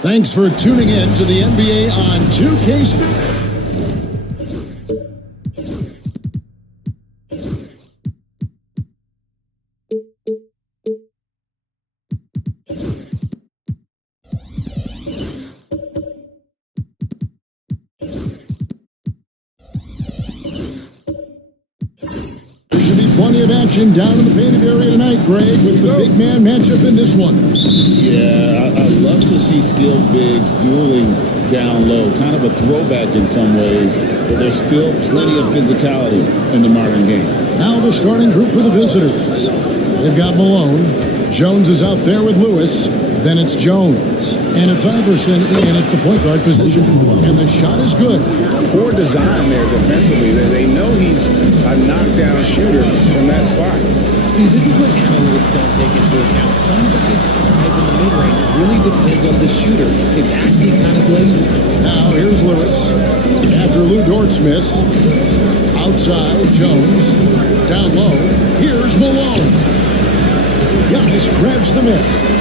Thanks for tuning in to the NBA on 2K Sports. Plenty of action down in the painted area tonight, Greg, with the big man matchup in this one. Yeah, I love to see skilled bigs dueling down low. Kind of a throwback in some ways, but there's still plenty of physicality in the modern game. Now the starting group for the visitors. They've got Malone. Jones is out there with Lewis. Then it's Jones. And it's Iverson in at the point guard position. And the shot is good. Poor design there defensively. They know he's a knockdown shooter from that spot. See, this is what analytics don't take into account. Some guys thrive in the mid-range. It really depends on the shooter. It's actually kind of lazy. Now here's Lewis. After Lou Dort miss. Outside, Jones. Down low. Here's Malone. Giannis grabs the miss.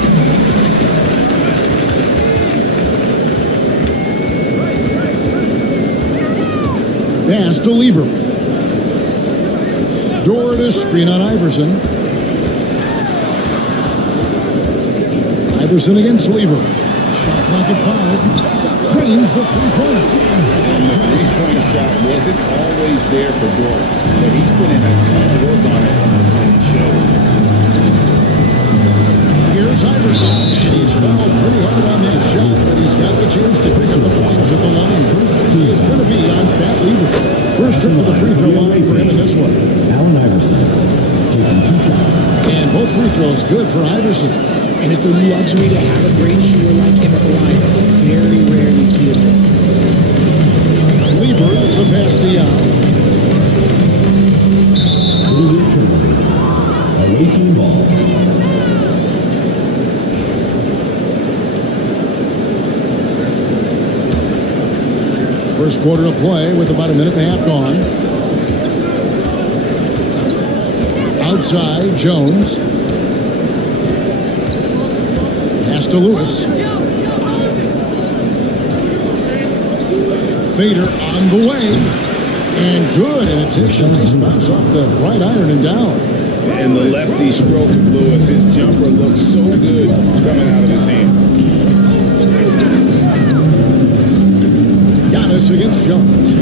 Pass to Lever. Dort to screen on Iverson. Iverson against Lever. Shot clock at 5. Drains the three-pointer. And the three-point shot wasn't always there for Dort, but he's put in a ton of work on it, and it shows. Here's Iverson, and he's fouled pretty hard on that shot, but he's got the chance to pick up the points at the line. It's going to be on Pat Lever. First trip to the free throw line for him in this one. Allen Iverson taking 2 shots. And both free throws good for Iverson. And it's a luxury to have a great shooter like him at the line. Very rarely see it miss. Lever, the pass to Young. Lever turnover. Away team ball. First quarter of play with about a minute and a half gone. Outside, Jones. Pass to Lewis. Fader on the way. And good. And it takes a nice bounce off the right iron and down. And the lefty stroke of Lewis, his jumper looks so good coming out of his hand. Giannis against Jones.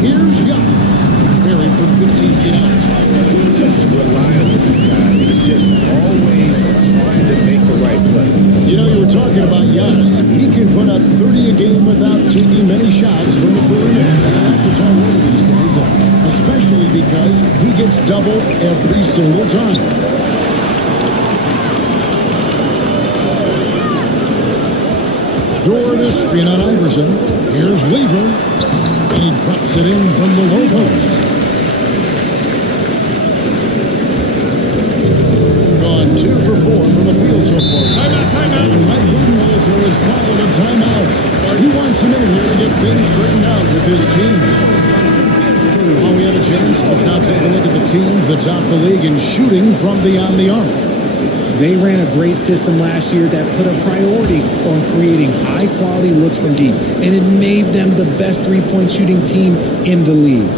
Here's Giannis. Buried from 15 feet out. Just reliable, guys. He's just always trying to make the right play. You know, you were talking about Giannis. He can put up 30 a game without taking many shots from the perimeter. And I have to tell one of these days, especially because he gets doubled every single time. Door to screen on Iverson. Here's Lever. And he drops it in from the low post. Gone 2 for 4 from the field so far. Timeout. And Mike Budenholzer is calling a timeout. He wants him in here to get things straightened out with his team. While we have a chance, let's now take a look at the teams that top the league in shooting from beyond the arc. They ran a great system last year that put a priority on creating high-quality looks from deep, and it made them the best three-point shooting team in the league.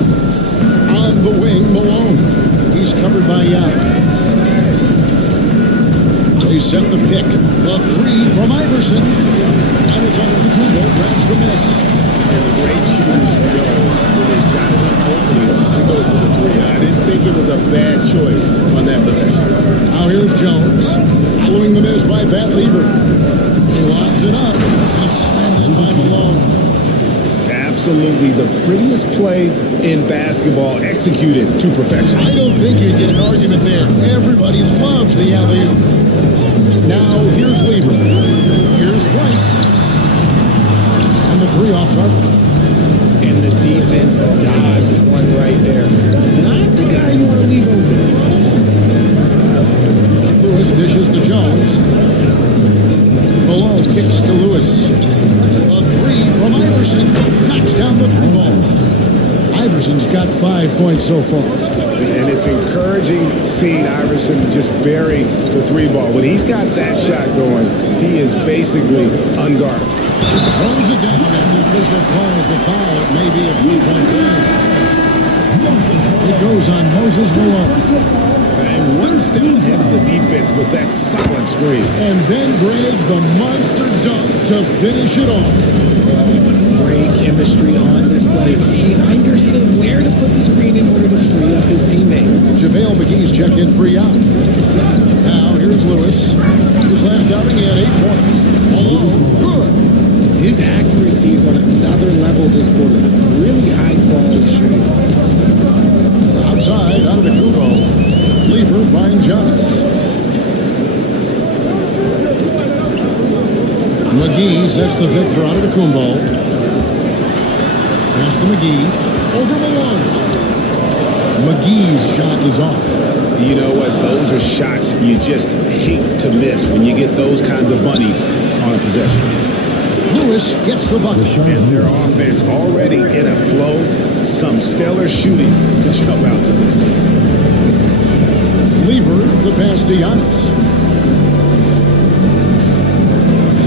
On the wing, Malone. He's covered by Young. They set the pick. The three from Iverson. Giannis Antetokounmpo grabs the miss. And the great shooters know when they've got enough opening to go for the three. I didn't think it was a bad choice on that possession. Now here's Jones. Following the miss by Pat Lever. He lobs it up. It's slammed in by Malone. Absolutely the prettiest play in basketball, executed to perfection. I don't think you get an argument there. Everybody loves the alley-oop. Now here's Lever. Here's Rice. And the three off target. And the defense dodged one right there. Not the guy you want to leave open. Lewis dishes to Jones. Malone kicks to Lewis. The three from Iverson knocks down the three balls. Iverson's got 5 points so far. And it's encouraging seeing Iverson just bury the three ball. When he's got that shot going, he is basically unguarded. Throws it down. If the official calls the foul, it may be a 3-point game. It goes on Moses Malone. And one step ahead of the defense with that solid screen. And then Greg, the monster dunk to finish it off. Great chemistry on display. He understood where to put the screen in order to free up his teammate. JaVale McGee's checked in for Young. Now here's Lewis. His last outing, he had 8 points. Malone, good. His accuracy is on another level this quarter. Really high quality shooting. Outside, out of the Kubo. Lever finds Giannis. McGee sets the pick for Antetokounmpo. Pass to McGee. Over Malone. McGee's shot is off. You know what? Those are shots you just hate to miss when you get those kinds of bunnies on a possession. Lewis gets the bucket. And their offense already in a flow. Some stellar shooting to jump out to this league. Lever, the pass to Giannis.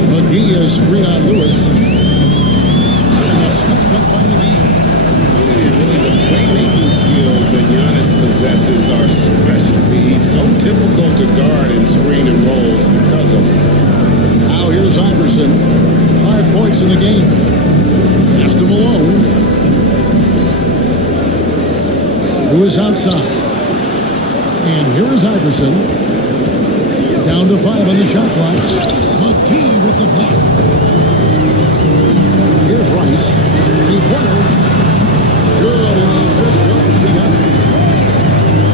McGee is screen on Lewis. And it's snuffed up by McGee. The playmaking skills that Giannis possesses are special. He's so difficult to guard and screen and roll because of it. Now here's Iverson. 5 points in the game. Pass to Malone. who is outside. And here is Iverson. Down to 5 on the shot clock. McGee with the block. Here's Rice. Three-pointer. Good. And the assist goes the other.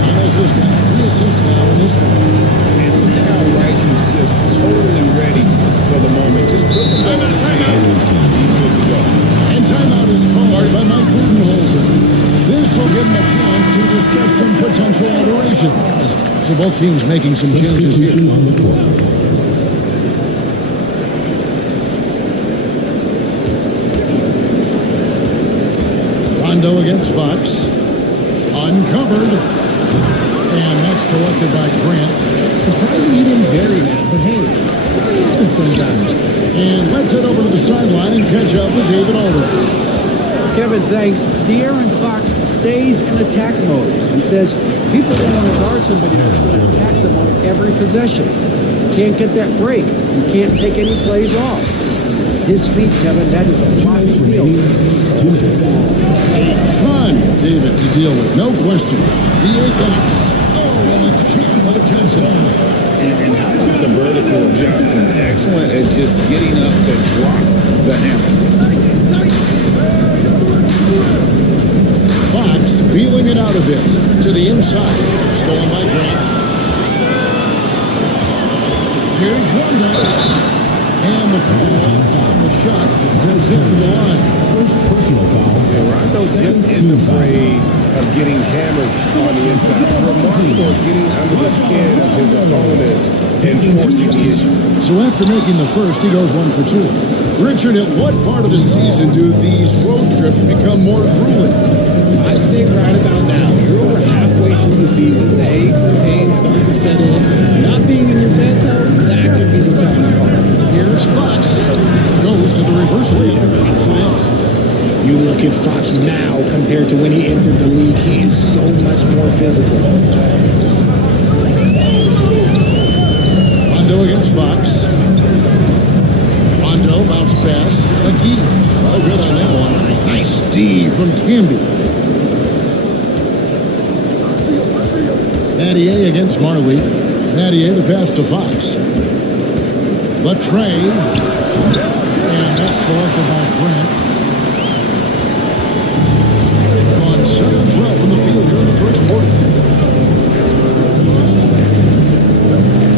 Giannis has got 3 assists now in this one. And look at how Rice is just totally ready for the moment. Just put the ball in his hand. He's good to go. And timeout is called by Mike Budenholzer. This will give him a chance to discuss some potential alterations. So both teams making some changes here. Substitution on the court. Rondo against Fox. Uncovered. And that's collected by Grant. Surprising he didn't bury that, but hey, it happens sometimes. And let's head over to the sideline and catch up with David Aldridge. Kevin, thanks. De'Aaron Fox stays in attack mode. He says people don't want to guard somebody that's going to attack them on every possession. You can't get that break. You can't take any plays off. His speed, Kevin, that is a lot to deal with. A ton, David, to deal with. No question. D.A. Fox. Oh, and the jam of Johnson. And how about the vertical of Johnson? Excellent at just getting up to drop the hammer. Fox feeling it out a bit to the inside. Stolen by Grant. Here's Rondo. And the call on the shot sends him to the line. First personal foul. Rondo just isn't afraid of getting hammered on the inside. Remarkable getting under the skin of his opponents and forcing the issue. So after making the first, he goes 1 for 2. Richard, at what part of the season do these road trips become more grueling? I'd say right about now. You're over halfway through the season. The aches and pains start to set in. Not being in your bed, though, that could be the toughest part. Here's Fox. Goes to the reverse layup and pops it in. You look at Fox now compared to when he entered the league, he is so much more physical. Rondo against Fox. Rondo bounce pass. McGee. Oh, good on that one. Nice D from Camby. Battier against Marley. Battier the pass to Fox. Latrave. And that's collected by Grant. On 7-12 from the field here in the first quarter.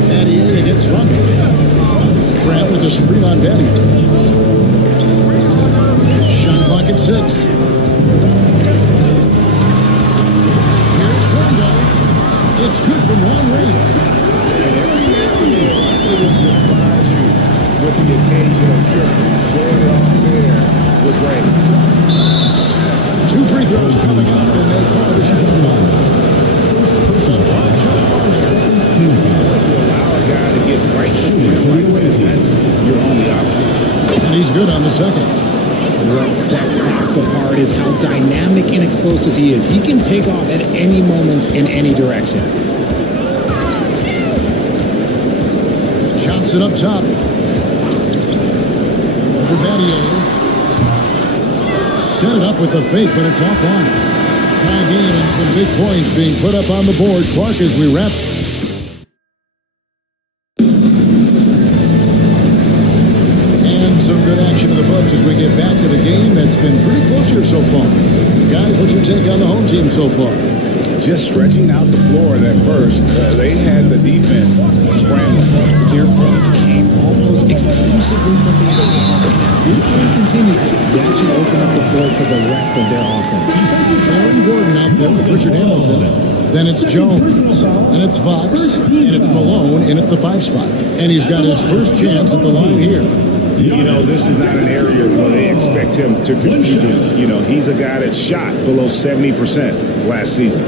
Battier against Rondo. Grant with a screen on Battier. Shot clock at 6. Here's Rondo. It's good from long range. It will surprise you with the occasional triple. Showing it off there with range. 2 free throws coming up, and they call it a shooting foul. You allow a guy to get right shooting like this. That's your only option. And he's good on the second. What sets Fox apart is how dynamic and explosive he is. He can take off at any moment in any direction. Johnson up top. For Battier. Set it up with the fake, but it's offline. Tie game and some big points being put up on the board. Clark as we wrap. And some good action in the books as we get back to the game that's been pretty close here so far. Guys, what's your take on the home team so far? Just stretching out the floor at first. They had the defense scrambling. Their points came almost exclusively from the other offense. This game continues. That should open up the floor for the rest of their offense. Aaron Gordon out there with Richard Hamilton. Then it's Jones. And it's Fox. And it's Malone in at the 5 spot. And he's got his first chance at the line here. You know, this is not an area where they expect him to compete in. You know, he's a guy that shot below 70% last season.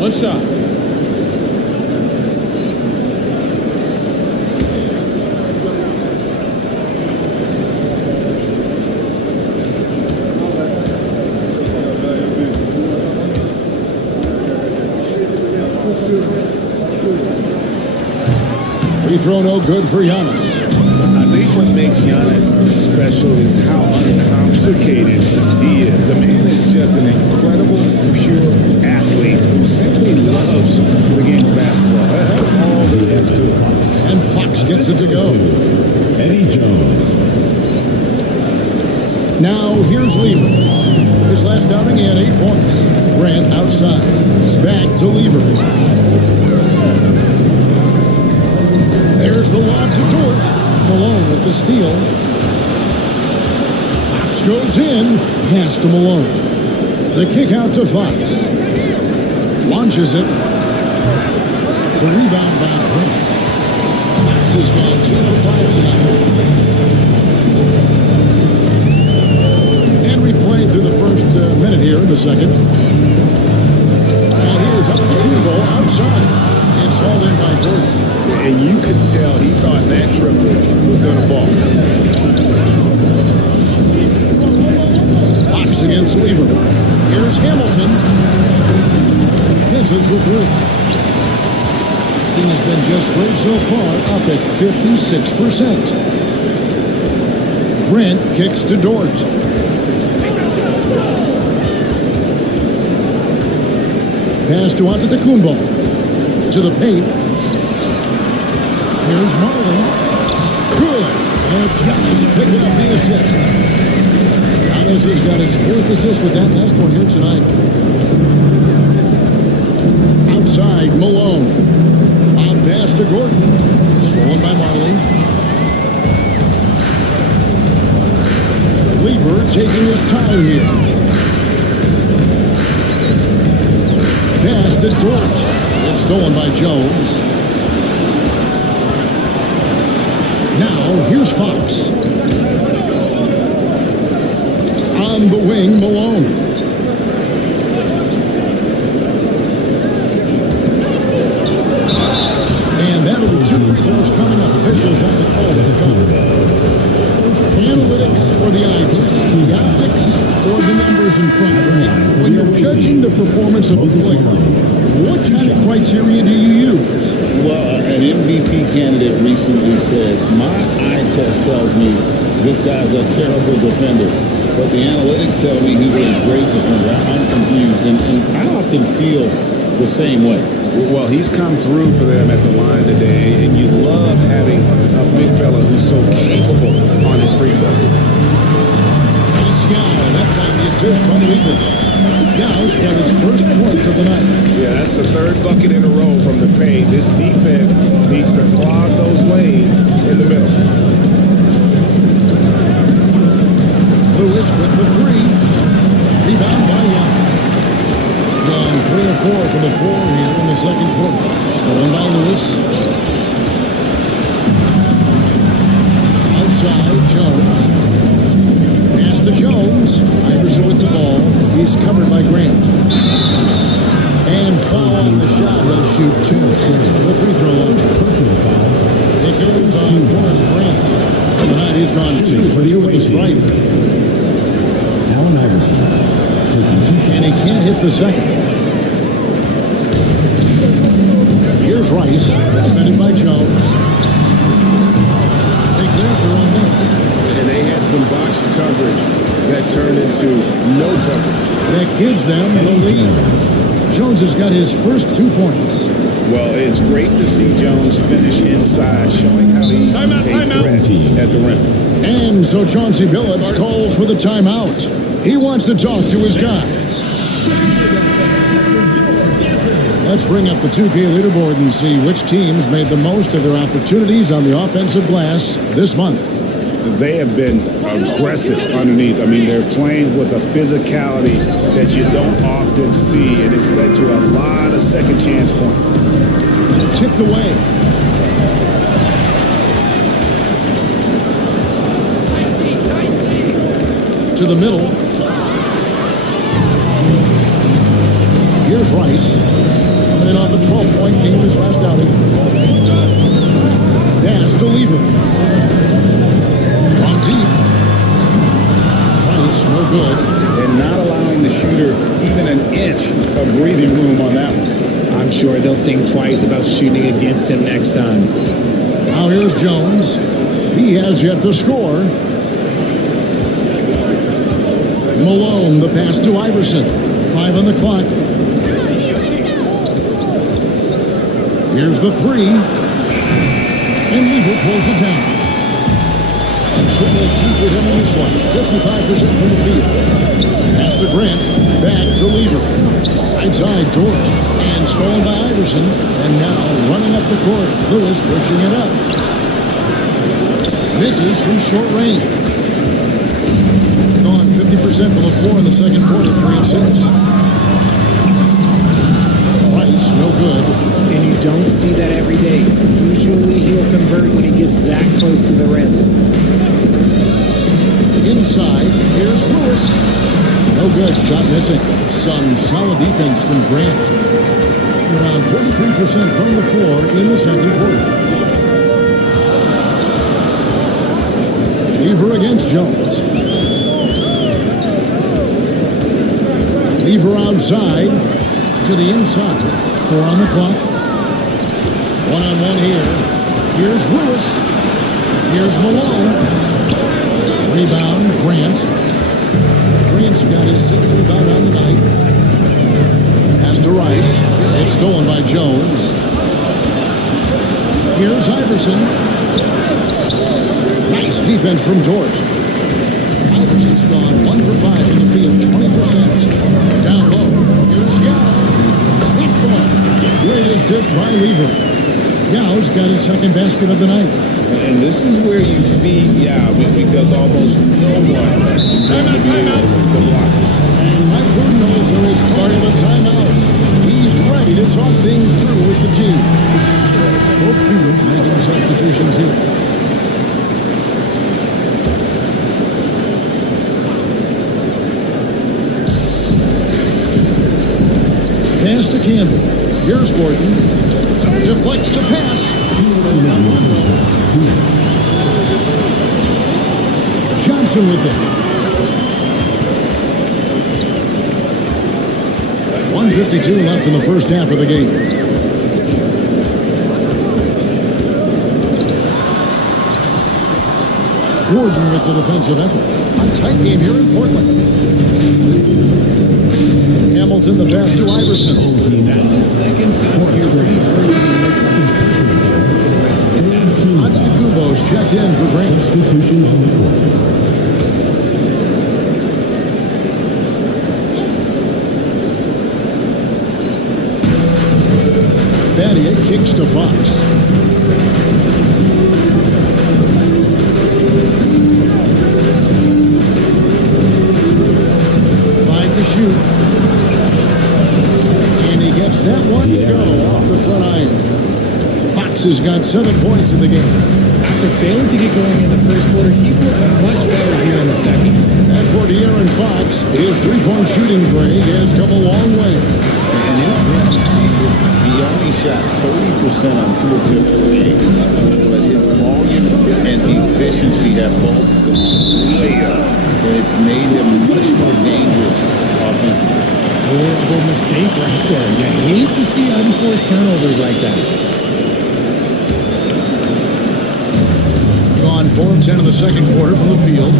What's up? Free throw no good for Giannis. I think what makes Giannis special is how uncomplicated he is. The man is just an incredible, pure athlete who simply loves the game of basketball. That's all there is to it. And Fox gets it to go. Eddie Jones. Now here's Lever. His last outing, he had 8 points. Grant outside. Back to Lever. There's the lob to Dort. Malone with the steal. Fox goes in. Pass to Malone. The kick out to Fox. Launches it. The rebound by Grant. Fox has gone 2 for 5 tonight. And we played through the first minute here in the second. And here's up the cue ball outside. It's hauled in by Gordon. And you could tell he thought that triple was going to fall. Fox against Lever. Here's Hamilton. Misses the 3. He has been just great so far, up at 56%. Grant kicks to Dort. Pass to Antetokounmpo. To the paint. Here's Marlin. Good. And Giannis picking up the assist. Giannis has got his 4th assist with that last one here tonight. Outside, Malone. On pass to Gordon. Stolen by Marley. Lever taking his time here. Pass to Dort. It's stolen by Jones. Now, here's Fox. On the wing, Malone. And that'll be 2 free throws coming up. Officials have to call the foul. Analytics or the Ivers, the optics or the numbers in front. When you're judging the performance of a player, what kind of criteria do you use? Well, an MVP candidate recently said, my eye test tells me this guy's a terrible defender, but the analytics tell me he's a great defender. I'm confused, and I often feel the same way. Well, he's come through for them at the line today, and you love having a big fella who's so capable on his free throw. Thanks, Yao. That time the assist from Lever. Yao's got his first points of the night. Yeah, that's the 3rd bucket in a row from the paint. This defense needs to clog those lanes in the middle. Lewis with the 3. Rebound by Yao. Gone 3 or 4 from the 4 here in the second quarter. Stolen by Lewis. Outside, Jones. Pass to Jones. Iverson with the ball. He's covered by Grant. And foul on the shot. He'll shoot 2 to the free throw line. It goes on Horace Grant. Tonight he's gone 2 for 2 with the stripe. Allen Iverson taking 2 shots. And he can't hit the second. Here's Rice, defended by Jones. Big Grantler on this. And they had some botched coverage that turned into no coverage. That gives them the lead. Jones has got his first 2 points. Well, it's great to see Jones finish inside, showing how he's a threat at the rim. And so Chauncey Billups calls for the timeout. He wants to talk to his guys. Let's bring up the 2K leaderboard and see which teams made the most of their opportunities on the offensive glass this month. They have been aggressive underneath. I mean, they're playing with a physicality that you don't often see, and it's led to a lot of second chance points. Tipped away. To the middle. Here's Rice. Coming in off a 12-point game his last outing. Pass to Lever. From deep. Rice, no good. And not allowing the shooter even an inch of breathing room on that one. I'm sure they'll think twice about shooting against him next time. Now here's Jones. He has yet to score. Malone, the pass to Iverson. 5 on the clock. Here's the three. And Lever pulls it down. And certainly key for him in this one. 55% from the field. Pass to Grant. Back to Lever. Right side, Dort. And stolen by Iverson. And now running up the court. Lewis pushing it up. Misses from short range. Gone 50% from the floor in the second quarter. 3 of 6. Rice, no good. And you don't see that every day. Usually he'll convert when he gets that close to the rim. Inside, here's Lewis. No good, shot missing. Some solid defense from Grant. Around 43% from the floor in the second quarter. Lever against Jones. Lever outside to the inside. 4 on the clock. 1-on-1 here. Here's Lewis. Here's Malone. Rebound, Grant. Grant's got his 6th rebound on the night. Pass to Rice. It's stolen by Jones. Here's Iverson. Nice defense from Dort. Iverson's gone 1 for 5 in the field, 20%. Down low. Here's Yao. Left one. Great assist by Lever. Yao's got his second basket of the night. And this is where you feed Yao because almost no one is going to be able to block. And Mike Budenholzer is part of the timeout. He's ready to talk things through with the team. So both teams making substitutions here. Pass to Campbell. Here's Gordon. Deflects the pass. 2 minutes. Johnson with it. 1:52 left in the first half of the game. Gordon with the defensive effort. A tight game here in Portland. Hamilton the pass to Iverson. That's his second foul here. Pretty early in this for the rest of his half. Antetokounmpo's checked in for Grant. Substitution on the court. Battier kicks to Fox. Shoot. And he gets that one to go off the front iron. Fox has got 7 points in the game. After failing to get going in the first quarter, he's looking much better here in the second. And for De'Aaron Fox, his three-point shooting grade has come a long way. And in the rookie season, he only shot 30% on 2 attempts per game. But his volume and efficiency have both gone way up. It's made him much more dangerous offensively. Horrible mistake right there. You hate to see unforced turnovers like that. Gone 4 of 10 in the second quarter from the field.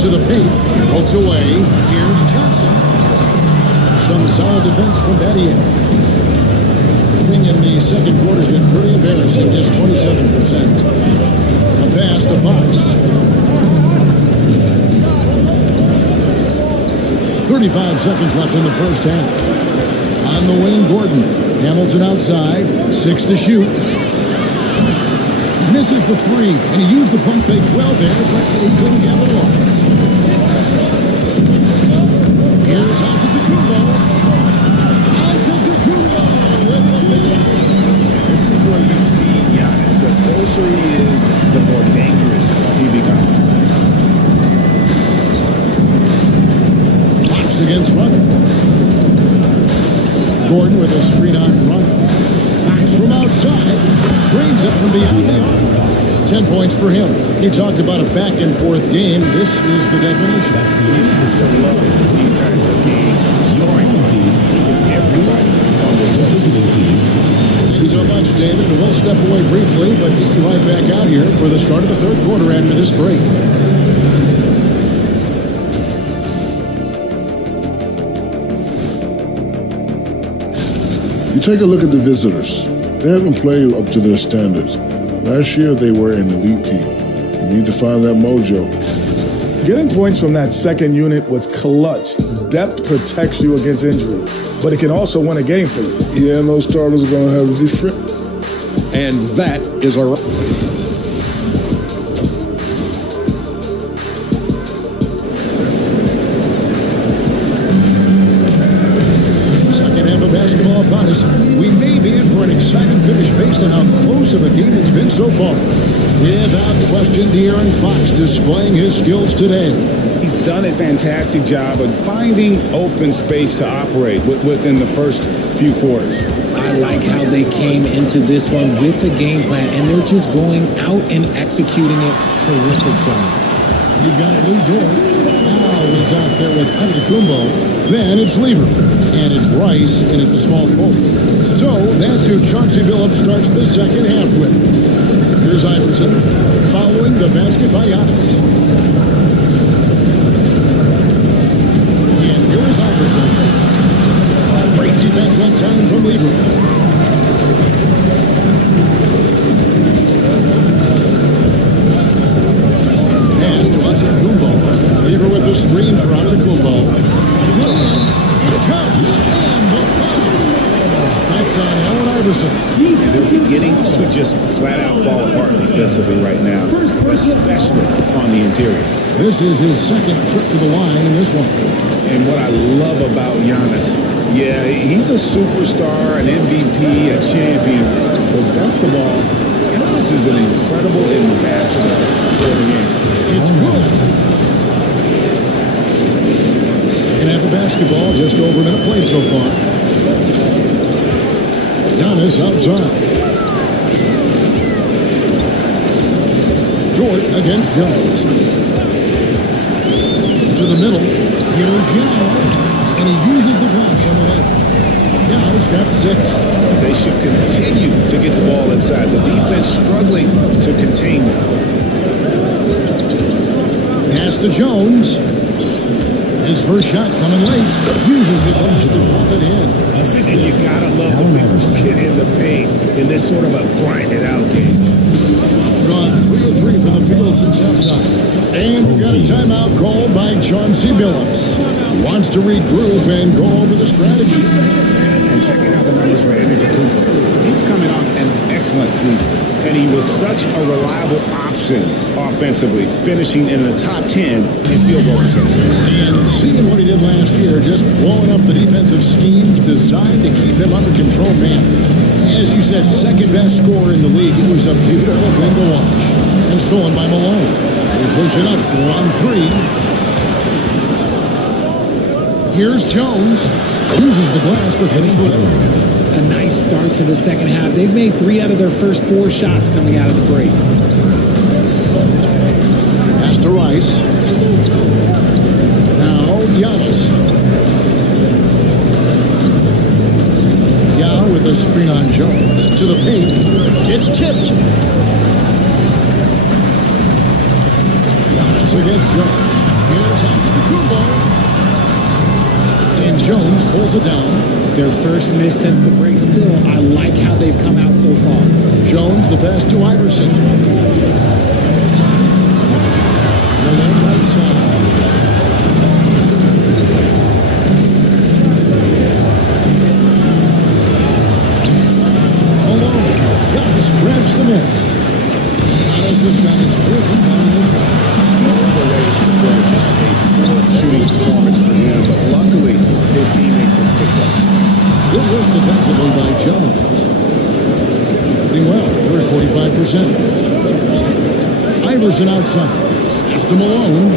To the paint. Poked away. Here's Johnson. Some solid defense from Battier. Thing in the second quarter has been pretty embarrassing. Just 27%. A pass to Fox. 35 seconds left in the first half. On the wing, Gordon. Hamilton outside. 6 to shoot. Misses the 3. And he used the pump fake well there, but he couldn't capitalize. Here's Antetokounmpo. Antetokounmpo with the lead. This is where you see Giannis. The closer he is, the more dangerous he becomes. Against Runner. Gordon with a screen on Runner. Fox from outside. Drains it from beyond the arc. 10 points for him. He talked about a back and forth game. This is the definition. That's the issue. These kinds of games, scoring team, keeping everybody on the visiting team. Thanks so much, David. And we'll step away briefly, but get you right back out here for the start of the third quarter after this break. You take a look at the visitors. They haven't played up to their standards. Last year, they were an elite team. You need to find that mojo. Getting points from that second unit was clutch. Depth protects you against injury, but it can also win a game for you. Yeah, and those starters are going to have different. And that is a... Second half of basketball upon us. We may be in for an exciting finish based on how close of a game it's been so far. Without question, De'Aaron Fox displaying his skills today. He's done a fantastic job of finding open space to operate within the first few quarters. I like how they came into this one with a game plan, and they're just going out and executing it. Terrific job. You've got Lou Dort. Now he's out there with Antetokounmpo. Then it's Lever. And it's Rice in at the small forward. So that's who Chauncey Billups starts the second half with. Here's Iverson following the basket by Giannis. And here's Iverson. Great defense that time from Lever. Pass to Antetokounmpo. Lever with the screen for Antetokounmpo. It comes. And the foul. That's on Allen Iverson. And they're beginning to just flat out fall apart defensively right now, especially on the interior. This is his second trip to the line in this one. And what I love about Giannis, yeah, he's a superstar, an MVP, a champion, but best of all, Giannis is an incredible ambassador for the game. It's good. Second half of basketball, just over a minute played so far. Giannis outside. Dort against Jones. To the middle. Here's Yao. And he uses the glass on the way. Yao's got 6. They should continue to get the ball inside. The defense struggling to contain them. Pass to Jones. His first shot coming late. Uses the glass to drop it in. And you gotta love the Lakers get in the paint in this sort of a grinded out game. Gone 3 of 3 from the field since halftime. And we've got a timeout called by Chauncey Billups. He wants to regroup and go over the strategy. And checking out the numbers for Antetokounmpo, he's coming off an excellent season. And he was such a reliable option offensively, finishing in the top 10 in field goal percentage. And seeing what he did last year, just blowing up the defensive schemes designed to keep him under control, man. As you said, second best scorer in the league. It was a beautiful thing to watch. And stolen by Malone. They push it up 4 on 3. Here's Jones. Uses the glass to finish the way. A nice start to the second half. They've made 3 out of their first 4 shots coming out of the break. Pass to Rice. Now Giannis. Yao with a screen on Jones. To the paint. It's tipped. Giannis against Jones. Here's Antetokounmpo. And Jones pulls it down. Their first miss since the break. Still, I like how they've come out so far. Jones, the pass to Iverson. Malone right side. Malone. Giannis grabs the miss. Giannis has got his 4th rebound in this one. Just a poor shooting performance for him, but luckily his teammates have picked up. Good work defensively by Jones. Doing well. They're at 45%. Iverson outside. Pass to Malone.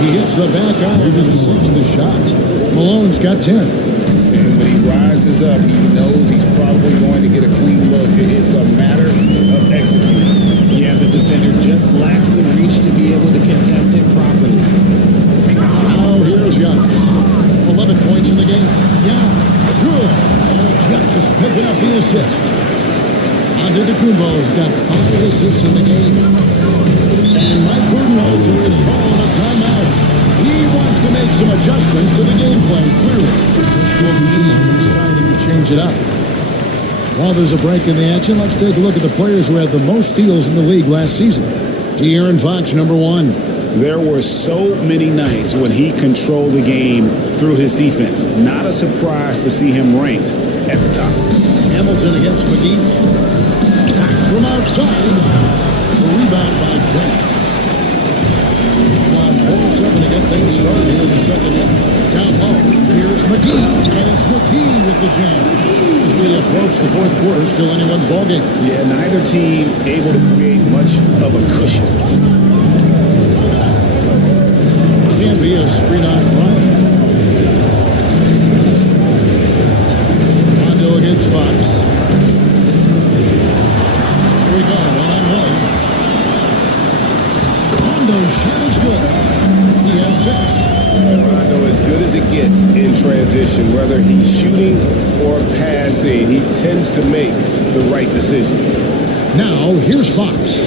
He hits the back iron and sinks the shot. Malone's got 10. And when he rises up, he knows he's probably going to get a clean look. It's a matter of executing. Yeah, the defender just lacks the reach to be able to contest him properly. Now here's Giannis. 11 points in the game. Yeah. good. Giannis picking up the assist. Antetokounmpo's got 5 assists in the game. And Mike Budenholzer is calling a timeout. He wants to make some adjustments to the game plan, clearly. Deciding to change it up. While there's a break in the action, let's take a look at the players who had the most steals in the league last season. De'Aaron Fox, number 1. There were so many nights when he controlled the game through his defense. Not a surprise to see him ranked at the top. Hamilton against McGee. From outside. The rebound by Grant. 4-7 to get things started here in the second half. Down low. Here's McGee. And it's McGee with the jam. As we approach the fourth quarter, still anyone's ballgame. Yeah, neither team able to create much of a cushion. Can be a screen on run. Rondo against Fox. Here we go, 1-on-1. Rondo's shot is good. He has 6. Rondo as good as it gets in transition, whether he's shooting or passing, he tends to make the right decision. Now, here's Fox.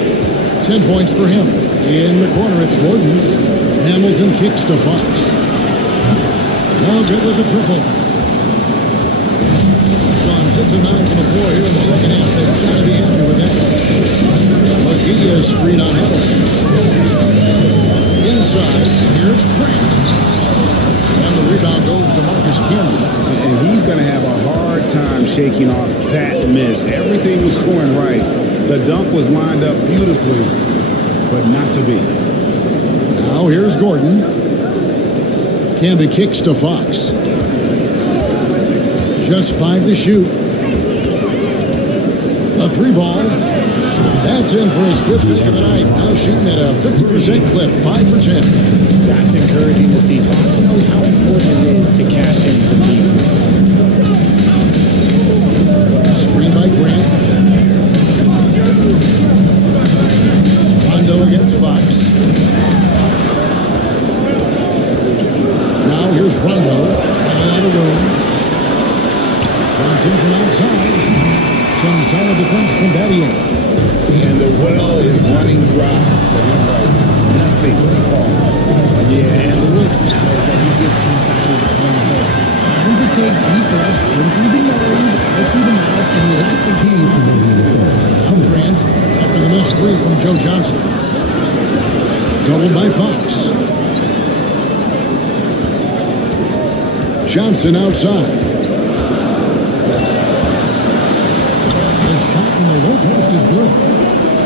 10 points for him. In the corner, it's Gordon. Hamilton kicks to Fox. No good with the triple. Gone 6 of 9 from the floor here in the second half. They've got to be happy with that. McGee is screen on Hamilton. Inside, here's Grant. And the rebound goes to Marcus Camby. And he's going to have a hard time shaking off that miss. Everything was scoring right. The dunk was lined up beautifully, but not to be. Now here's Gordon. Camby kicks to Fox. Just 5 to shoot. A 3 ball. That's in for his 5th win of the night. Now shooting at a 50% clip. 5 for 10. That's encouraging to see. Fox knows how important it is to cash in for deep. Screen by Grant. Rondo against Fox. Now here's Rondo. Running out of room. Comes in from outside. Some solid defense from Battier. And the well is running dry for him right now. Nothing but fall. Yeah, and the risk now is that he gets inside his own head. Time to take deep breaths in through the nose, out through the mouth, and let the team to Grant after the missed 3 from Joe Johnson. Doubled by Fox. Johnson outside. The shot from the low post is good.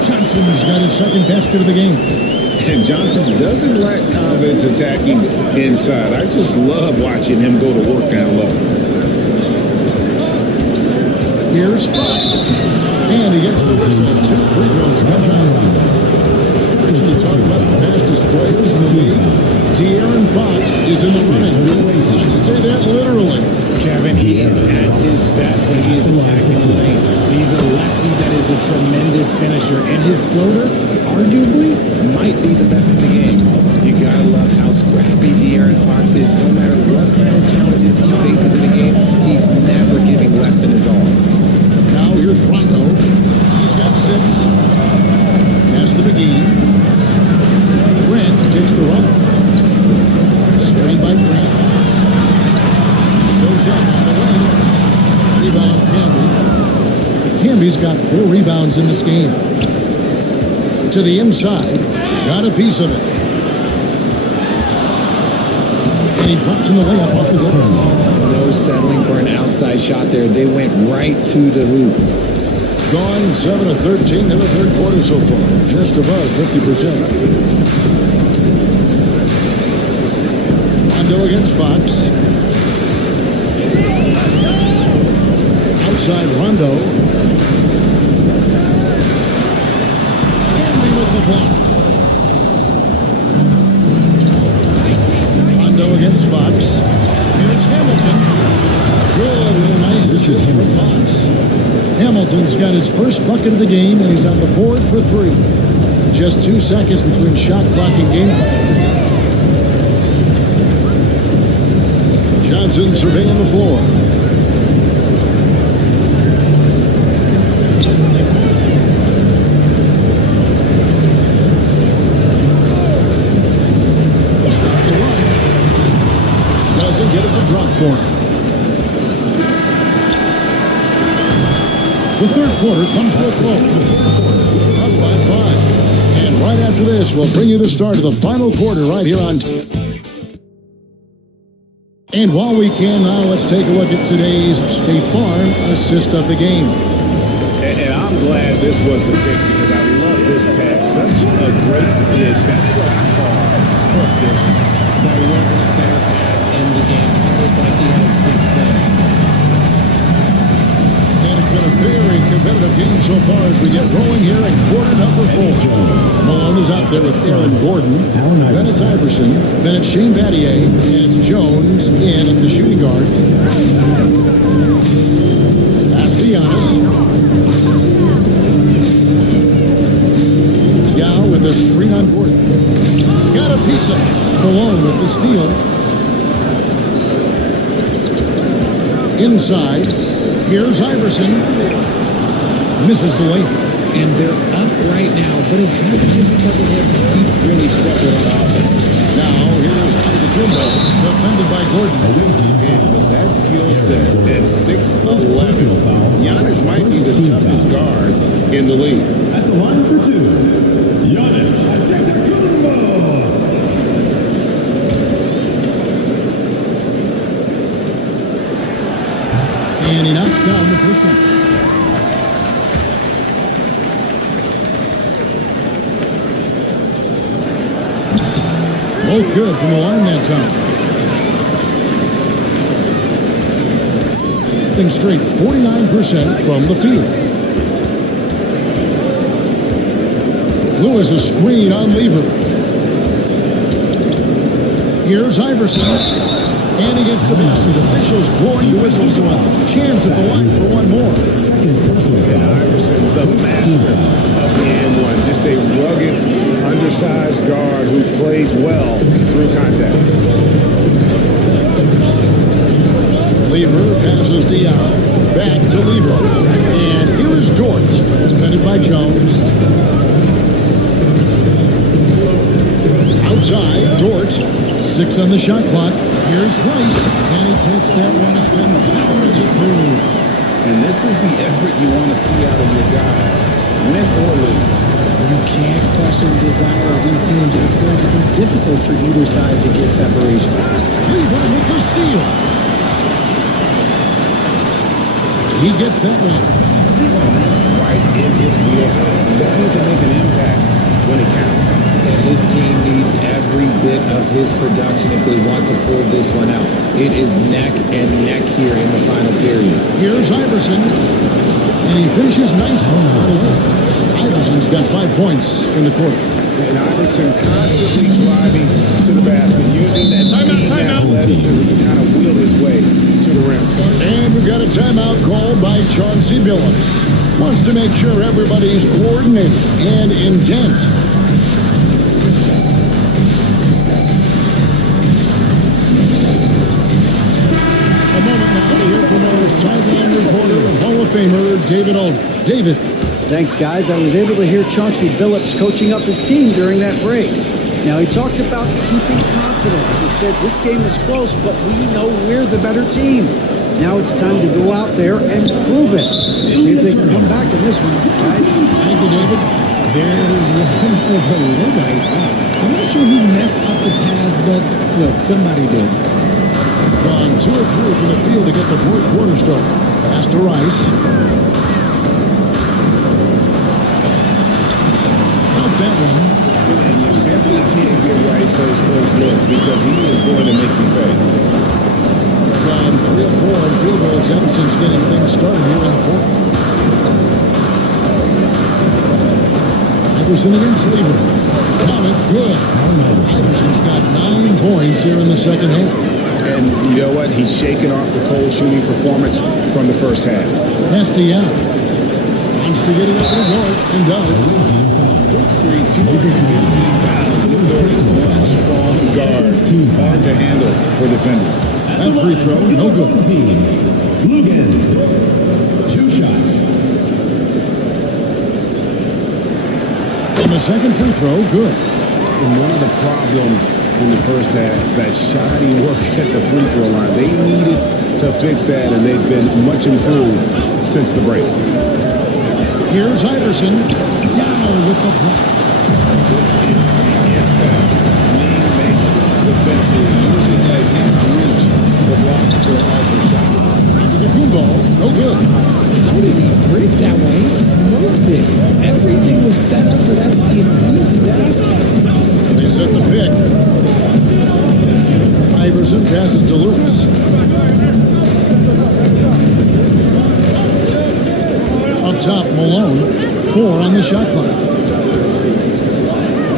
Johnson's got his 2nd basket of the game. And Johnson doesn't lack confidence attacking inside. I just love watching him go to work down low. Here's Fox. And he gets the whistle. 2 free throws come out. Originally talking about the fastest players in the league. De'Aaron Fox is in the running. I say that literally. Kevin, he is at his best when he is attacking the lane. He's a lefty that is a tremendous finisher, and his floater, arguably, might be the best in the game. You gotta love how scrappy De'Aaron Fox is. No matter what kind of challenges he faces in the game, he's never giving less than his all. Now here's Rondo. He's got 6. Pass to McGee. Grant takes the run. Screen by Grant. Goes up on the lane. Rebound Camby. Camby's got 4 rebounds in this game. To the inside. Got a piece of it. And he drops in the layup off the glass. No settling for an outside shot there. They went right to the hoop. Gone 7 of 13 in the third quarter so far. Just above 50%. Rondo against Fox. Outside Rondo. Camby with the block. Rondo against Fox. Here's Hamilton. Good and a nice assist from Fox. Hamilton's got his first bucket of the game, and he's on the board for 3. Just 2 seconds between shot clock and game clock. Johnson surveying the floor. The third quarter comes to a close. Up by 5. And right after this, we'll bring you the start of the final quarter right here on. And while we can now, let's take a look at today's State Farm assist of the game. And I'm glad this was the pick because I love this pass. Such a great dish. That's what I call a dish. There wasn't a better pass in the game. Almost like he had a sixth sense. And it's been a very competitive game so far as we get rolling here in quarter number 4. Malone is out there with Aaron Gordon. Then it's Iverson. Then it's Shane Battier. And it's Jones in at the shooting guard. Pass to Giannis. Yao with the screen on Gordon. Got a piece of it. Malone with the steal. Inside. Here's Iverson. Misses the layup. And they're up right now, but it hasn't been because of him. He's really struggled on offense. Now, here's Antetokounmpo, defended by Gordon. And with that skill set at 6'11", Giannis might be the toughest guard in the league. At the line for 2, Giannis Antetokounmpo. And he knocks down the first one. Both good from the line that time. Hitting straight 49% from the field. Lewis a screen on Lever. Here's Iverson. And he gets the basket. Officials blowing the whistle, so a chance at the line for one more. And Iverson, the master of the and-one. Just a rugged, undersized guard who plays well through contact. Lever passes to Yao. Back to Lever. And here is Dort, defended by Jones. Outside, Dort. 6 on the shot clock. Here's Rice, and he takes that one up and powers it through. And this is the effort you want to see out of your guys, win or lose. You can't question the desire of these teams. It's going to be difficult for either side to get separation. Lever with the steal. He gets that one. And that's right in his wheelhouse. Looking to make an impact when it counts. And his team needs every bit of his production if they want to pull this one out. It is neck and neck here in the final period. Here's Iverson, and he finishes nicely. Iverson's got 5 points in the quarter. And Iverson constantly driving to the basket, using that speed and athleticism to kind of wheel his way to the rim. And we've got a timeout called by Chauncey Billups. Wants to make sure everybody's coordinated and intent. From our sideline reporter and Hall of Famer, David Aldridge. David. Thanks, guys. I was able to hear Chauncey Billups coaching up his team during that break. Now, he talked about keeping confidence. He said, this game is close, but we know we're the better team. Now it's time to go out there and prove it. See if they can come back in this one, guys. Thank you, David. There's one for the right. I'm not sure who messed up the pass, but look, somebody did. Gone 2 or 3 from the field to get the fourth quarter started. Pass to Rice. Count that one. And you simply can't give Rice those close looks because he is going to make you pay. Gone 3 or 4 in field goal attempts since getting things started here in the fourth. Iverson against Lever. Count it, good. Iverson's got 9 points here in the second half. And you know what? He's shaking off the cold shooting performance from the first half. Pass to Yao. Wants to get it over the court and does. 6'3", 215 pounds. Luke is one strong guard. Hard to handle for defenders. That free throw, no good. Lugan, 2 shots. And the second free throw, good. And one of the problems in the first half, that shoddy work at the free throw line. They needed to fix that, and they've been much improved since the break. Here's Iverson. Down with the block. This is the NFL. League makes defensively using that huge reach to block their ultra shot. The Kumbo, no good. How did he break that one? He smoked it. Everything was set up for that to be an easy basket. They set the pick. Iverson passes to Lewis. Up top, Malone. 4 on the shot clock.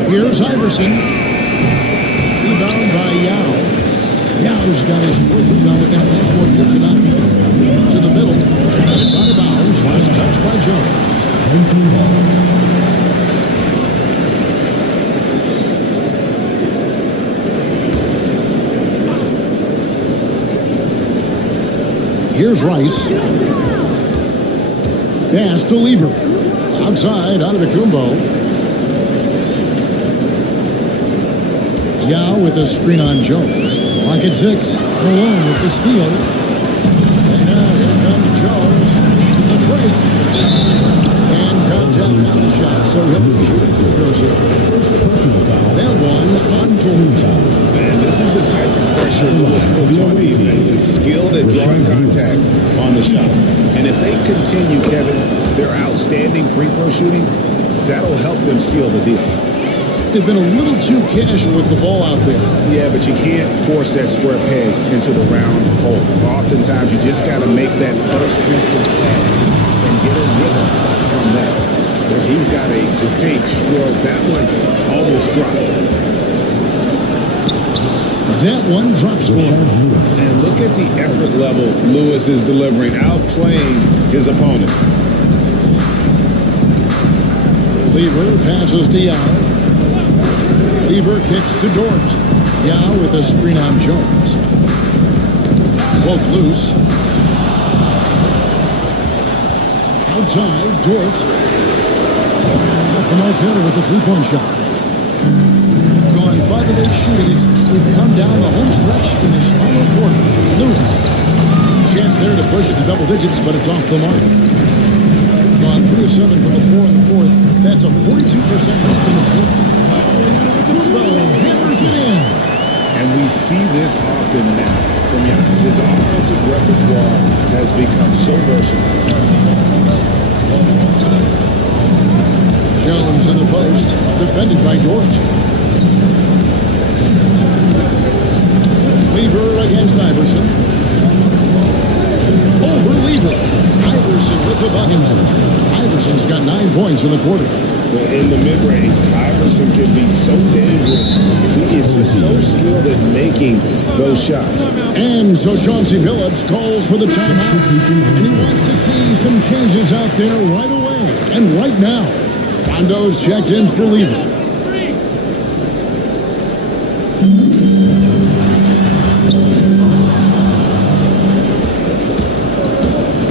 Here's Iverson. Rebound by Yao. Yao's got his fourth rebound with that last one here tonight. To the middle. And it's out of bounds. Last touch by Jones. 19 ball. Here's Rice. Pass to Lever. Outside, out of the Kumbo. Yao with a screen on Jones. Clock at 6. Malone with the steal. And now here comes Jones. The break. And contact on the shot, so he'll be shooting free throws here. That one on George. Man, this is the type of pressure Lewis puts on defense. It's skilled at drawing contact on the shot. And if they continue, Kevin, their outstanding free throw shooting, that'll help them seal the deal. They've been a little too casual with the ball out there. Yeah, but you can't force that square peg into the round hole. Oftentimes, you just got to make that first simple pass and get a rhythm from that. But he's got a great stroke. That one almost dropped. That one drops for him. And look at the effort level Lewis is delivering, outplaying his opponent. Lever passes to Yao. Lever kicks to Dort. Yao with a screen on Jones. Poke loose. Outside, Dort. Off the mark hitter with the three-point shot. Gone 5 of 8 shootings. We've come down the home stretch in this final quarter. Lewis. Chance there to push it to double digits, but it's off the mark. Gone 3 of 7 from the 4 in the fourth. That's a 42% mark in the quarter. Hammers it in. And we see this often now from Giannis. His offensive repertoire has become so versatile. Jones in the post, defended by Dort. Lever against Iverson. Over Lever. Iverson with the bucket. Iverson's got 9 points in the quarter. Well, in the mid-range, Iverson can be so dangerous. He is just so skilled at making those shots. And so Chauncey Billups calls for the timeout. And he wants to see some changes out there right away. And right now, Rondo's checked in for Lever.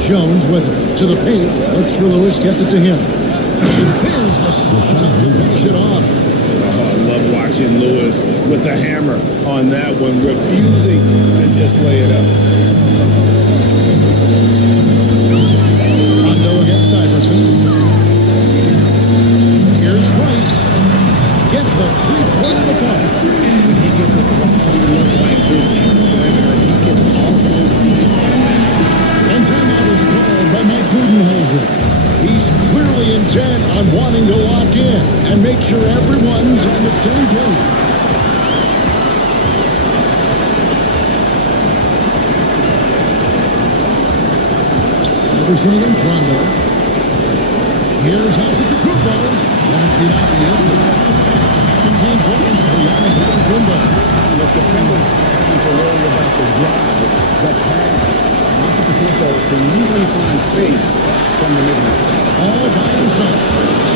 Jones with it to the paint. Looks for Lewis, gets it to him. And there's the shot to finish it off. Oh, I love watching Lewis with a hammer on that one, refusing to just lay it up. Rondo against Iverson. Here's Rice. Gets the three-pointer to fall. When he gets a quality look like this, he can almost be automatic. And timeout is called by Mike Budenholzer. He's clearly intent on wanting to lock in and make sure everyone's on the same page. Iverson against Rondo. Here's Antetokounmpo. 11 feet out, he hits it. 17 points for Giannis Antetokounmpo. The defenders having to worry about the drive, the pass. Antetokounmpo can usually find space from the mid-range. All by himself.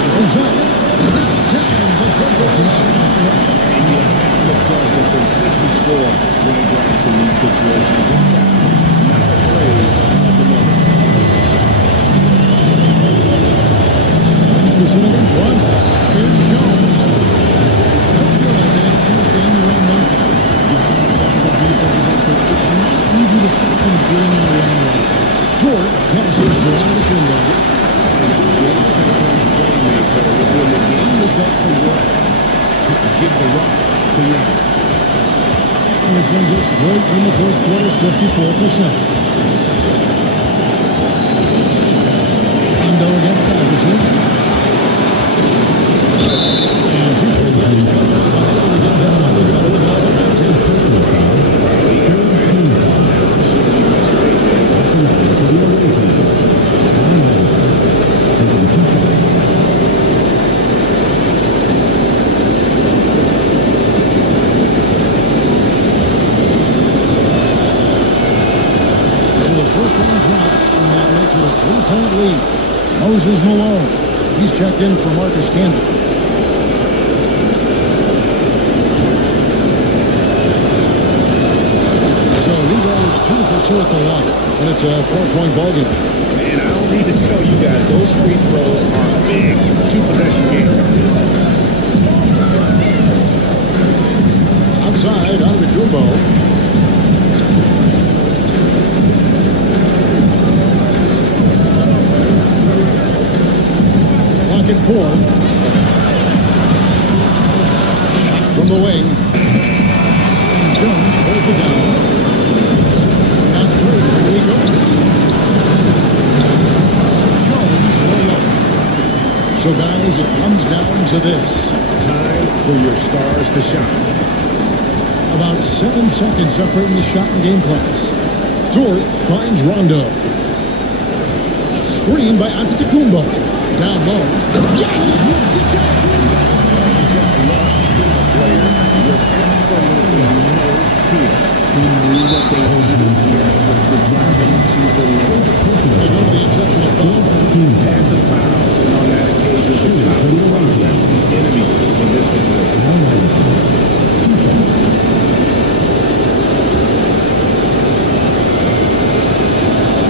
Goes up. It's down. The breakaway shot. And you have to trust a consistent score when it grabs in these situations. This guy not afraid of the moment. Anderson against Rondo. Here's Jones. Don't feel like they changed the end around now. The defensive effort, it's not easy to stop them getting in the line. Dort comes his around the window. Great give the rock to Giannis. And has been just great in the fourth quarter, 54%. Rondo against Iverson. And two free throws coming up. Unable to get that one to go without a penalty. Personal foul. Third team foul. At the line for the away team. Allen Iverson taking 2 shots. So the first one drops, and that makes it a 3-point lead. Moses Malone. He's checked in for Marcus Camby. So Lugo is 2 for 2 at the line, and it's a 4-point ball game. And I don't need to tell you guys, those free throws are big. 2-possession game. Outside, Antetokounmpo. Clock at 4. Shot from the wing. And Jones pulls it down. That's three. Here we go. Jones will low. So guys, it comes down to this. Time for your stars to shine. About 7 seconds separating the shot and game clocks. Dort finds Rondo. Screen by Antetokounmpo. Down low. Yes! He just loves his player with absolutely no fear. He knew what they were doing here was determined to deliver. They go to the intentional foul. Had to foul on that occasion to stop the clock. That's the enemy in this situation. Allen Iverson. 2 shots.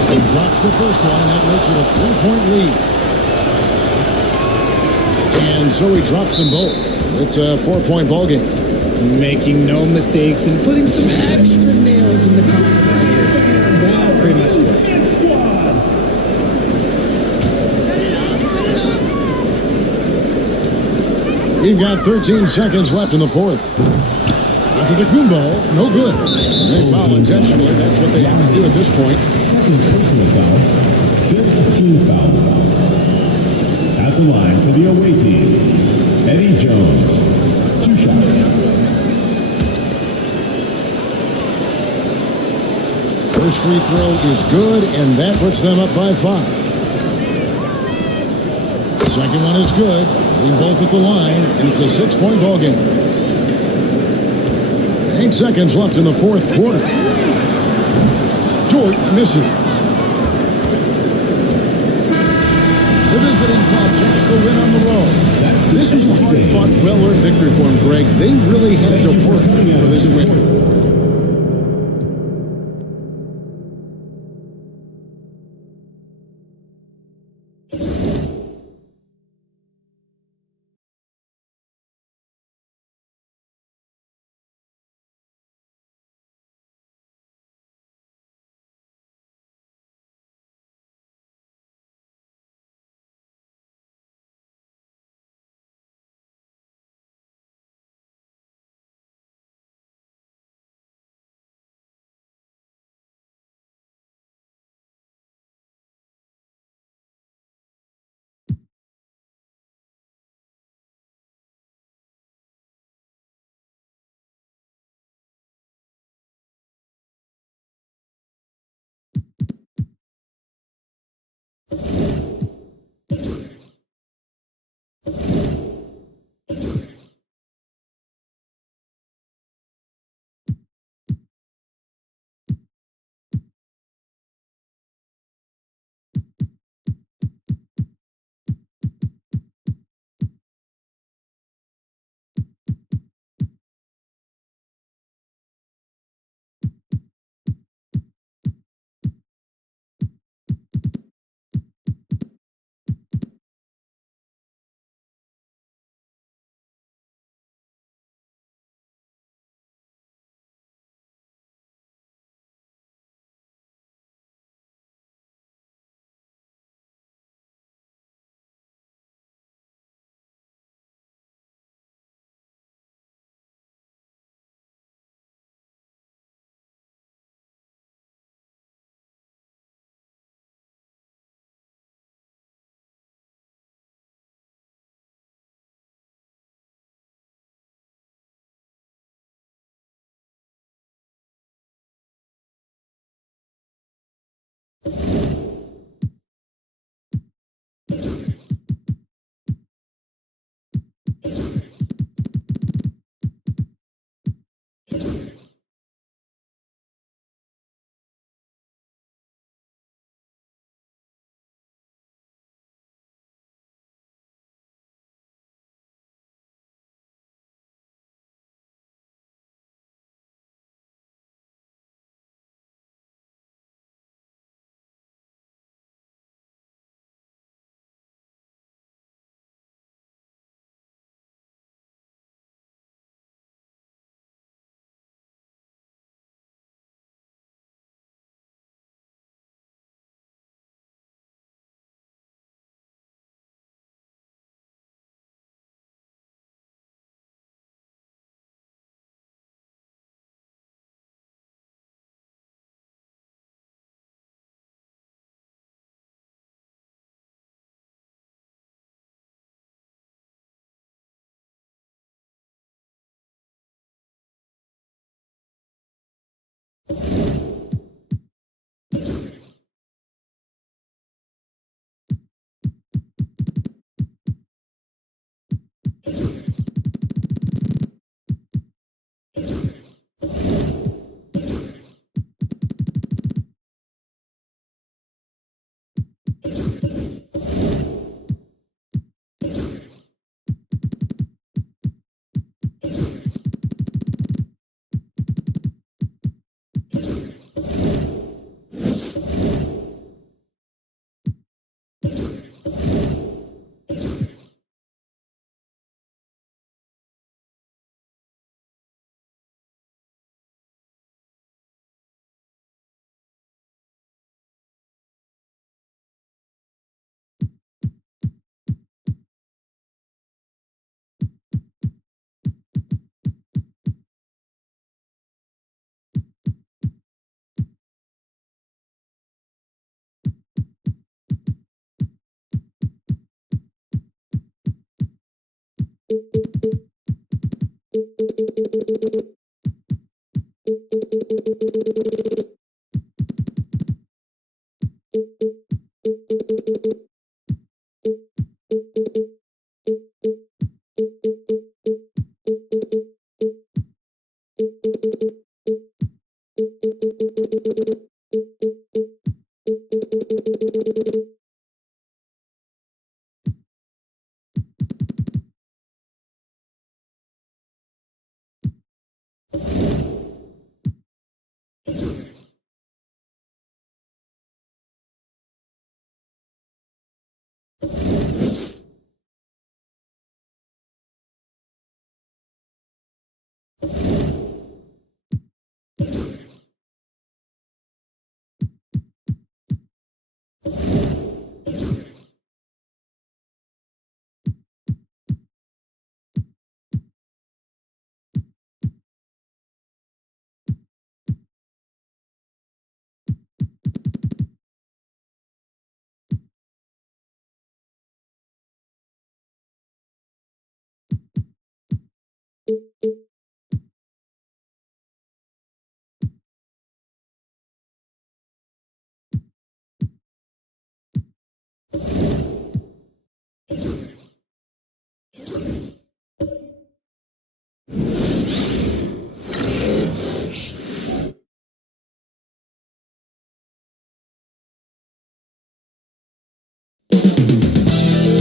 He drops the first one, and that makes it a 3-point lead. And so he drops them both. It's a 4-point ball game. Making no mistakes and putting some extra nails in the coffin right here. That pretty much did it. We've got 13 seconds left in the fourth. Antetokounmpo, no good. They foul intentionally. That's what they have to do at this point. Second personal foul. 5th team foul. At the line for the away team, Eddie Jones. 2 shots. First free throw is good, and that puts them up by 5. Second one is good. Hitting both at the line, and it's a 6-point ball game. 8 seconds left in the fourth quarter. Dort misses. The visiting club takes the win on the road. This was a hard-fought, well-earned victory for them, Greg. They really had to work for this win.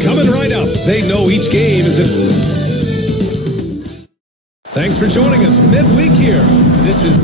Coming right up, they know each game is a... Thanks for joining us midweek here. This is...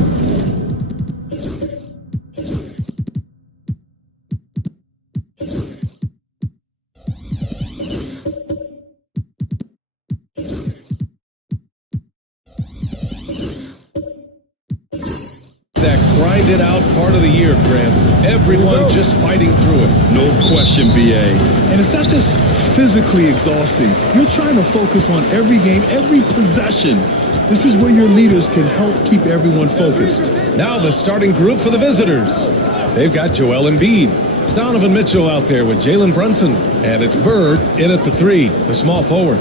that grind it out part of the year, Graham. Everyone just fighting through it. No question, BA. And it's not just physically exhausting. You're trying to focus on every game, every possession. This is where your leaders can help keep everyone focused. Now the starting group for the visitors. They've got Joel Embiid, Donovan Mitchell out there with Jalen Brunson, and it's Bird in at the 3, the small forward.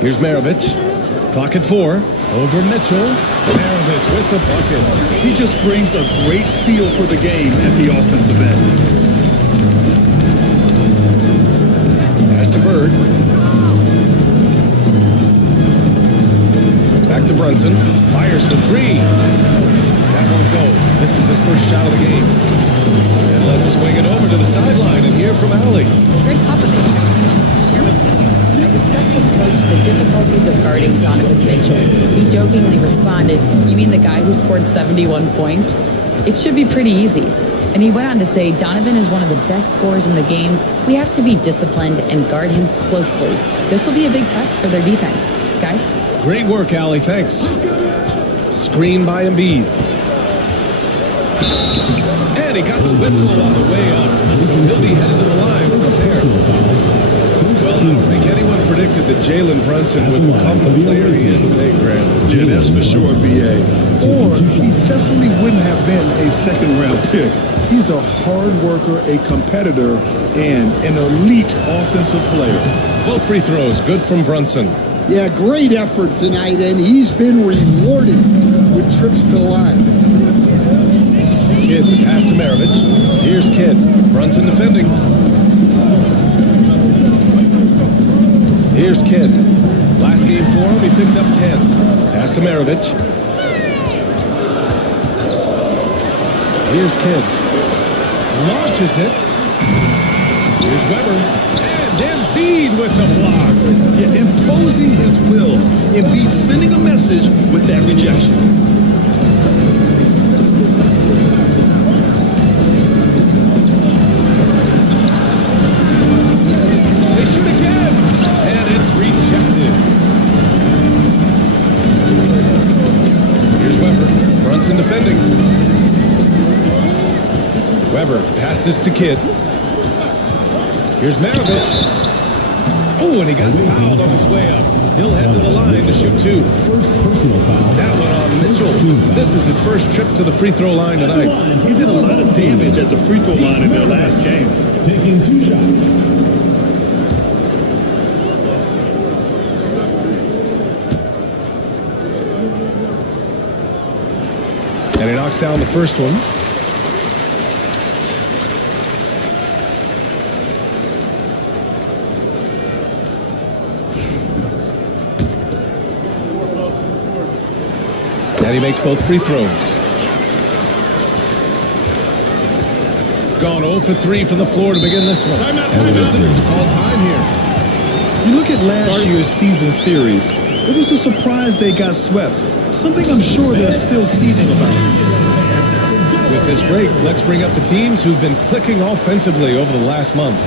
Here's Maravich. Clock at 4. Over Mitchell. Maravich with the bucket. He just brings a great feel for the game at the offensive end. Pass to Bird. Back to Brunson. Fires for 3. That won't go. This is his first shot of the game. And let's swing it over to the sideline and hear from Allie. Greg Popovich had a few moments to share with me. I discussed with Coach the difficulties of guarding Donovan Mitchell. He jokingly responded, "You mean the guy who scored 71 points? It should be pretty easy." And he went on to say, "Donovan is one of the best scorers in the game. We have to be disciplined and guard him closely. This will be a big test for their defense." Guys? Great work, Allie. Thanks. Screen by Embiid. And he got the whistle on the way up. So he'll be headed to the line for the pair. Well, I don't think anyone predicted that Jalen Brunson would become the player he is today, Graham. Yeah, that's for sure, BA. Or he definitely wouldn't have been a second-round pick. He's a hard worker, a competitor, and an elite offensive player. Both free throws, good from Brunson. Yeah, great effort tonight, and he's been rewarded with trips to the line. Kidd, the pass to Maravich. Here's Kidd. Brunson defending. Here's Kidd. Last game for him, he picked up 10. Pass to Maravich. Here's Kidd. Launches it. Here's Weber. And Embiid with the block. Yeah, imposing his will. Embiid sending a message with that rejection. They shoot again. And it's rejected. Here's Weber. Brunson defending. Weber passes to Kidd. Here's Maravich. Oh, and he got fouled on his way up. He'll head to the line to shoot 2. First personal foul. That one on Mitchell. This is his first trip to the free throw line tonight. He did a lot of damage at the free throw line in their last game. Taking 2 shots. And he knocks down the first one. And he makes both free throws. Gone 0 for 3 from the floor to begin this one. And the visitors call time here. You look at last year's season series. It was a surprise they got swept. Something I'm sure they're still seething about. With this break, let's bring up the teams who've been clicking offensively over the last month.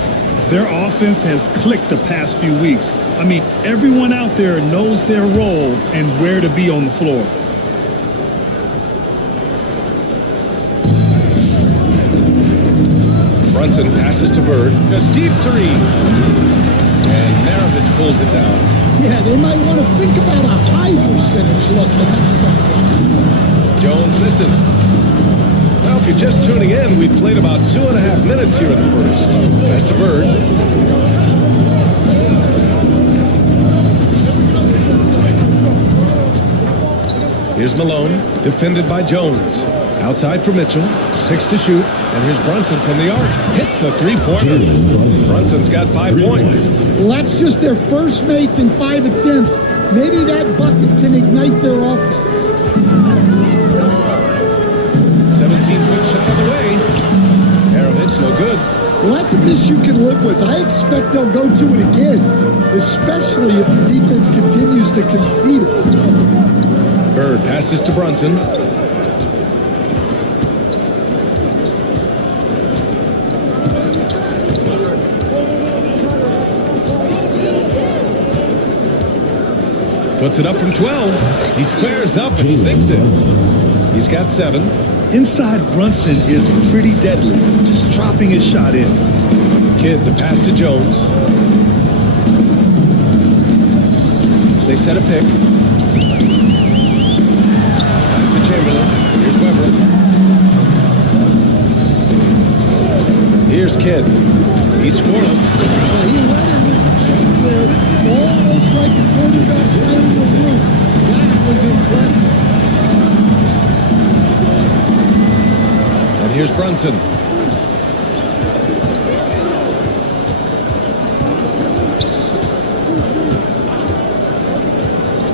Their offense has clicked the past few weeks. I mean, everyone out there knows their role and where to be on the floor. Brunson passes to Bird. A deep 3. And Maravich pulls it down. Yeah, they might want to think about a high percentage look the next time. Jones misses. Well, if you're just tuning in, we've played about 2.5 minutes here in the first. Pass to Bird. Here's Malone, defended by Jones. Outside for Mitchell, 6 to shoot, and here's Brunson from the arc. Hits the 3-pointer. Brunson's got 5 points. Well, that's just their first make in 5 attempts. Maybe that bucket can ignite their offense. 17-foot shot on the way. Maravich, no good. Well, that's a miss you can live with. I expect they'll go to it again, especially if the defense continues to concede it. Bird passes to Brunson. Puts it up from 12. He squares up and sinks it. He's got 7. Inside Brunson is pretty deadly, just dropping his shot in. Kidd, the pass to Jones. They set a pick. Pass to Chamberlain. Here's Weber. Here's Kidd. He's scoreless. He went in with the chase there, almost like a quarterback finding the roof. That was impressive. And here's Brunson.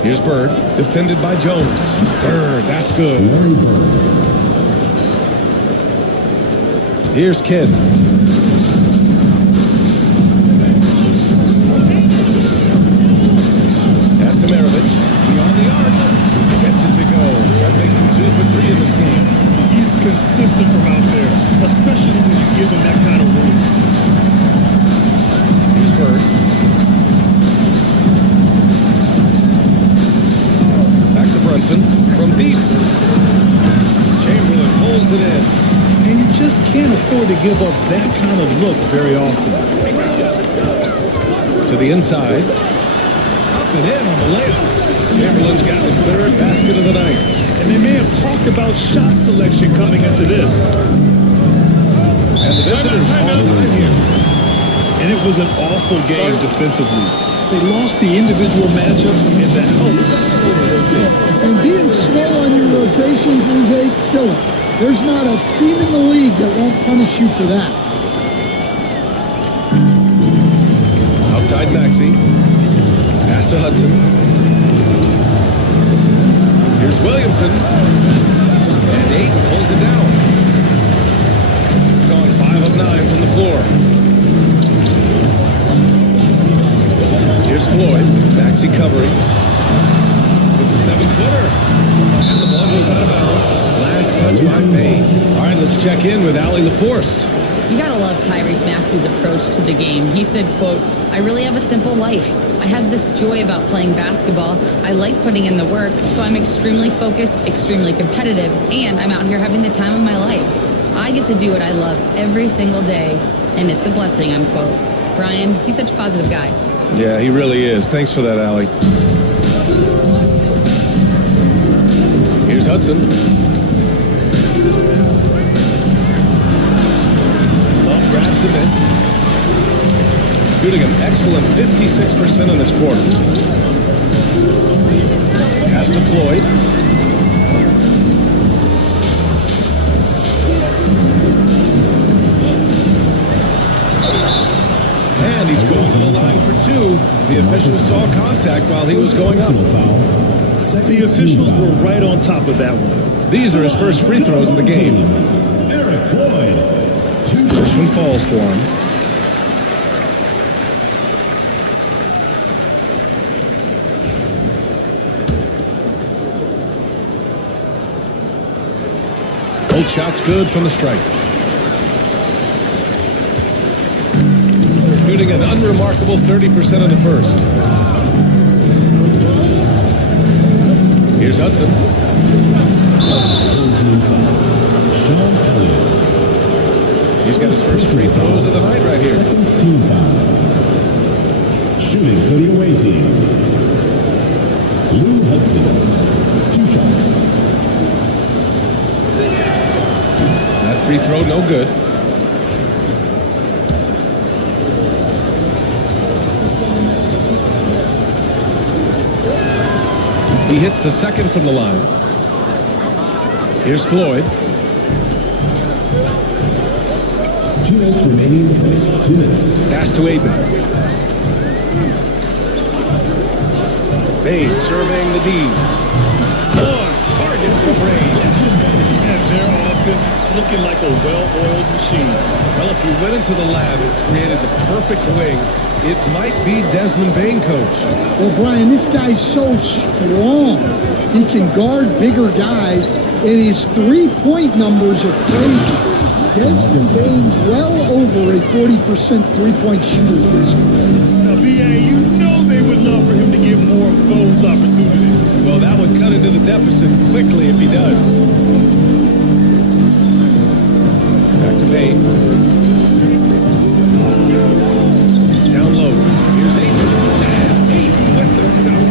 Here's Bird, defended by Jones. Bird, that's good. Here's Kidd. Pass to Maravich. Beyond the arc. Gets it to go. That makes him 2 for 3 in this game. He's consistent from out there, especially when you give him that kind of room. Here's Bird. Back to Brunson from deep. Chamberlain pulls it in. And you just can't afford to give up that kind of look very often. To the inside. Up and in on the layup. Chamberlain's got his 3rd basket of the night. And they may have talked about shot selection coming into this. And the visitors call time here. And it was an awful game defensively. They lost the individual matchups, and the help was so rotated. And being slow on your rotations is a killer. There's not a team in the league that won't punish you for that. Outside Maxey. Pass to Hudson. Here's Williamson. And 8 pulls it down. Gone 5 of 9 from the floor. Here's Floyd. Maxey covering. With the 7-footer. And the ball goes out of bounds. Last touch by Payne. All right, let's check in with Allie LaForce. You gotta love Tyrese Maxey's approach to the game. He said, quote, "I really have a simple life. I have this joy about playing basketball. I like putting in the work, so I'm extremely focused, extremely competitive, and I'm out here having the time of my life. I get to do what I love every single day, and it's a blessing," unquote. Brian, he's such a positive guy. Yeah, he really is. Thanks for that, Allie. Here's Hudson. Love grabs the miss. Shooting an excellent 56% in this quarter. Pass to Floyd. And he's going to the line for 2. The officials saw contact while he was going up. The officials were right on top of that one. These are his first free throws of the game. Eric Floyd. First one falls for him. Both shots good from the stripe. Shooting an unremarkable 30% in the first. Here's Hudson. Sean Elliott. He's got his first free throws of the night right here. Second team foul. Shooting for the away team. Lou Hudson. 2 shots. That free throw no good. He hits the second from the line. Here's Floyd. 2 minutes remaining in the first. 2 minutes. Pass to Aiden. Payne surveying the D. On target from range. And their offense looking like a well-oiled machine. Well, if you went into the lab and created the perfect wing, it might be Desmond Bain, coach. Well, Brian, this guy's so strong. He can guard bigger guys, and his three-point numbers are crazy. Desmond Bain's well over a 40% three-point shooter for his career. Now, B.A., you know they would love for him to get more of those opportunities. Well, that would cut into the deficit quickly if he does. Back to Bain. Down low. Here's Aiden. Aiden with the stuff.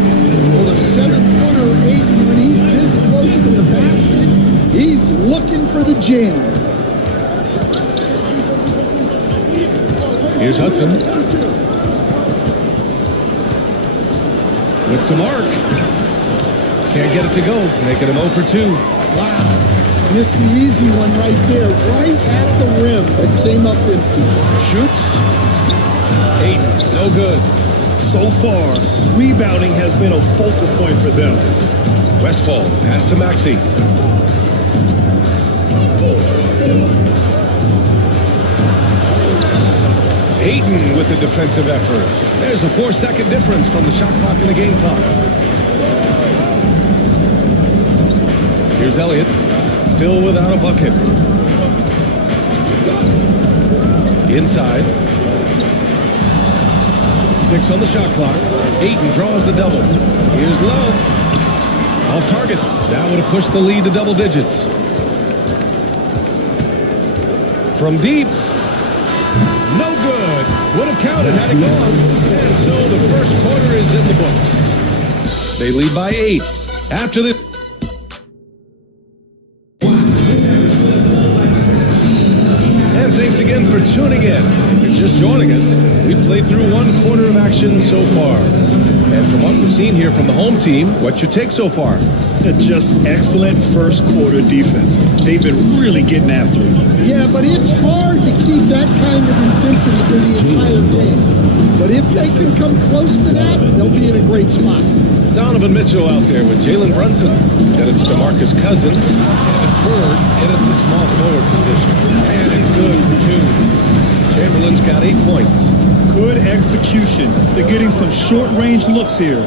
Well, the 7-footer Aiden, when he's this close to the basket, he's looking for the jam. Here's Hudson. With some arc. Can't get it to go. Making him 0 for 2. Wow. Missed the easy one right there, right at the rim, but came up empty. Shoots. 8. No good. So far, rebounding has been a focal point for them. Westfall. Pass to Maxey. Aiden with the defensive effort. There's a 4-second difference from the shot clock and the game clock. Here's Elliott. Still without a bucket. Inside. 6 on the shot clock. Aiden draws the double. Here's Love. Off target. That would have pushed the lead to double digits. From deep. No good. Would have counted had it gone. And so the first quarter is in the books. They lead by 8. After this. And thanks again for tuning in. If you're just joining us, we played through 1 quarter of action so far. And from what we've seen here from the home team, what's your take so far? just excellent first quarter defense. They've been really getting after it. Yeah, but it's hard to keep that kind of intensity for the entire game. But if they can come close to that, they'll be in a great spot. Donovan Mitchell out there with Jalen Brunson. Then it's DeMarcus Cousins. And it's Bird in at the small forward position. And it's good for 2. Chamberlain's got 8 points. Good execution. They're getting some short-range looks here.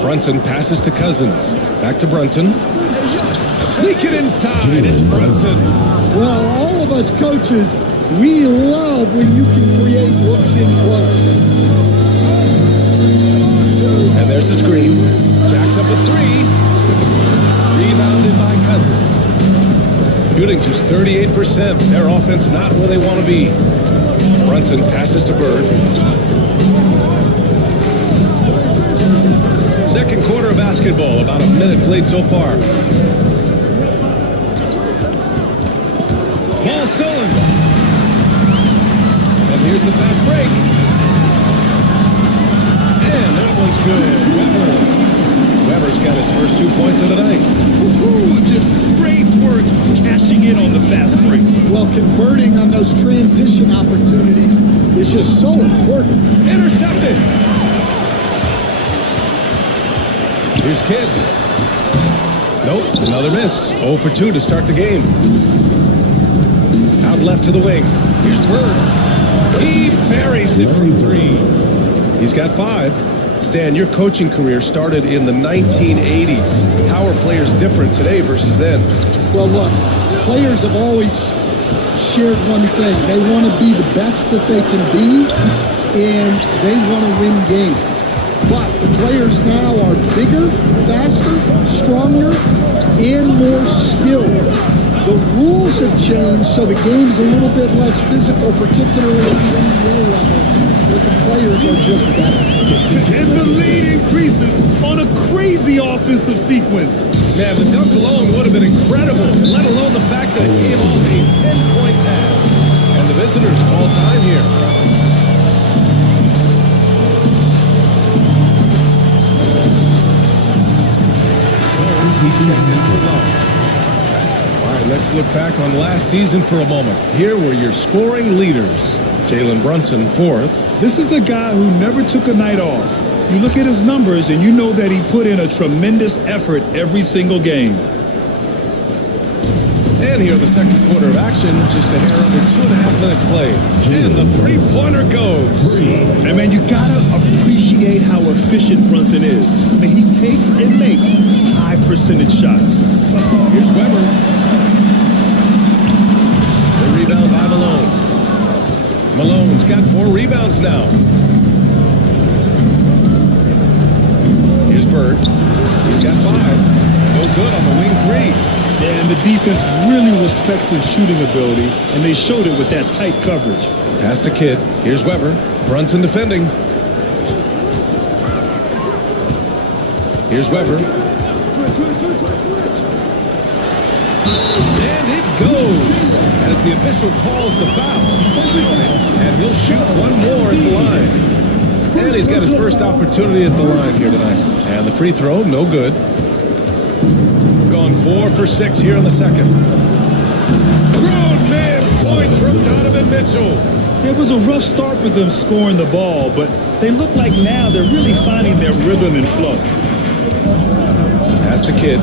Brunson passes to Cousins. Back to Brunson. Sneak it inside. It's Brunson. Well, all of us coaches, we love when you can create looks in close. And there's the screen. Jacks up a 3. Rebounded by Cousins. Shooting just 38%. Their offense not where they want to be. Brunson passes to Bird. Second quarter of basketball. About a minute played so far. Ball stolen. And here's the fast break. And that one's good. Weber's got his first 2 points of the night. Woo-hoo, just great work cashing in on the fast break. Well, converting on those transition opportunities is just so important. Intercepted. Here's Kidd. Nope, another miss. 0 for 2 to start the game. Out left to the wing. Here's Bird. He buries it from 3. He's got 5. Stan, your coaching career started in the 1980s. How are players different today versus then? Well, look, players have always shared one thing. They want to be the best that they can be, and they want to win games. But the players now are bigger, faster, stronger, and more skilled. The rules have changed, so the game's a little bit less physical, particularly at the NBA level. But the players are just better. And the lead increases on a crazy offensive sequence. Man, the dunk alone would have been incredible, let alone the fact that it came off a 10-point pass. And the visitors call time here. All right, let's look back on last season for a moment. Here were your scoring leaders. Jalen Brunson, 4th. This is a guy who never took a night off. You look at his numbers and you know that he put in a tremendous effort every single game. And here the second quarter of action, just a hair under 2.5 minutes played. And the three-pointer goes. And man, you gotta appreciate how efficient Brunson is. I mean, he takes and makes high percentage shots. Here's Weber. The rebound by Malone. Malone's got 4 rebounds now. Here's Bird. He's got 5. No good on the wing 3. And the defense really respects his shooting ability, and they showed it with that tight coverage. Pass to Kidd. Here's Weber. Brunson defending. Here's Weber. And it goes as the official calls the foul. And he'll shoot one more at the line. And he's got his first opportunity at the line here tonight. And the free throw, no good. Gone 4 for 6 here in the second. Grown man point from Donovan Mitchell. It was a rough start for them scoring the ball, but they look like now they're really finding their rhythm and flow. Pass to Kidd.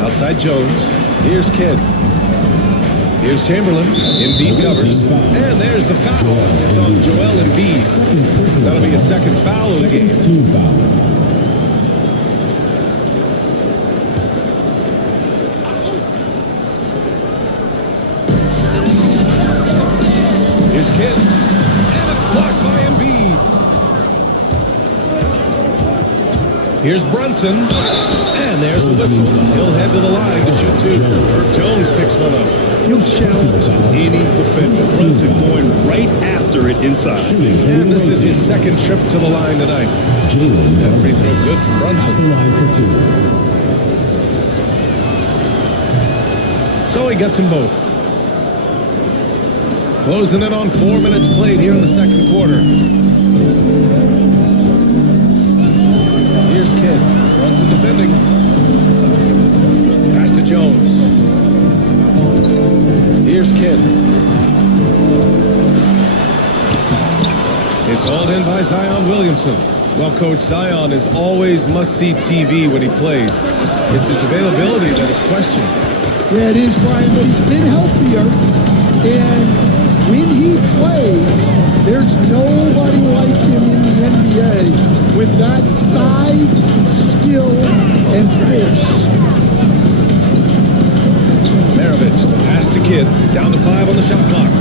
Outside Jones. Here's Kidd. Here's Chamberlain. Embiid covers. And there's the foul. It's on Joel Embiid. That'll be a second foul of the game. Here's Kidd. And it's blocked by Embiid. Here's Brunson. And there's a whistle. He'll head to the line to shoot 2. Jones picks one up. He'll challenge any defender. Brunson going right after it inside. And this is his second trip to the line tonight. That free throw good from Brunson. So he gets them both. Closing it on 4 minutes played here in the second quarter. rebounding. Pass to Jones. Here's Kidd. It's hauled in by Zion Williamson. Well, Coach, Zion is always must-see TV when he plays. It's his availability that is questioned. Yeah, it is, Brian, but he's been healthier. And when he plays, there's nobody like him in the NBA with that size, skill, and force. Maravich, the pass to Kidd. Down to 5 on the shot clock.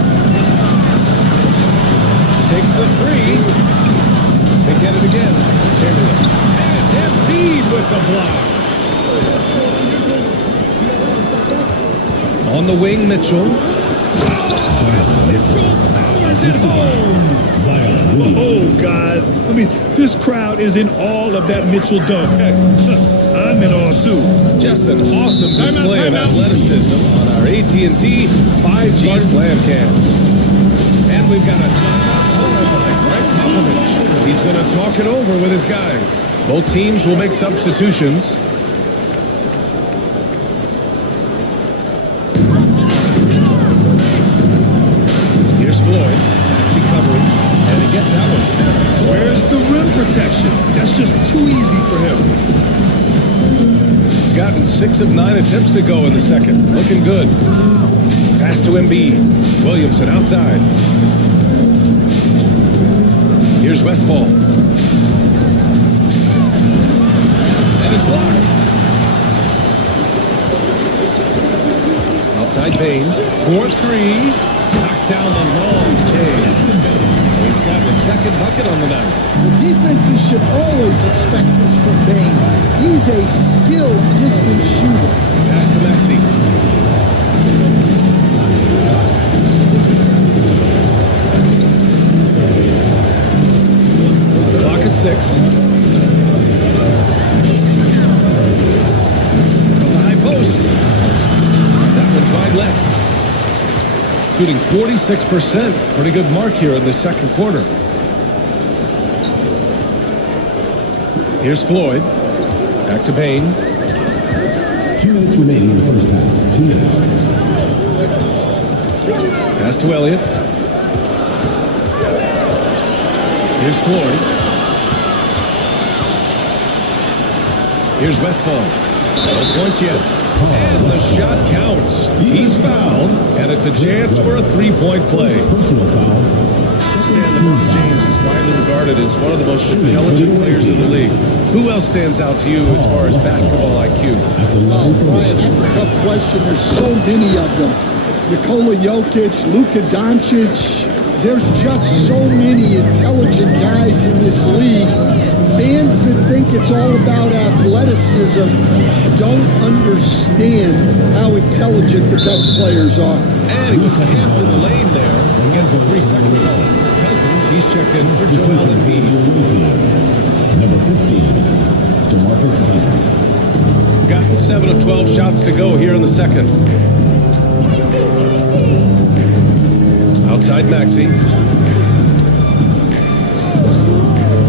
Takes the 3. They get it again. Chamberlain. And Embiid with the block. On the wing, Mitchell. Mitchell powers it home. Oh, guys. I mean, this crowd is in awe of that Mitchell dunk. Heck, I'm in awe, too. Just an awesome display of athleticism on our AT&T 5G Slam Cam. And we've got a timeout called by Greg Popovich. He's going to talk it over with his guys. Both teams will make substitutions. Here's Floyd. That's he covering. And he gets out of it. Where's the rim protection? That's just too easy for him. He's gotten 6 of 9 attempts to go in the second. Looking good. Pass to Embiid. Williamson outside. Here's Westfall. And it's blocked. Outside Payne. 4-3. Knocks down the long chain. He's got the second bucket on the night. The defenses should always expect this from Bane. He's a skilled distance shooter. Pass to Maxey. Clock at 6. From the high post. That one's wide left. Shooting 46%. Pretty good mark here in the second quarter. Here's Floyd. Back to Payne. 2 minutes remaining in the first half. 2 minutes. Pass to Elliott. Here's Floyd. Here's Westfall. No points yet. And the shot counts. He's fouled, and it's a chance for a three-point play. Personal foul. LeBron James is widely regarded as one of the most intelligent players in the league. Who else stands out to you as far as basketball IQ? Oh, Brian, that's a tough question. There's so many of them. Nikola Jokic, Luka Doncic. There's just so many intelligent guys in this league. Fans that think it's all about athleticism don't understand how intelligent the best players are. And he was camped in the lane there. He gets a 3-second call. Cousins, he's checked in for Joel Embiid. Number 15, DeMarcus Cousins. Got 7 of 12 shots to go here in the second. Outside Maxey.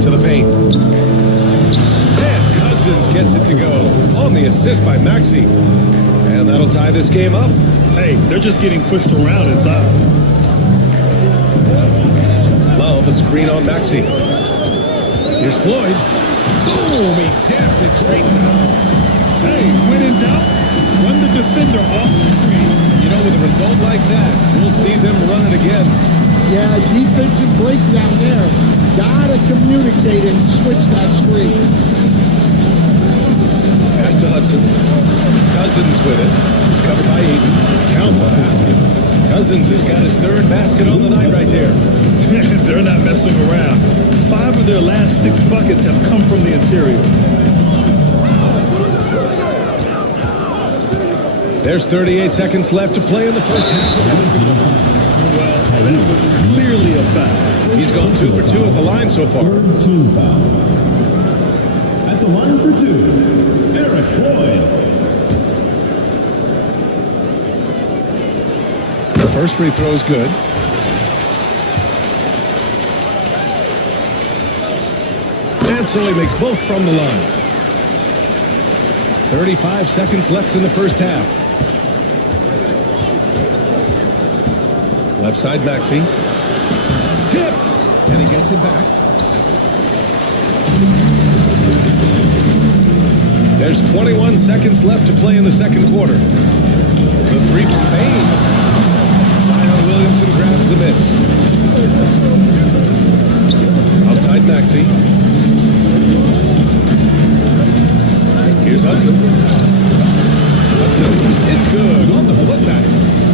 To the paint. And Cousins gets it to go on the assist by Maxey. And that'll tie this game up. Hey, they're just getting pushed around inside. Love a screen on Maxey. Here's Floyd. Boom, he jams it straight down. Hey, when in doubt, run the defender off the screen. You know, with a result like that, we'll see them run it again. Yeah, defensive breakdown there. Gotta communicate and switch that screen. Pass to Hudson. Cousins with it. He's covered by Ayton. Count the basket. Cousins has got his third basket on the night right there. They're not messing around. 5 of their last 6 buckets have come from the interior. There's 38 seconds left to play in the first half of basketball. Well, that was clearly a foul. He's gone 2 for 2 at the line so far. Third team foul. At the line for 2, Eric Floyd. The first free throw is good. And so he makes both from the line. 35 seconds left in the first half. Left side, Maxey. Tipped. And he gets it back. There's 21 seconds left to play in the second quarter. The three from Payne. Zion Williamson grabs the miss. Outside Maxey. Here's Hudson. Hudson, it's good on the putback.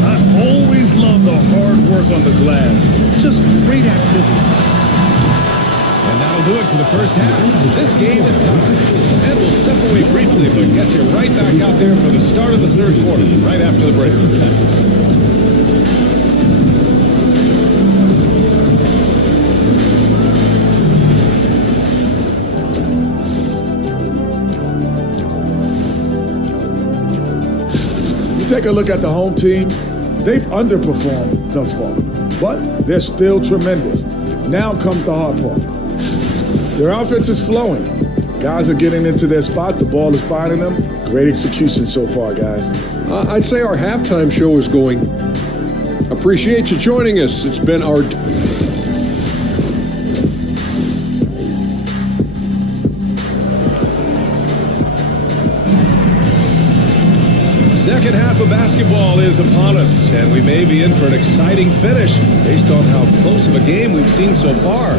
I always love the hard work on the glass. Just great activity. And that'll do it for the first half. This game is tied. And we'll step away briefly, but get you right back out there for the start of the third quarter, right after the break. You take a look at the home team, they've underperformed thus far, but they're still tremendous. Now comes the hard part. Their offense is flowing. Guys are getting into their spot. The ball is finding them. Great execution so far, guys. I'd say our halftime show is going. Appreciate you joining us. It's been our... Second half of basketball is upon us, and we may be in for an exciting finish based on how close of a game we've seen so far.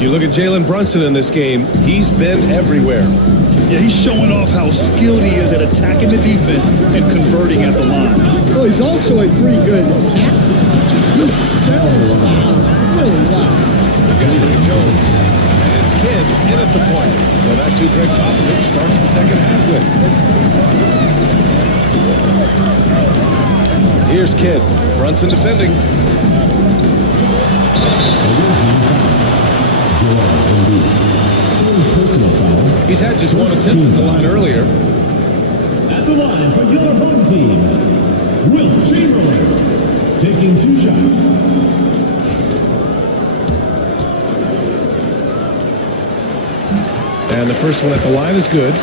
You look at Jalen Brunson in this game, he's been everywhere. Yeah, he's showing off how skilled he is at attacking the defense and converting at the line. Well, he's also a pretty good athlete. He sells fouls really well. We've got Greg Jones, and it's Kidd in at the point. So that's who Greg Popovich starts the second half with. Here's Kidd. Brunson defending. He's had just one attempt at the line earlier. At the line for your home team, Wilt Chamberlain, taking 2 shots. And the first one at the line is good.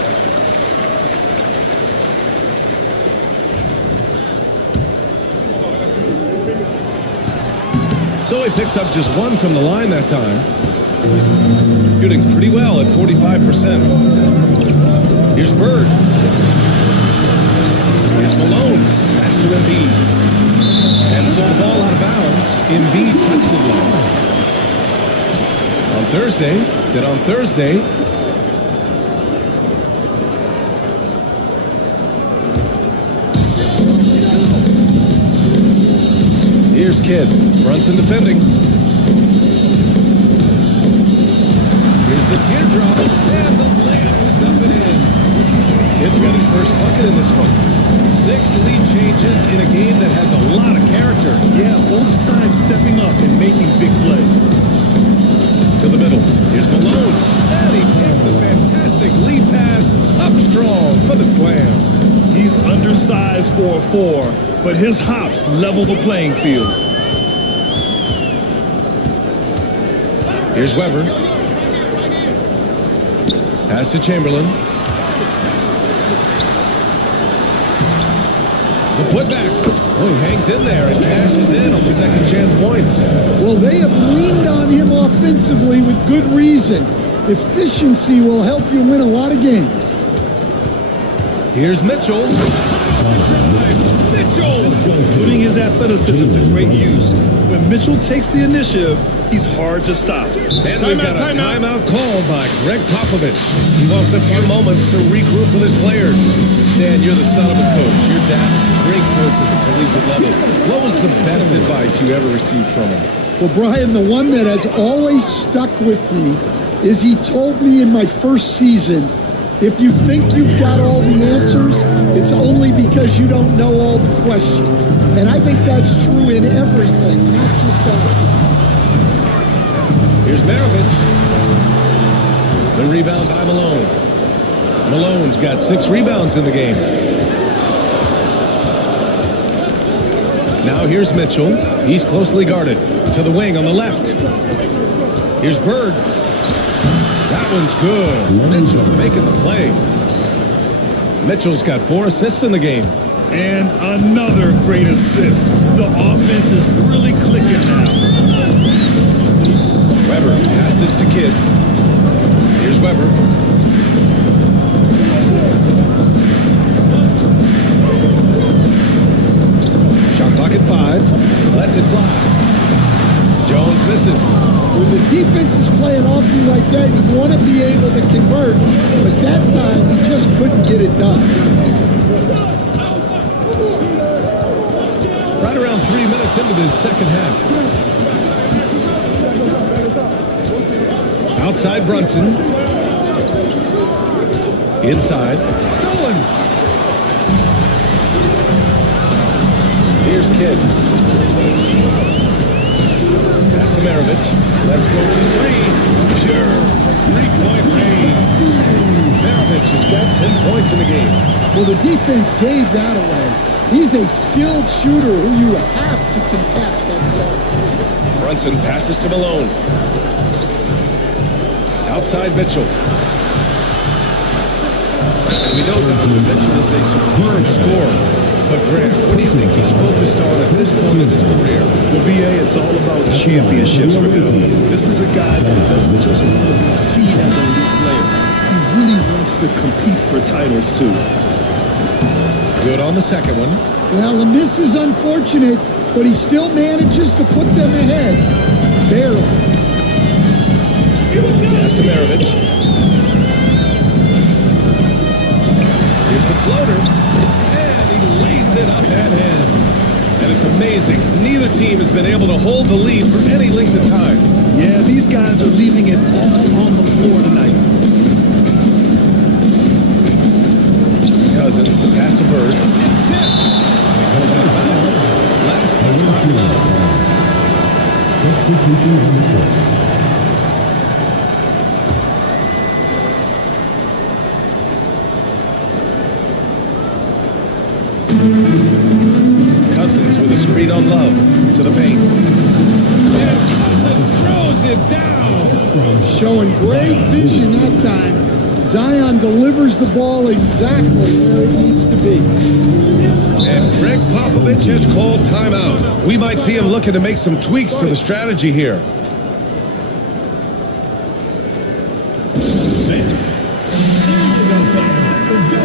So he picks up just one from the line that time. Shooting pretty well at 45%. Here's Bird. Here's Malone. Pass to Embiid. And so the ball out of bounds. Embiid touched it once. On Thursday, here's Kidd. Brunson defending. Here's the teardrop. And the layup is up and in. Kidd's got his first bucket in this one. 6 lead changes in a game that has a lot of character. Yeah, both sides stepping up and making big plays. To the middle. Here's Malone. And he takes the fantastic lead pass up strong for the slam. He's undersized for a 4, but his hops level the playing field. Here's Weber. Pass to Chamberlain. The putback. Oh, he hangs in there and cashes in on the second chance points. Well, they have leaned on him offensively with good reason. Efficiency will help you win a lot of games. Here's Mitchell. Mitchell! Putting his athleticism to great use. When Mitchell takes the initiative, he's hard to stop. And we've got a timeout called by Greg Popovich. He wants a few moments to regroup with his players. Stan, you're the son of a coach. Your dad's a great coach at the collegiate level. What was the best advice you ever received from him? Well, Brian, the one that has always stuck with me is he told me in my first season, if you think you've got all the answers, it's only because you don't know all the questions. And I think that's true in everything, not just basketball. Here's Maravich. The rebound by Malone. Malone's got 6 rebounds in the game. Now here's Mitchell. He's closely guarded. To the wing on the left. Here's Bird. That one's good. Mitchell making the play. Mitchell's got 4 assists in the game. And another great assist. The offense is really clicking now. Weber passes to Kidd. Here's Weber. Shot clock at 5. Lets it fly. Jones misses. When the defense is playing off you like that, you want to be able to convert. But that time, he just couldn't get it done. Right around 3 minutes into this second half. Outside Brunson. Inside. Stolen. Here's Kidd. Pass to Maravich. Let's go for 3. Sure. From 3-point range. Maravich has got 10 points in the game. Well, the defense gave that away. He's a skilled shooter who you have to contest at the arc. Brunson passes to Malone. Outside Mitchell. And we know Donovan Mitchell is a superb scorer. But Grant, what do you think he's focused on at this point in his career? Well, BA, it's all about championships for him. This is a guy that doesn't just want to be seen as an elite player. He really wants to compete for titles, too. Good on the second one. Well, the miss is unfortunate, but he still manages to put them ahead. Barely. Pass to Maravich. Here's the floater. And he lays it up and in. And it's amazing. Neither team has been able to hold the lead for any length of time. Yeah, these guys are leaving it all on the floor tonight. Cousins, the pass to Bird. It's tipped. Last Substitution on the court. Cousins with a screen on Love to the paint. And Cousins throws it down. Showing great vision that time. Zion delivers the ball exactly where it needs to be. And Greg Popovich has called timeout. We might see him looking to make some tweaks to the strategy here.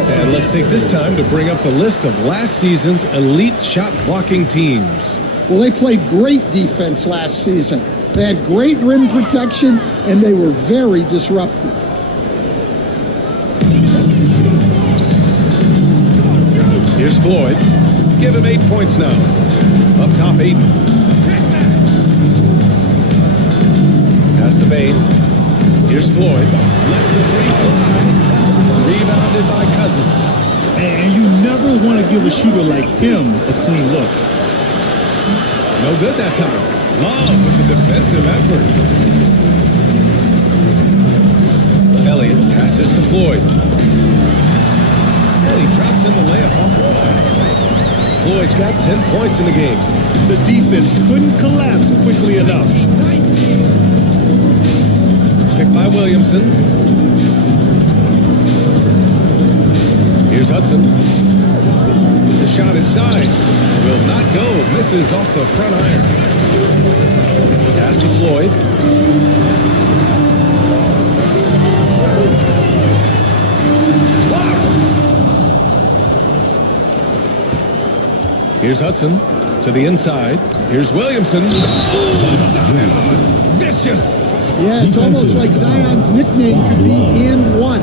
And let's take this time to bring up the list of last season's elite shot blocking teams. Well, they played great defense last season. They had great rim protection, and they were very disruptive. Here's Floyd. Give him 8 points now. Up top, Aiden. Pass to Bain. Here's Floyd. Lets the 3 fly. Rebounded by Cousins. And you never want to give a shooter like him a clean look. No good that time. Love with the defensive effort. Elliott passes to Floyd. And he drops in the layup off the glass. Floyd's got 10 points in the game. The defense couldn't collapse quickly enough. Picked by Williamson. Here's Hudson. The shot inside. Will not go. Misses off the front iron. Pass to Floyd. Here's Hudson to the inside. Here's Williamson. Vicious. Yeah, it's almost like Zion's nickname could be and one.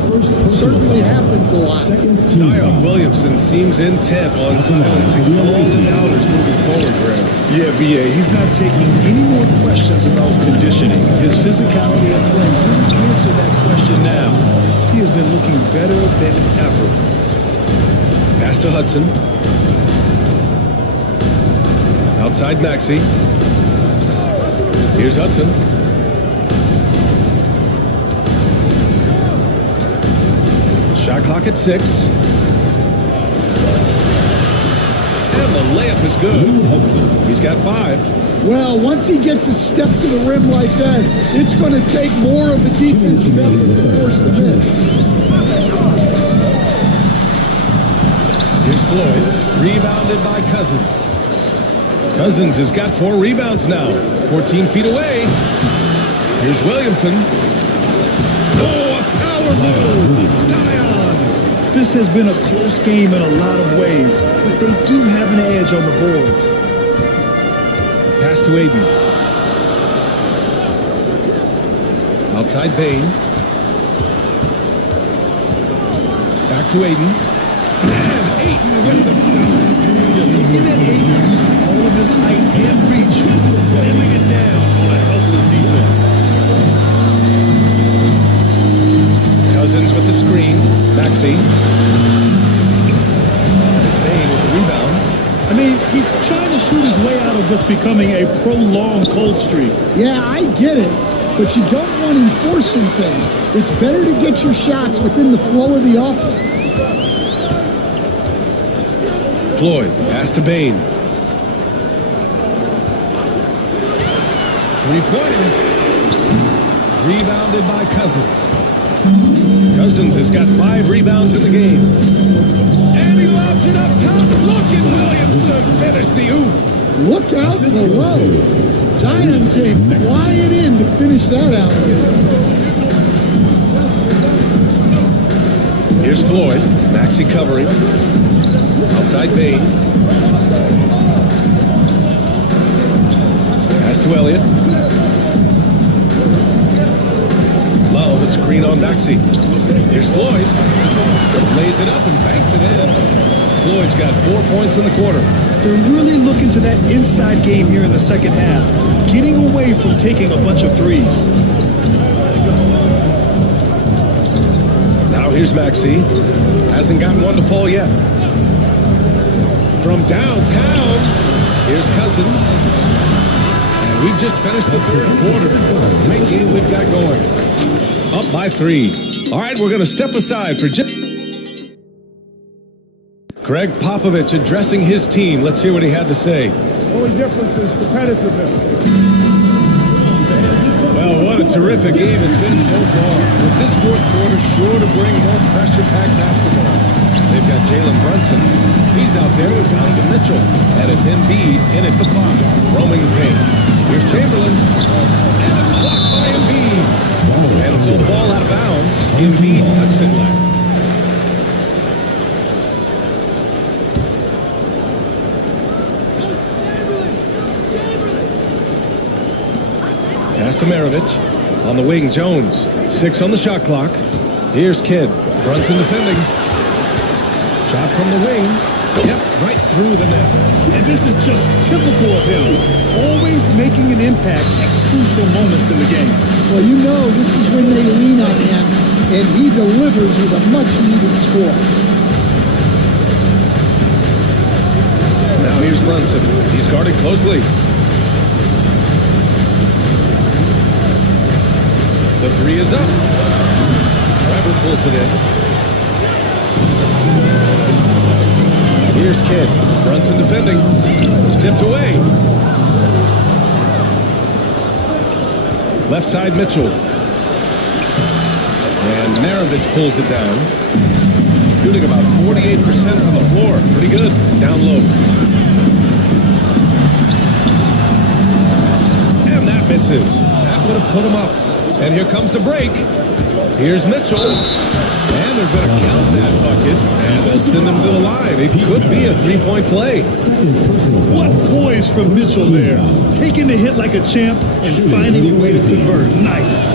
Certainly happens a lot. Zion Williamson seems intent on silencing all the doubters moving forward, Graham. Yeah, BA, he's not taking any more questions about conditioning. His physicality and play really answer that question now. He has been looking better than ever. Pass to Hudson. Outside Maxey. Here's Hudson. Shot clock at 6. And the layup is good. He's got 5. Well, once he gets a step to the rim like that, it's going to take more of a defensive effort to force the miss. Rebounded by Cousins. Cousins has got 4 rebounds now. 14 feet away. Here's Williamson. Oh, a power move! Zion! This has been a close game in a lot of ways, but they do have an edge on the boards. Pass to Aiden. Outside Bain. Back to Aiden. And Ayton with the stop. You're looking at Ayton using all of his height and reach, slamming it down on a helpless defense. Cousins with the screen. Maxey. It's Bain with the rebound. I mean, he's trying to shoot his way out of what's becoming a prolonged cold streak. Yeah, I get it, but you don't want him forcing things. It's better to get your shots within the flow of the offense. Floyd, pass to Bain. 3-pointer. Rebounded by Cousins. Cousins has got 5 rebounds in the game. And he lobs it up top. Look at Williamson finish the oop. Look out below. Zion came flying in to finish that out. Here's Floyd. Maxey covering. Outside Bain. Pass to Elliott. Love a screen on Maxey. Here's Floyd. Lays it up and banks it in. Floyd's got 4 points in the quarter. They're really looking to that inside game here in the second half, getting away from taking a bunch of threes. Now here's Maxey. Hasn't gotten one to fall yet. From downtown, here's Cousins. And we've just finished the third quarter. What a tight game we've got going. Up by 3. All right, we're going to step aside for Greg Popovich addressing his team. Let's hear what he had to say. The only difference is competitiveness. Well, what a terrific game it's been so far. With this fourth quarter sure to bring more pressure-packed basketball. They've got Jalen Brunson. He's out there with Donovan Mitchell. And it's Embiid in at the 5, roaming the paint. Here's Chamberlain. And it's blocked by Embiid. And so the ball out of bounds. Embiid touched it last. Pass to Maravich. On the wing, Jones. 6 on the shot clock. Here's Kidd. Brunson defending. Shot from the wing. Yep, right through the net. And this is just typical of him. Always making an impact at crucial moments in the game. Well, you know this is when they lean on him, and he delivers with a much-needed score. Now here's Brunson. He's guarded closely. The 3 is up. Driver pulls it in. Here's Kidd. Brunson defending. Tipped away. Left side Mitchell. And Maravich pulls it down. Shooting about 48% from the floor. Pretty good. Down low. And that misses. That would have put him up. And here comes the break. Here's Mitchell. And they're going to count that bucket. And they'll send him to the line. It could be a 3-point play. What poise from Mitchell there. Taking the hit like a champ and finding a way to convert. Nice.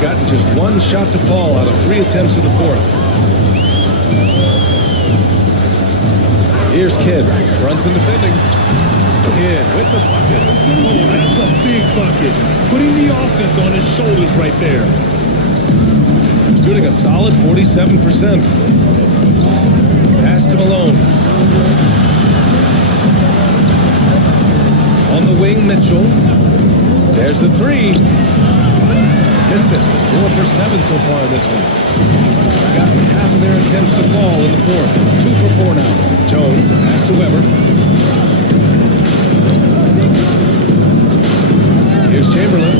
Gotten just 1 shot to fall out of 3 attempts in the fourth. Here's Kidd. Brunson defending. Kidd with the bucket. Oh, that's a big bucket. Putting the offense on his shoulders right there. Shooting a solid 47%. Pass to Malone. On the wing, Mitchell. There's the 3. Missed it. 4 for 7 so far in this one. Gotten half of their attempts to fall in the fourth. 2 for 4 now. Jones, pass to Weber. Here's Chamberlain.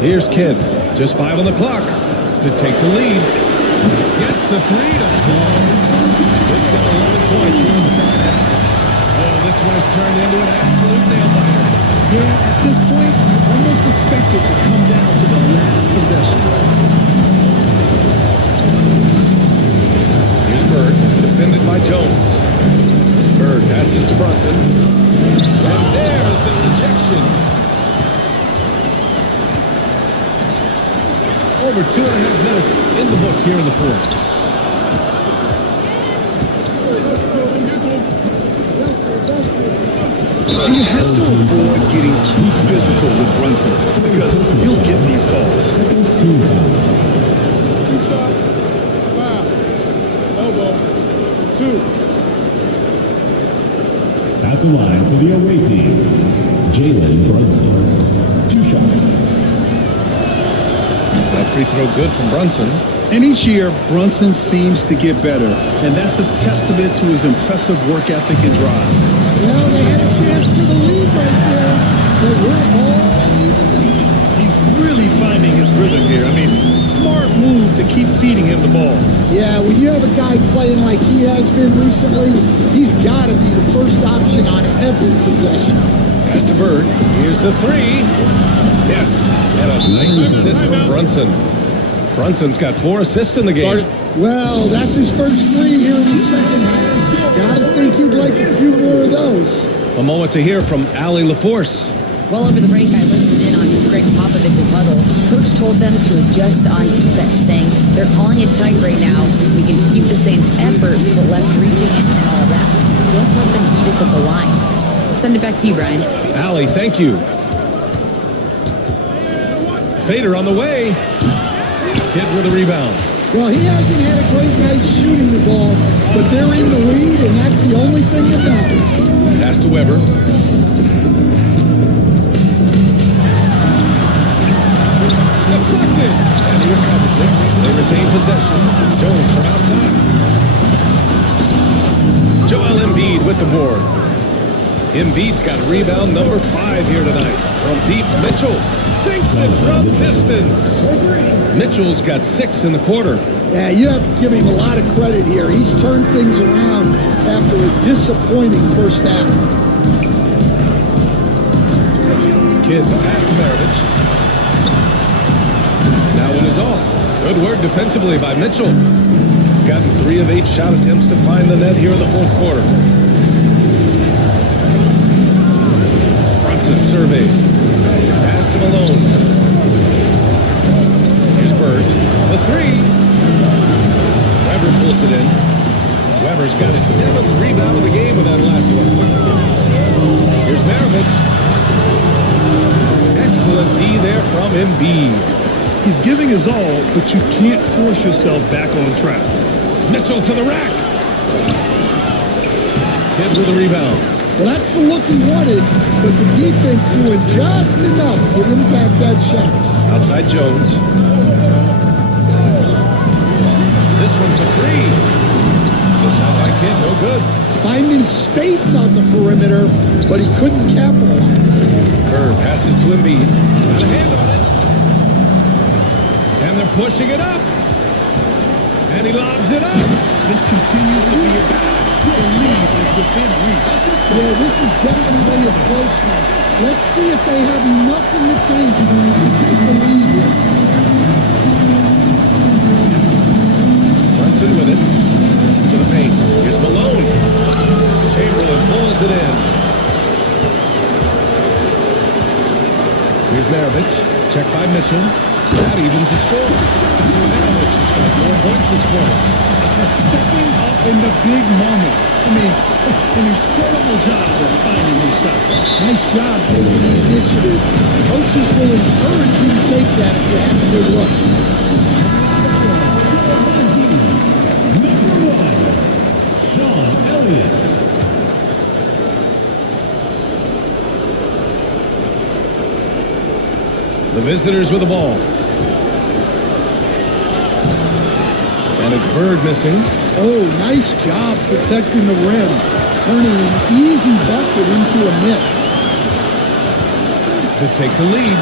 Here's Kidd. Just 5 on the clock to take the lead. Gets the 3 to close. It's got 11 points here in the second half. Oh, this one has turned into an absolute nail-biter. Yeah, at this point, almost expect it to come down to the last possession. Here's Bird, defended by Jones. Bird passes to Brunson. And there's the rejection. Over 2.5 minutes in the books here in the fourth. You have to avoid getting too physical with Brunson because he'll get these calls. 2 shots. 5. Elbow. 2. At the line for the away team, Jalen Brunson. 2 shots. That free throw good from Brunson. And each year, Brunson seems to get better, and that's a testament to his impressive work ethic and drive. Well, they had a chance for the lead right there, but we're all even. He's really finding his rhythm here. I mean, smart move to keep feeding him the ball. Yeah, when you have a guy playing like he has been recently, he's got to be the first option on every possession. Pass to Bird. Here's the 3. Yes, and a nice assist from Brunson. Brunson's got 4 assists in the game. Well, that's his first 3 here in the second half. Gotta think he'd like a few more of those. A moment to hear from Allie LaForce. Well, over the break, I listened in on Greg Popovich's huddle. Coach told them to adjust on defense, saying they're calling it tight right now. We can keep the same effort, but less reaching in and all that. Don't let them beat us at the line. Send it back to you, Brian. Allie, thank you. Fader on the way. Kidd with a rebound. Well, he hasn't had a great night shooting the ball, but they're in the lead, and that's the only thing that matters. Pass to Weber. Deflected. And he recovers it. They retain possession. Jones from outside. Joel Embiid with the board. Embiid's got rebound number 5 here tonight. From deep, Mitchell sinks it from distance. Mitchell's got 6 in the quarter. Yeah, you have to give him a lot of credit here. He's turned things around after a disappointing first half. Kidd pass to Maravich. That one is off. Good work defensively by Mitchell. Gotten 3 of 8 shot attempts to find the net here in the fourth quarter. Brunson surveys. Pass to Malone. Here's Bird. The 3. Weber pulls it in. Weber's got his 7th rebound of the game with that last one. Here's Maravich. Excellent D there from Embiid. He's giving his all, but you can't force yourself back on track. Mitchell to the rack. Kidd with a rebound. Well, that's the look he wanted, but the defense doing just enough to impact that shot. Outside Jones. This one's a 3. The shot by Kidd, no good. Finding space on the perimeter, but he couldn't capitalize. Bird passes to Embiid. Got a hand on it. And they're pushing it up. And he lobs it up. This continues to be a battle. The lead is within reach. Yeah, this is definitely a close one. Let's see if they have enough in the tank to take the lead here. Brunson with it. To the paint. Here's Malone. Chamberlain pulls it in. Here's Maravich. Checked by Mitchell. That evens the score. Maravich has got 4 points this quarter. Stepping up in the big moment. I mean, an incredible job of finding these shots. Nice job taking the initiative. Coaches will encourage you to take that if you have a good look. Number 1, Sean Elliott. The visitors with the ball. And it's Bird missing. Oh, nice job protecting the rim. Turning an easy bucket into a miss. To take the lead.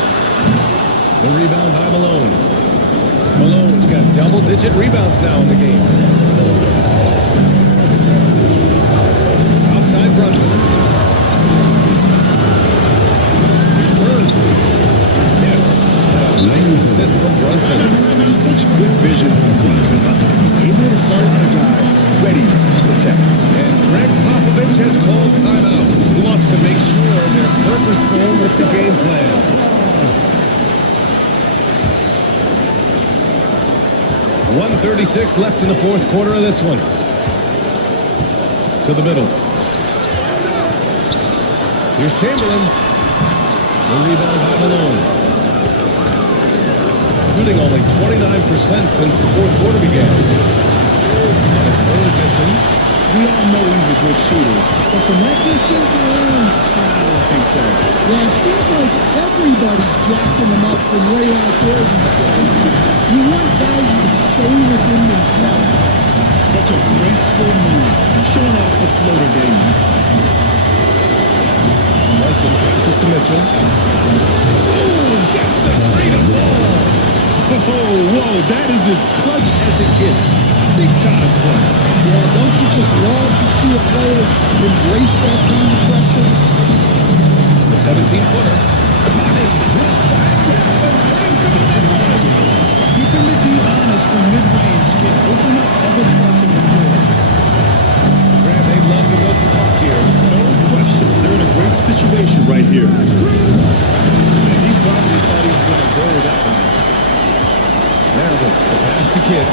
The rebound by Malone. Malone's got double-digit rebounds now in the game. Outside Brunson. Here's Bird. Yes. And a nice assist from Brunson. Such good vision from Brunson. Able to spot a guy ready to attack. And Greg Popovich has called timeout. He wants to make sure they're purposeful with the game plan. 1:36 left in the fourth quarter of this one. To the middle. Here's Chamberlain. The rebound by Malone. Shooting only 29% since the fourth quarter began. And it's Bird missing. We all know he's a good shooter, but from that distance, I don't think so. Yeah, it seems like everybody's jacking him up from way out there these days. You want guys to stay within themselves. Such a graceful move, showing off the floater game. Brunson passes to Mitchell. Oh, gets the freedom ball. Whoa, that is as clutch as it gets. Big time play. Yeah, don't you just love to see a player embrace that kind of pressure? The 17-footer. Keeping the D honest from mid-range can open up other parts of the floor. Grant, they'd love to milk the clock here. No question. They're in a great situation right here. And he probably thought he was going to bury that one. Maravich, the pass to Kidd.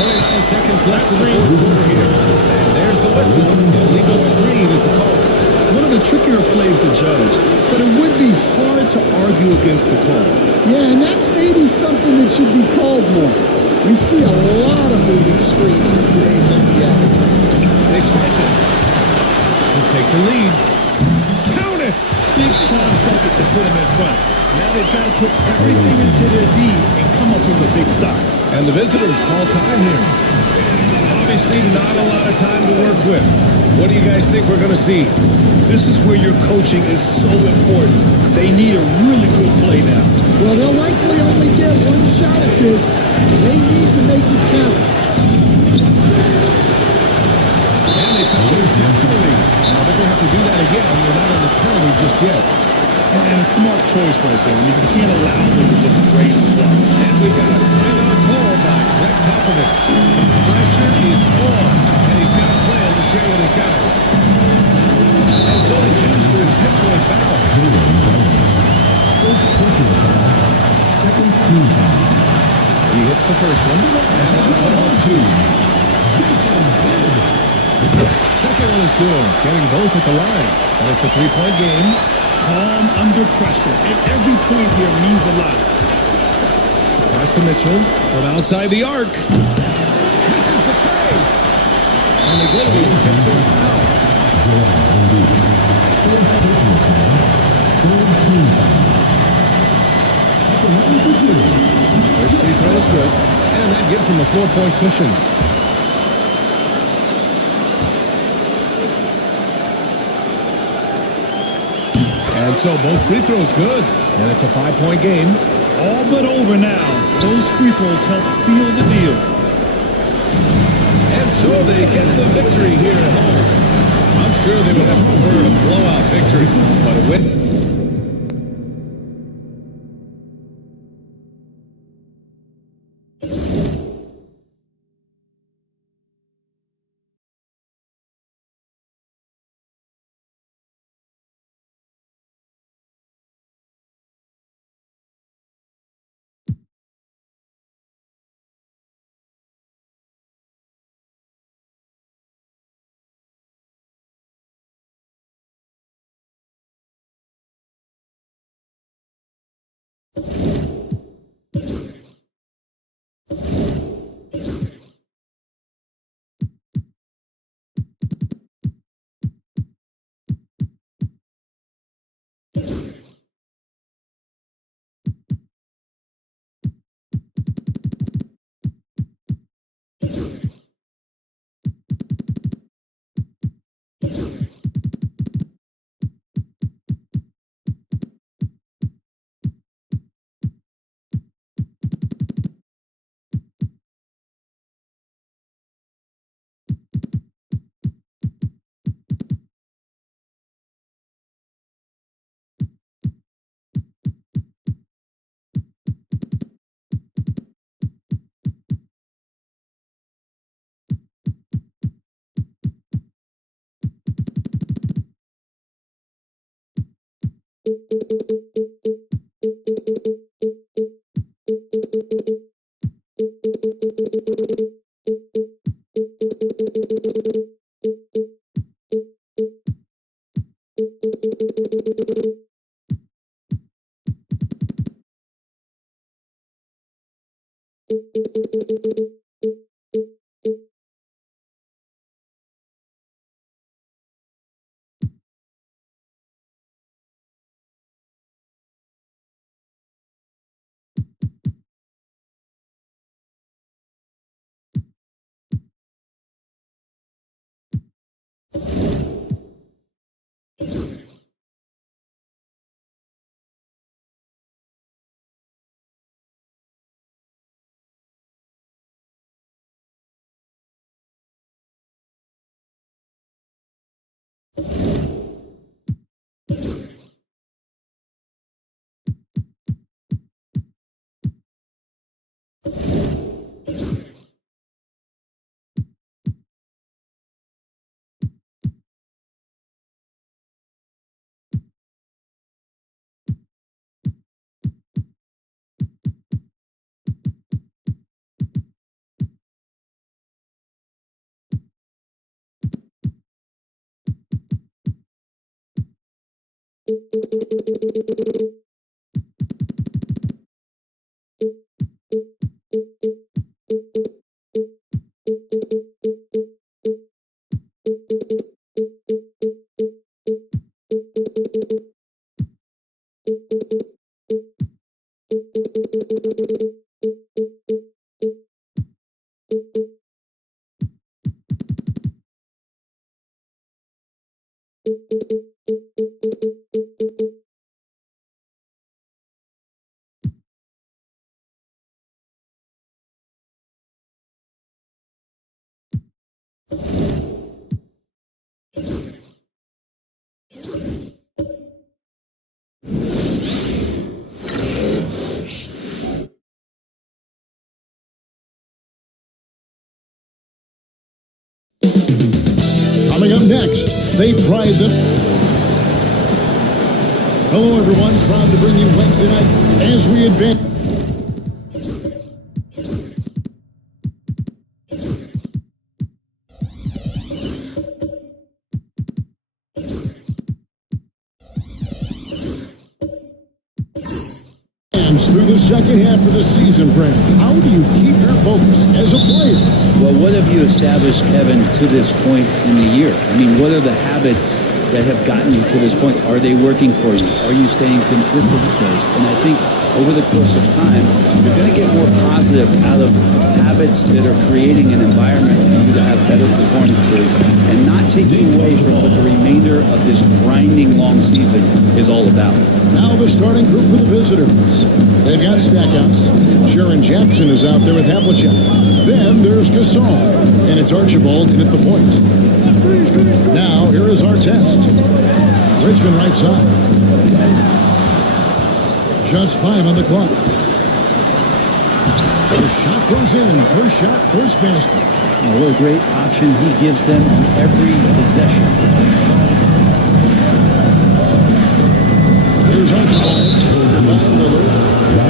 29 seconds left in the fourth quarter here. And there's the whistle. Illegal screen is the call. One of the trickier plays to judge, but it would be hard to argue against the call. Yeah, and that's maybe something that should be called more. We see a lot of moving screens in today's NBA. They spike it to take the lead. Count it! Big time bucket to put him in front. Now they've got to put everything into their D and come up with a big stop. And the visitors call time here. Obviously not a lot of time to work with. What do you guys think we're going to see? This is where your coaching is so important. They need a really good play now. Well, they'll likely only get one shot at this. They need to make it count. And they found it intentionally. Now they're going to have to do that again. They're not on the penalty just yet. And a smart choice right there. I mean, you can't allow them to look great in the block. And we've got a timeout call by Greg Popovich. Pressure is on, and he's got a plan to share with his guys. And so they choose to intentionally foul. Second team foul. He hits the first one, and that'll put him on two. Second one is good, getting both at the line. And it's a three-point game. Calm under pressure. And every point here means a lot. Pass to Mitchell from outside the arc. This is the play. And they get the intentional foul. First free throw is good. And that gives him a 4-point cushion. And so both free throws good. And it's a 5-point game. All but over now. Those free throws help seal the deal. And so they get the victory here at home. I'm sure they would have preferred a blowout victory, but a win. Coming up next, they pride them. Hello, everyone. Proud to bring you Wednesday night as we advance. Through the second half of the season, Brent, how do you keep your focus as a player? Well, what have you established, Kevin, to this point in the year? I mean, what are the habits that have gotten you to this point? Are they working for you? Are you staying consistent with those? And I think over the course of time, you're going to get more positive out of habits that are creating an environment for you to have better performances and not taking away from what the remainder of this grinding long season is all about. Now the starting group for the visitors. They've got Stackhouse. Sharon Jackson is out there with Havlicek. Then there's Gasol. And it's Archibald in at the point. Now here is our test. Richmond right side. Just 5 on the clock. The shot goes in. First shot, first basket. Oh, what a great option he gives them on every possession. Here's Archibald.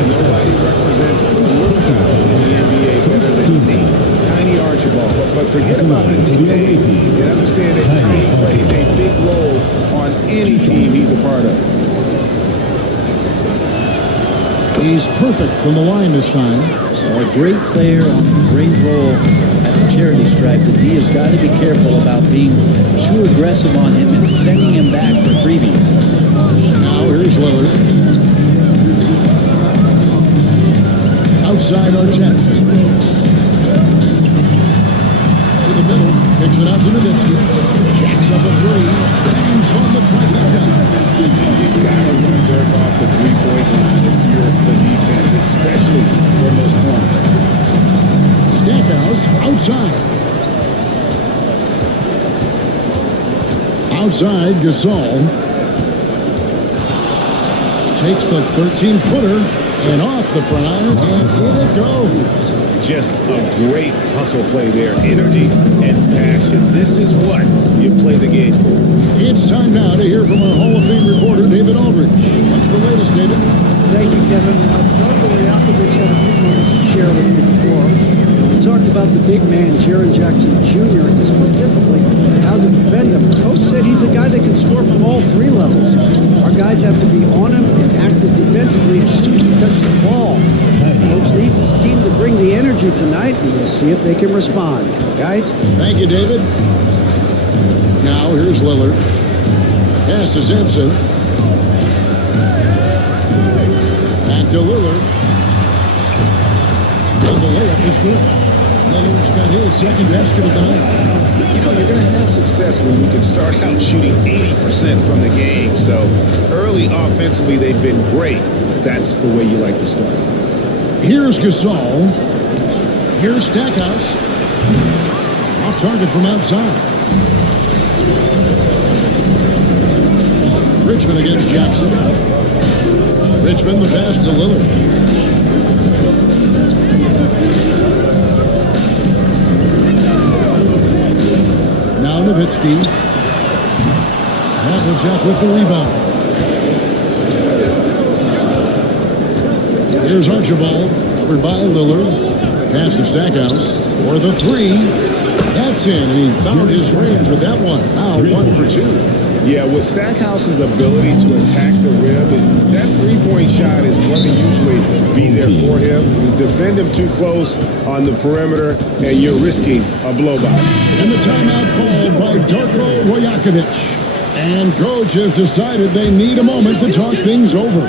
Nobody represents the little guy in the NBA better than me. Tiny Archibald. But forget about the nickname. You understand that Tiny plays a big role on any team he's a part of. He's perfect from the line this time. A great player on a great role at the charity stripe. The D has got to be careful about being too aggressive on him and sending him back for freebies. Now here's Lillard. Outside our test. To the middle. Picks it out to Nowitzki. Jacks up a three. Bangs on the trifecta. You've got to run Dirk off the three-point line if you're the defense, especially from those corners. Stackhouse outside. Outside, Gasol takes the 13-footer and off the front iron, and in it goes. Just a great hustle play there. Energy and passion. This is what you play the game for. It's time now to hear from our Hall of Fame reporter, David Aldridge. What's the latest, David? Thank you, Kevin. Darko Rajakovic had a few moments to share with me before. We talked about the big man, Jaren Jackson Jr., and specifically how to defend him. Coach said he's a guy that can score from all three levels. Our guys have to be on him and active defensively as soon as he touches the ball. Coach needs his team to bring the energy tonight, and we'll see if they can respond. Guys? Thank you, David. Now, here's Lillard. Pass to Simpson. Back to Lillard. And the layup is good. Lillard's got his second basket of the night. You know, you're going to have success when you can start out shooting 80% from the game. So early offensively, they've been great. That's the way you like to start. Here's Gasol. Here's Stackhouse. Off target from outside. Richmond against Jackson. Richmond the pass to Lillard. Now Nowitzki. Havlicek with the rebound. Here's Archibald, covered by Lillard. Pass to Stackhouse for the three. That's in, and he found his range with that one. Now 1 for 2. Yeah, with Stackhouse's ability to attack the rim, that three-point shot is going to usually be there for him. You defend him too close on the perimeter, and you're risking a blow-by. And the timeout called by Darko Rajakovic. And coach has decided they need a moment to talk things over.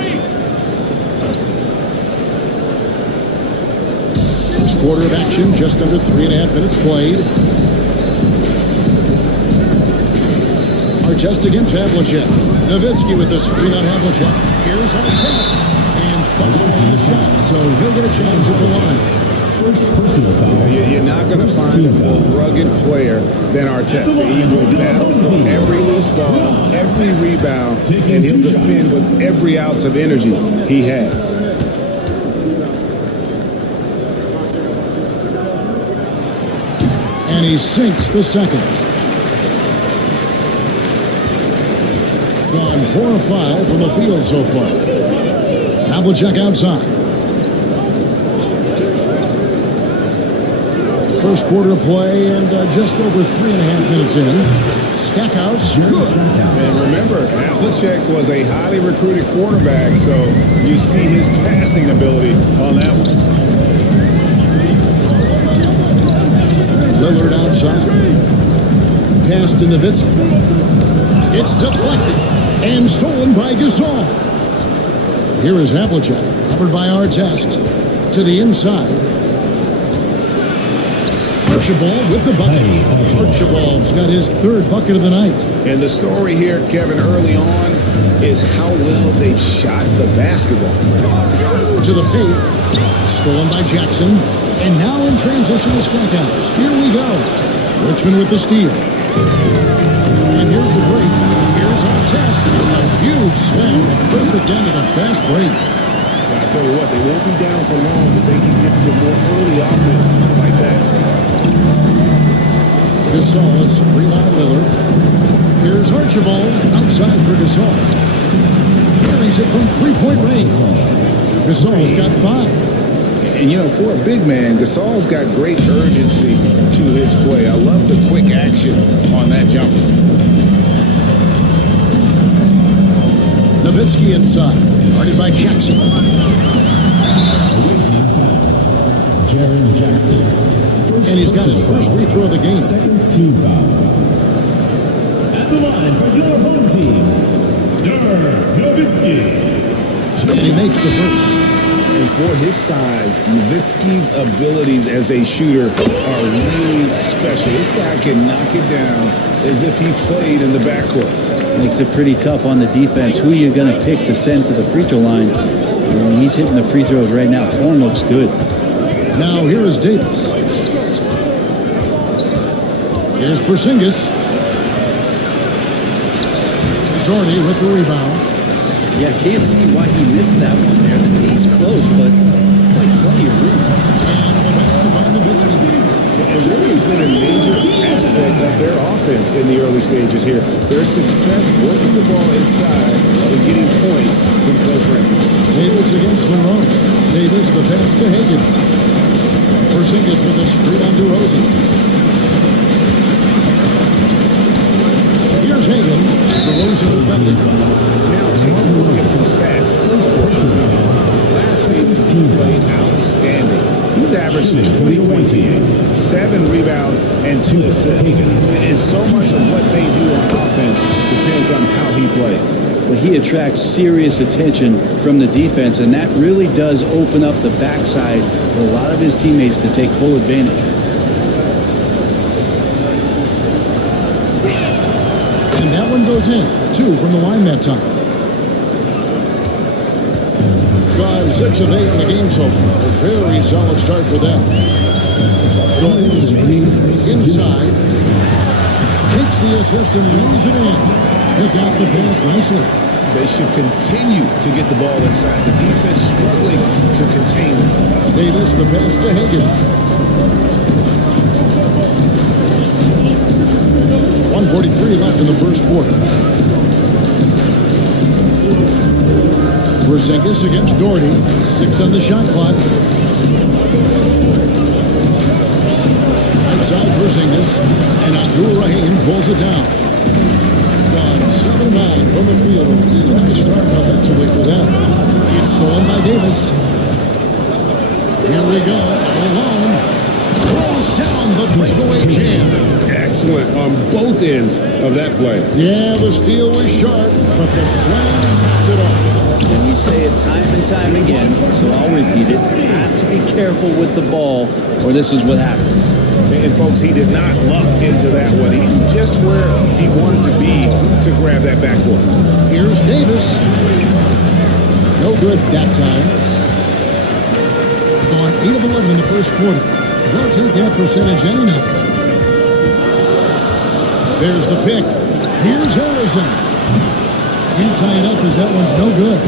First quarter of action, just under 3.5 minutes played. Artest against Havlicek. Nowitzki with the screen on Havlicek. Here's Artest. And fouled on the shot, so he'll get a chance at the line. First personal foul. You're not going to find a more rugged player than Artest. He will battle for every loose ball, every rebound, and he'll defend with every ounce of energy he has. And he sinks the second. Gone 4 of 5 from the field so far. Havlicek outside. First quarter play and just over 3.5 minutes in. Stackhouse, good. And remember, Havlicek was a highly recruited quarterback, so you see his passing ability on that one. Lillard outside. Pass to Nowitzki. It's deflected. And stolen by Gasol. Here is Havlicek, covered by Artest. To the inside. Archibald with the bucket. Archibald's got his third bucket of the night. And the story here, Kevin, early on, is how well they've shot the basketball. To the paint. Stolen by Jackson. And now in transition to Stackhouse. Here we go. Richmond with the steal. And here's the break. Here's Artest. A huge slam. A perfect end of a fast break. I tell you what, they won't be down for long if they can get some more early offense like that. Gasol, screen on Lillard. Here's Archibald. Outside for Gasol. Carries it from three-point range. Gasol's got 5. And, you know, for a big man, Gasol's got great urgency to his play. I love the quick action on that jumper. Nowitzki inside. Guarded by Jackson. Jaren Jackson. And he's got his first free throw of the game. Second team foul. At the line for your home team, Dirk Nowitzki. And he makes the first. And for his size, Nowitzki's abilities as a shooter are really special. This guy can knock it down as if he played in the backcourt. Makes it pretty tough on the defense. Who are you going to pick to send to the free throw line? I mean, he's hitting the free throws right now. Form looks good. Now here is Davis. Here's Porzingis. Doherty with the rebound. Yeah, can't see why he missed that one there. The D's close, but like plenty of room. And the basket by Nowitzki. And really, it's been a major aspect of their offense in the early stages here. Their success working the ball inside and getting points from close range. Davis against Monroe. Davis, the pass to Hagan. Porzingis with a screen on DeRozan. Here's Hagan. DeRozan defending. Now take a look at some stats. Last season, he played outstanding. He's averaged 20 points, 7 rebounds, and 2 assists. And so much of what they do on offense depends on how he plays. But he attracts serious attention from the defense, and that really does open up the backside for a lot of his teammates to take full advantage. And that one goes in. 2 from the line that time. Gone 6 of 8 in the game so far. A very solid start for them. Goes inside. Takes the assist and lays it in. They got the pass nicely. They should continue to get the ball inside. The defense struggling to contain them. Davis, the pass to Hagan. 1:43 left in the first quarter. Porzingis against Doherty. 6 on the shot clock. Outside Porzingis, and Abdul-Rahim pulls it down. Gone 7-9 from the field. Really nice start offensively for them. It's stolen by Davis. Here we go. Alone. Throws down the breakaway jam. Excellent on both ends of that play. Yeah, the steal was sharp, but the Flames knocked it off. And we say it time and time again, so I'll repeat it. You have to be careful with the ball, or this is what happens. And folks, he did not luck into that one. He knew just where he wanted to be to grab that backboard. Here's Davis. No good that time. Gone 8 of 11 in the first quarter. They'll take that percentage any night. There's the pick. Here's Harrison. Can't tie it up as that one's no good.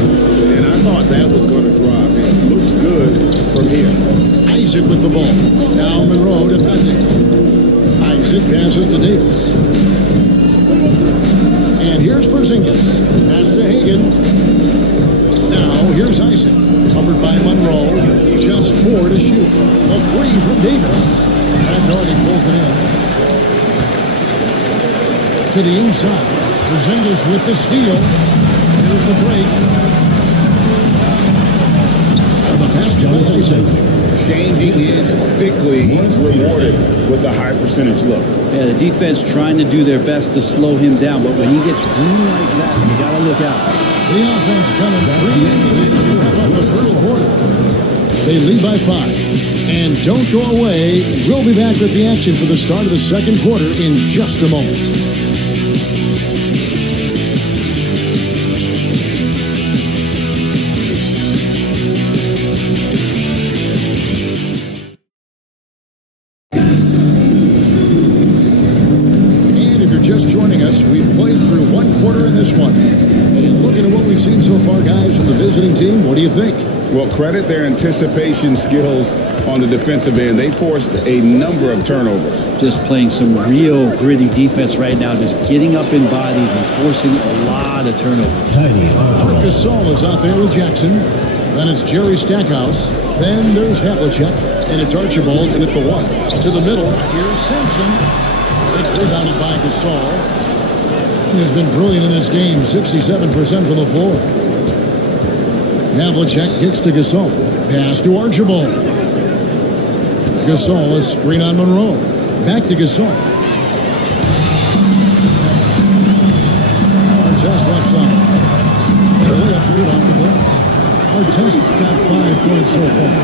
And I thought that was going to drop. It looked good from here. Isaac with the ball. Now Monroe defending. Isaac passes to Davis. And here's Porzingis. Pass to Hagan. Now here's Isaac. Covered by Monroe. Just 4 to shoot. A 3 from Davis. And Doherty pulls it in. To the inside. Porzingis with the steal. Here's the break. And the pass to Isaac. Changing is quickly rewarded with a high percentage look. Yeah, the defense trying to do their best to slow him down, but when he gets room like that, you got to look out. The offense coming 3 minutes in the first quarter. They lead by 5. And don't go away. We'll be back with the action for the start of the second quarter in just a moment. Just joining us, we've played through 1 quarter in this one. And looking at what we've seen so far, guys, from the visiting team, what do you think? Well, credit their anticipation skills on the defensive end. They forced a number of turnovers. Just playing some real gritty defense right now, just getting up in bodies and forcing a lot of turnovers. Marc Gasol is out there with Jackson. Then it's Jerry Stackhouse. Then there's Havlicek. And it's Archibald in at the 1. To the middle, here's Simpson. It's rebounded by Gasol. He's been brilliant in this game, 67% from the floor. Havlicek kicks to Gasol. Pass to Archibald. Gasol, a screen on Monroe. Back to Gasol. Artest left side. And a layup good off the glass. Artest's got 5 points so far.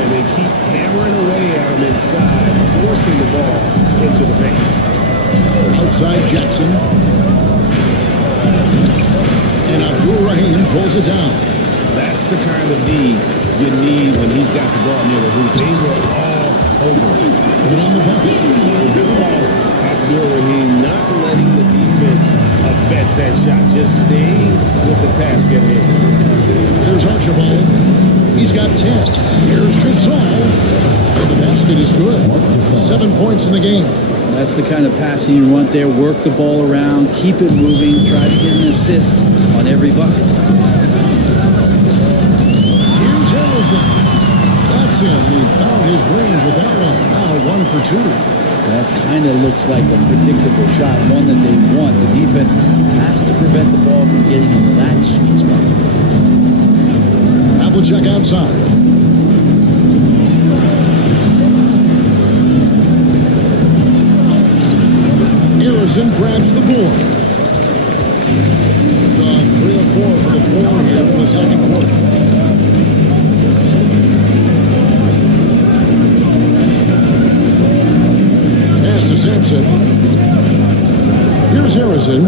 And they keep hammering away at him inside, forcing the ball into the paint. Outside Jackson. And Abdul-Rahim pulls it down. That's the kind of D you need when he's got the ball near the hoop. They were all over it. Get on the bucket. Abdul-Rahim not letting the defense affect that shot. Just stay with the task at hand. Here's Archibald. He's got 10. Here's Gasol. And the basket is good. 7 points in the game. That's the kind of passing you want there. Work the ball around, keep it moving, try to get an assist on every bucket. Here's Ellison. That's it. He found his range with that one. Now 1 for 2. That kind of looks like a predictable shot, one that they want. The defense has to prevent the ball from getting into that sweet spot. Havlicek outside. Harrison grabs the board. 3 of 4 for the 4 here in the second quarter. Pass to Sampson. Here's Harrison.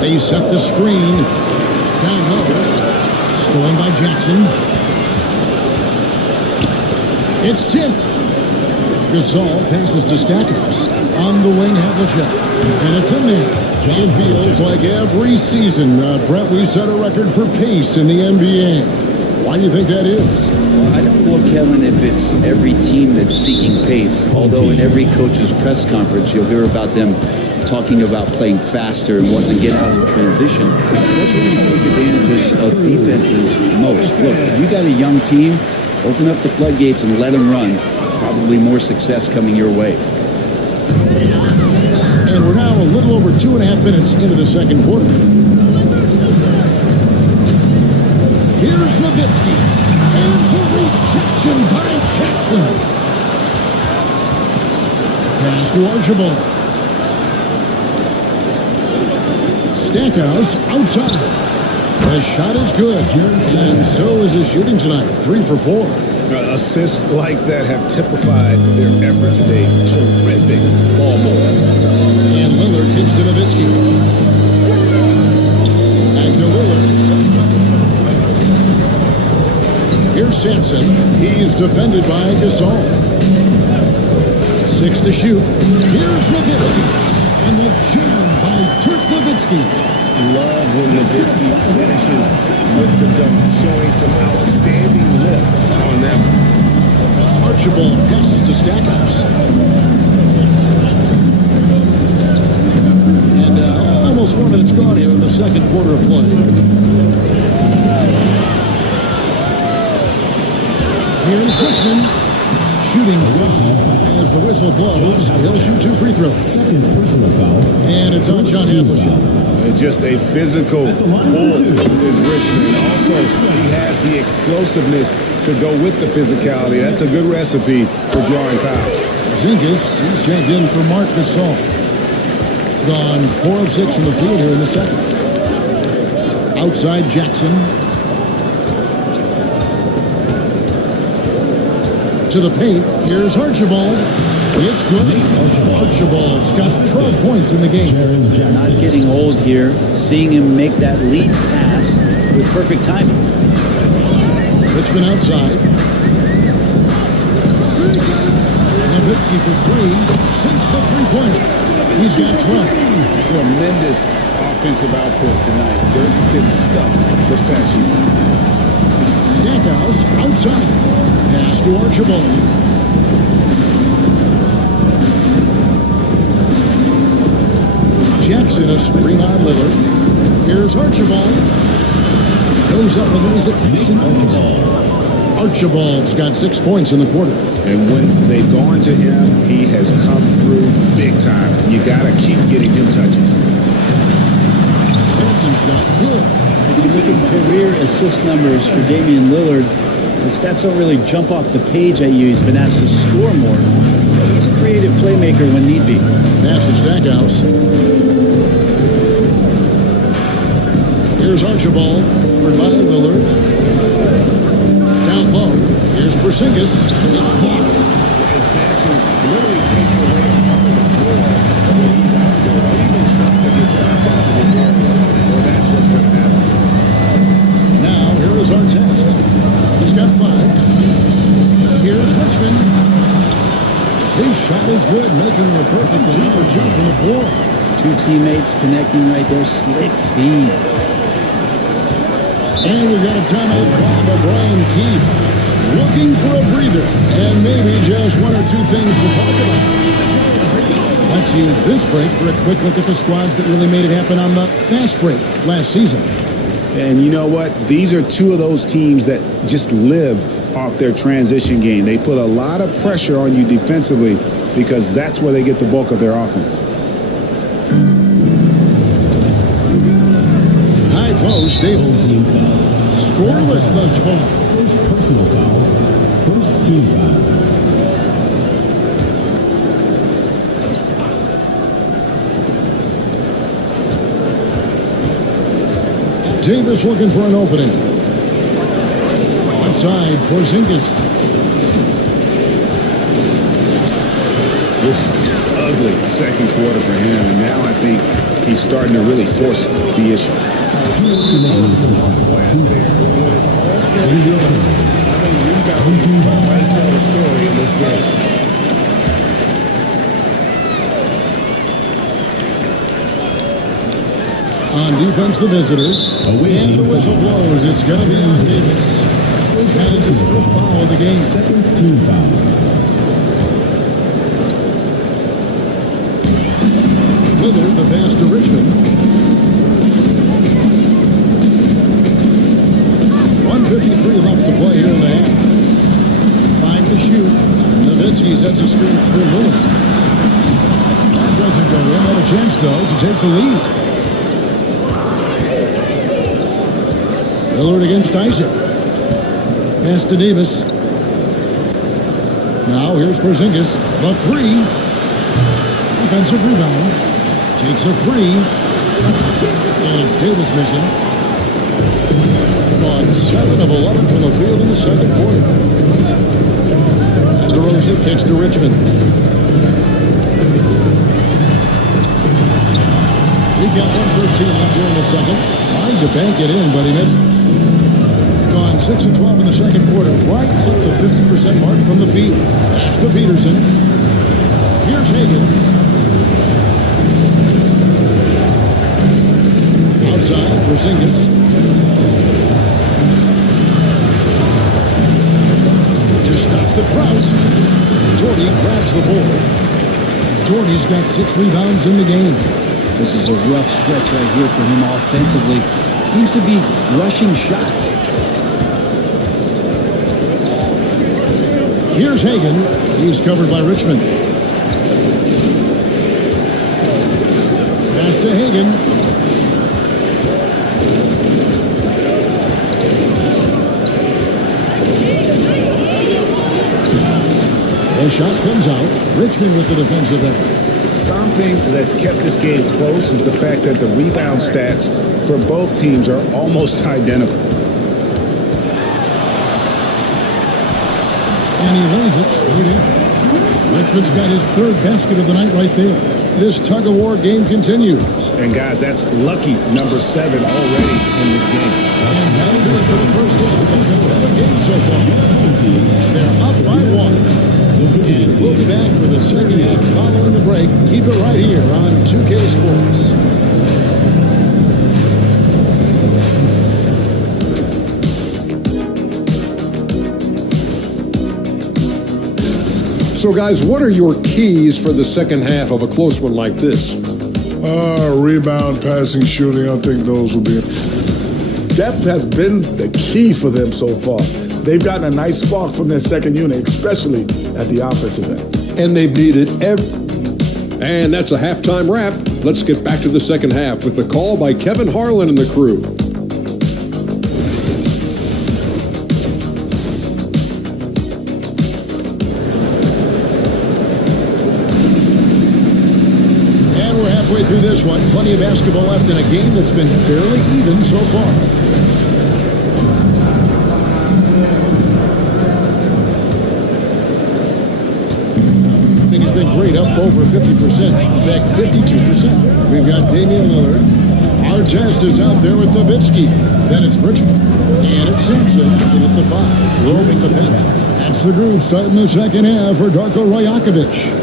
They set the screen. Down low. Stolen by Jackson. It's tipped. Gasol passes to Stackhouse. On the wing, Havlicek. And it's in there. It feels like every season, Brett, we set a record for pace in the NBA. Why do you think that is? Well, I don't know, Kevin, if it's every team that's seeking pace. Although in every coach's press conference, you'll hear about them talking about playing faster and wanting to get out of transition. That's when you take advantage of defenses most. Look, if you got a young team, open up the floodgates and let them run. Probably more success coming your way. And we're now a little over 2.5 minutes into the second quarter. Here's Nowitzki. And the rejection by Jackson. Pass to Archibald. Stackhouse outside. The shot is good. And so is his shooting tonight. 3 for 4. Assists like that have typified their effort today. Terrific ball movement. And Lillard kicks to Nowitzki. Back to Lillard. Here's Sampson. He's defended by Gasol. 6 to shoot. Here's Nowitzki. And the jam by Dirk Nowitzki. Love when Nowitzki finishes with the dunk, showing some outstanding lift on them. Archibald passes to Stackhouse. And almost 4 minutes gone here in the second quarter of play. Here's Richmond. Shooting foul as the whistle blows. He'll shoot 2 free throws. And it's on John Havlicek. Just a physical bull is Richmond. Also, he has the explosiveness to go with the physicality. That's a good recipe for drawing foul. Zingas, he's checked in for Marc Gasol. Gone 4 of 6 from the field here in the second. Outside Jackson. To the paint. Here's Archibald. It's good. Archibald's got 12 points in the game. Not getting old here. Seeing him make that lead pass with perfect timing. Richmond outside. Nowitzki for 3. Sinks the three-pointer. He's got 12. Tremendous offensive output tonight. Dirk can stuff the statue. Stackhouse outside. Pass to Archibald. Jackson, a screen on Lillard. Here's Archibald. Goes up and lays it. Archibald's got 6 points in the quarter. And when they've gone to him, he has come through big time. You got to keep getting him touches. Sampson shot good. If you look at career assist numbers for Damian Lillard, the stats don't really jump off the page at you. He's been asked to score more. But he's a creative playmaker when need be. Pass to Stackhouse. Here's Archibald, covered by Lillard. Down low, here's Porzingis. It's blocked. And Sampson literally takes away a part of the floor when he's out there. Even trying to get shots off of his area. Well, that's what's going to happen. Now, here is Artest. He's got 5. Here's Richmond. His shot is good, making a perfect 2 for 2 from the floor. Two teammates connecting right there. Slick feed. And we've got a timeout call by Brian Keefe. Looking for a breather and maybe just one or two things to talk about. Let's use this break for a quick look at the squads that really made it happen on the fast break last season. And you know what? These are two of those teams that just live off their transition game. They put a lot of pressure on you defensively because that's where they get the bulk of their offense. High post, Stables. Scoreless thus far. First personal foul. First team foul. Davis looking for an opening. Left side, Porzingis. Ugly second quarter for him, and now I think he's starting to really force the issue. On defense, the visitors. And the whistle blows. It's going to be on Davis. That is his first foul of the game. Second team foul. Lillard, the pass to Richmond. 1:53 left to play here in the half. 5 to shoot. Nowitzki sets a screen for Lillard. That doesn't go in. Had a chance, though, to take the lead. Lillard against Isaac. Pass to Davis. Now here's Porzingis. The three. Offensive rebound. Takes a three. And it's Davis missing. Gone 7 of 11 from the field in the second quarter. And DeRozan kicks to Richmond. We've got 1:13 left here in the second. Trying to bank it in, but he misses. Gone 6 of 12 in the second quarter. Right at the 50% mark from the field. Pass to Peterson. Here's Hagan. Outside, Porzingis. To stop the drought, Jordy grabs the ball. Jordy's got 6 rebounds in the game. This is a rough stretch right here for him offensively. Seems to be rushing shots. Here's Hagan. He's covered by Richmond. Pass to Hagan. The shot comes out. Richmond with the defensive effort. Something that's kept this game close is the fact that the rebound stats for both teams are almost identical. And he lays it straight in. Richmond's got his 3rd basket of the night right there. This tug-of-war game continues. And guys, that's lucky number 7 already in this game. And that'll do it for the first half of the game so far. They're up by 1. And we'll be back for the second half following the break. Keep it right here on 2K Sports. So, guys, what are your keys for the second half of a close one like this? Rebound, passing, shooting. I think those will be. Depth has been the key for them so far. They've gotten a nice spark from their second unit, especially at the offensive end. And they've needed And that's a halftime wrap. Let's get back to the second half with the call by Kevin Harlan and the crew. Through this one, plenty of basketball left in a game that's been fairly even so far. It's been great, up over 50%. In fact, 52%. We've got Damian Lillard. Artest is out there with Nowitzki. Then it's Richmond. And it's Sampson in at the 5, roaming the paint. That's the groove starting the second half for Darko Rajakovic.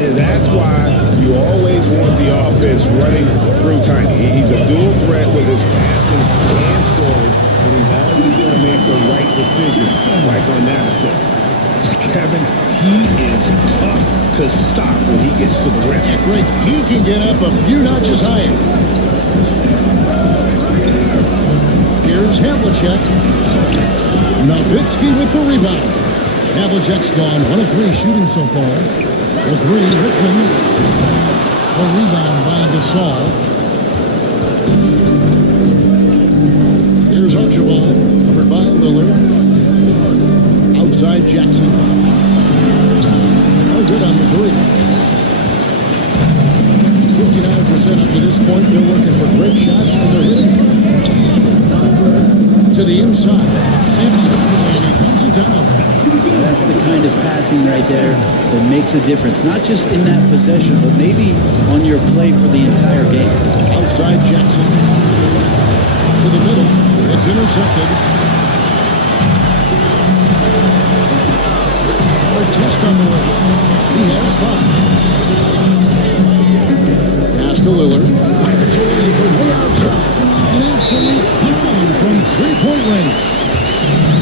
And that's why you always want the offense running through Tiny. He's a dual threat with his passing and scoring, and he's always going to make the right decision, like on that assist. Kevin, he is tough to stop when he gets to the rim. Yeah, Greg, he can get up a few notches higher. Here's Havlicek. Nowitzki with the rebound. Havlicek's gone 1 of 3 shooting so far. The 3, Richmond. A rebound by Gasol. Here's Archibald, covered by Lillard. Outside Jackson. No good on the 3. 59% up to this point. They're looking for great shots, and they're hitting them. To the inside. Simpson, and he comes it down. That's the kind of passing right there that makes a difference. Not just in that possession, but maybe on your play for the entire game. Outside Jackson. To the middle. It's intercepted. A test on the way. He has 5. Pass to Lillard. Fires away from way outside. An absolute pound from 3-point range.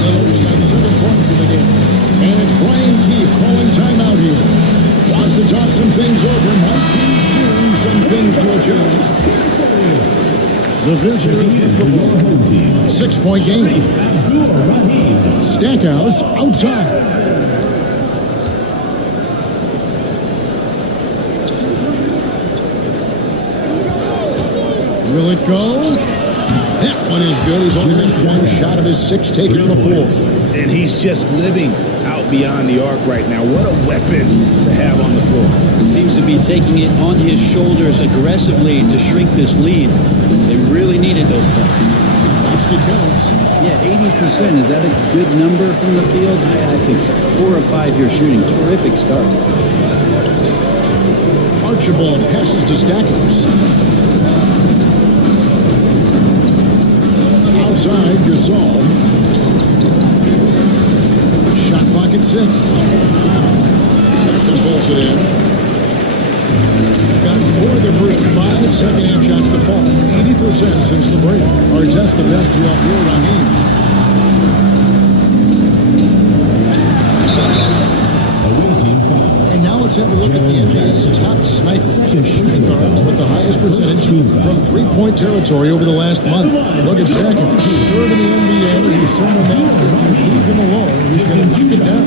Lillard's got 7 points in the game. And it's Brian Keefe calling timeout here. Wants to talk some things over. Might be doing some things to adjust. The visitors with the ball. 6-point game. Stackhouse outside. Will it go? That one is good. He's only missed 1 shot of his 6 taken to the floor. And he's just living out beyond the arc right now. What a weapon to have on the floor. Seems to be taking it on his shoulders aggressively to shrink this lead. They really needed those points. Basket counts. Yeah, 80%. Is that a good number from the field? I think so. 4 of 5 you're shooting. Terrific start. Archibald passes to Stackhouse. Outside, Gasol. Shot clock at 6. Johnson pulls it in. Got 4 of the first 5 second-half shots to fall. 80% since the break. Artest the best to outdo Raheem. And now let's have a look at the NBA's top snipers and shooting guards with the highest percentage from 3-point territory over the last month. Look at Stackhouse. 3rd in the NBA. He's someone that, leave him alone, he's going to take it down.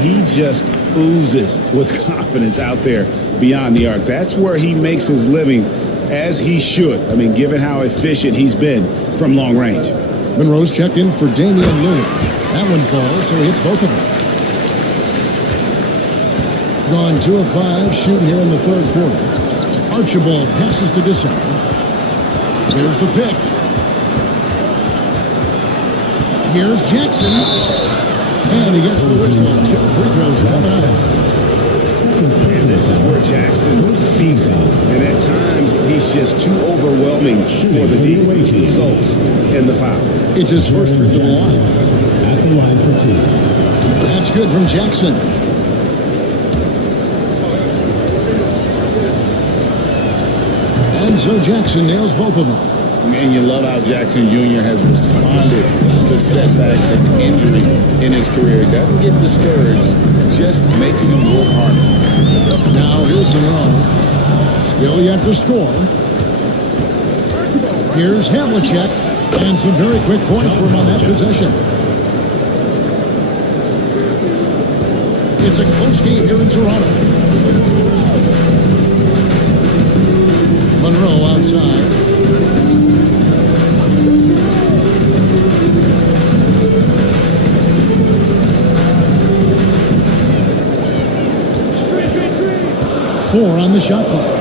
He just oozes with confidence out there beyond the arc. That's where he makes his living, as he should. I mean, given how efficient he's been from long range. Monroe's checked in for Damian Lillard. That one falls, so he hits both of them. Gone 2 of 5, shooting here in the 3rd quarter. Archibald passes to Gasol. Here's the pick. Here's Jackson. And he gets the whistle. 2 free throws coming up. And this is where Jackson feasts. And at times, he's just too overwhelming for the deep results in the foul. It's his first trip to the line. At the line for 2. That's good from Jackson. And so Jackson nails both of them. And you love how Jackson Jr. has responded to setbacks and injury in his career. He doesn't get discouraged, just makes him work harder. Now here's Monroe. Still yet to score. Here's Havlicek. And some very quick points for him on that possession. It's a close game here in Toronto. Monroe outside. Four on the shot clock.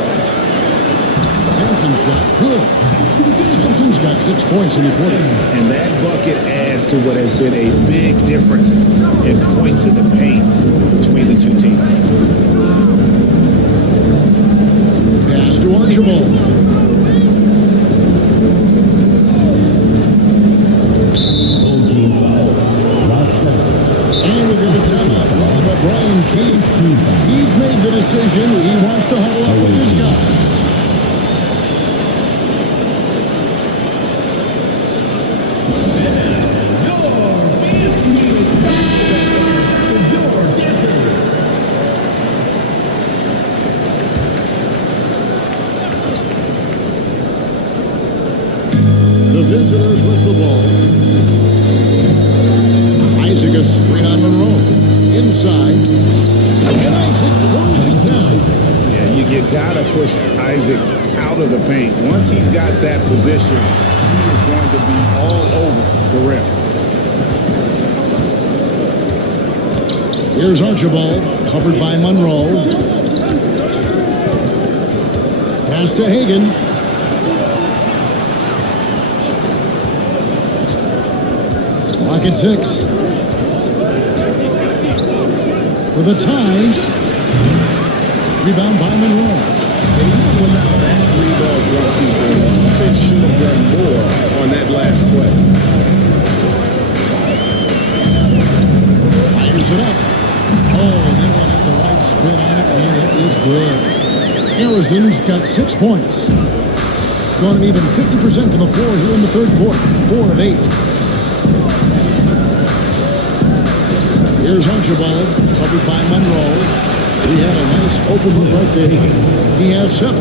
Sampson's shot, good. Sampson's got 6 points in the quarter. And that bucket adds to what has been a big difference in points in the paint between the 2 teams. Pass to Archibald. And we've got a timeout called by Brian Keefe. He's He's made the decision. He wants to huddle up with this guy. The visitors with the ball. Isaac a screen on Monroe. Inside. And Isaac throws it down. Yeah, you gotta push Isaac out of the paint. Once he's got that position, he is going to be all over the rim. Here's Archibald, covered by Monroe. Pass to Hagan. Clock at 6. For the tie. Rebound by Monroe. And even without that three-ball drop, the defense should have done more on that last play. Fires it up. Oh, that one had the right spin on it, and it is good. Harrison's got 6 points. Gone an even 50% from the floor here in the third quarter. 4 of 8. Here's Archibald, covered by Monroe. He had a nice open look right there. He has 7.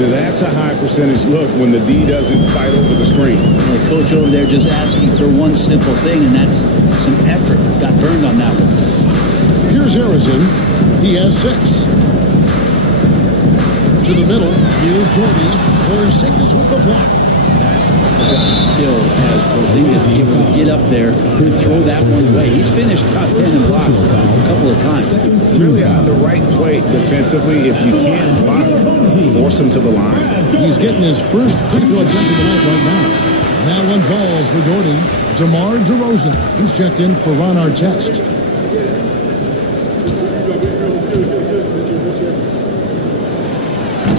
Yeah, that's a high percentage look when the D doesn't fight over the screen. The coach over there just asking for one simple thing, and that's some effort. Got burned on that one. Here's Harrison. He has 6. To the middle. Here's Doherty. Porzingis with the block. That's a forgotten skill as Porzingis able to get up there and throw that one away. He's finished top 10 in blocks a couple of times. Really on the right play defensively. If you can't block, force him to the line. He's getting his first free throw attempt of the night right now. That one falls for Doherty. DeMar DeRozan. He's checked in for Ron Artest.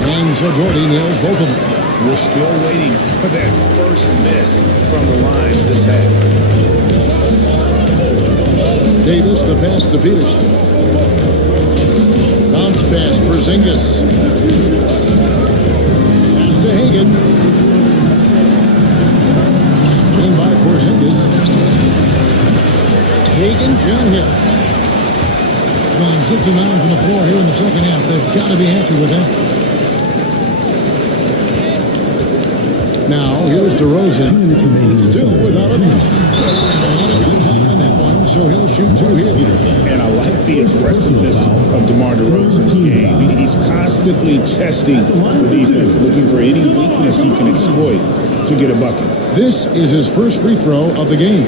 And so Doherty nails both of them. We're still waiting for that first miss from the line this half. Davis, the pass to Peterson. Bounce pass, Porzingis. Pass to Hagan. Screen by Porzingis. Hagan can't hit. Gone 69 from the floor here in the second half. They've got to be happy with that. Now, here's DeRozan. Still without a miss. On that one, so he'll shoot 2 here. And I like the aggressiveness of DeMar DeRozan's game. He's constantly testing the defense, looking for any weakness he can exploit to get a bucket. This is his first free throw of the game.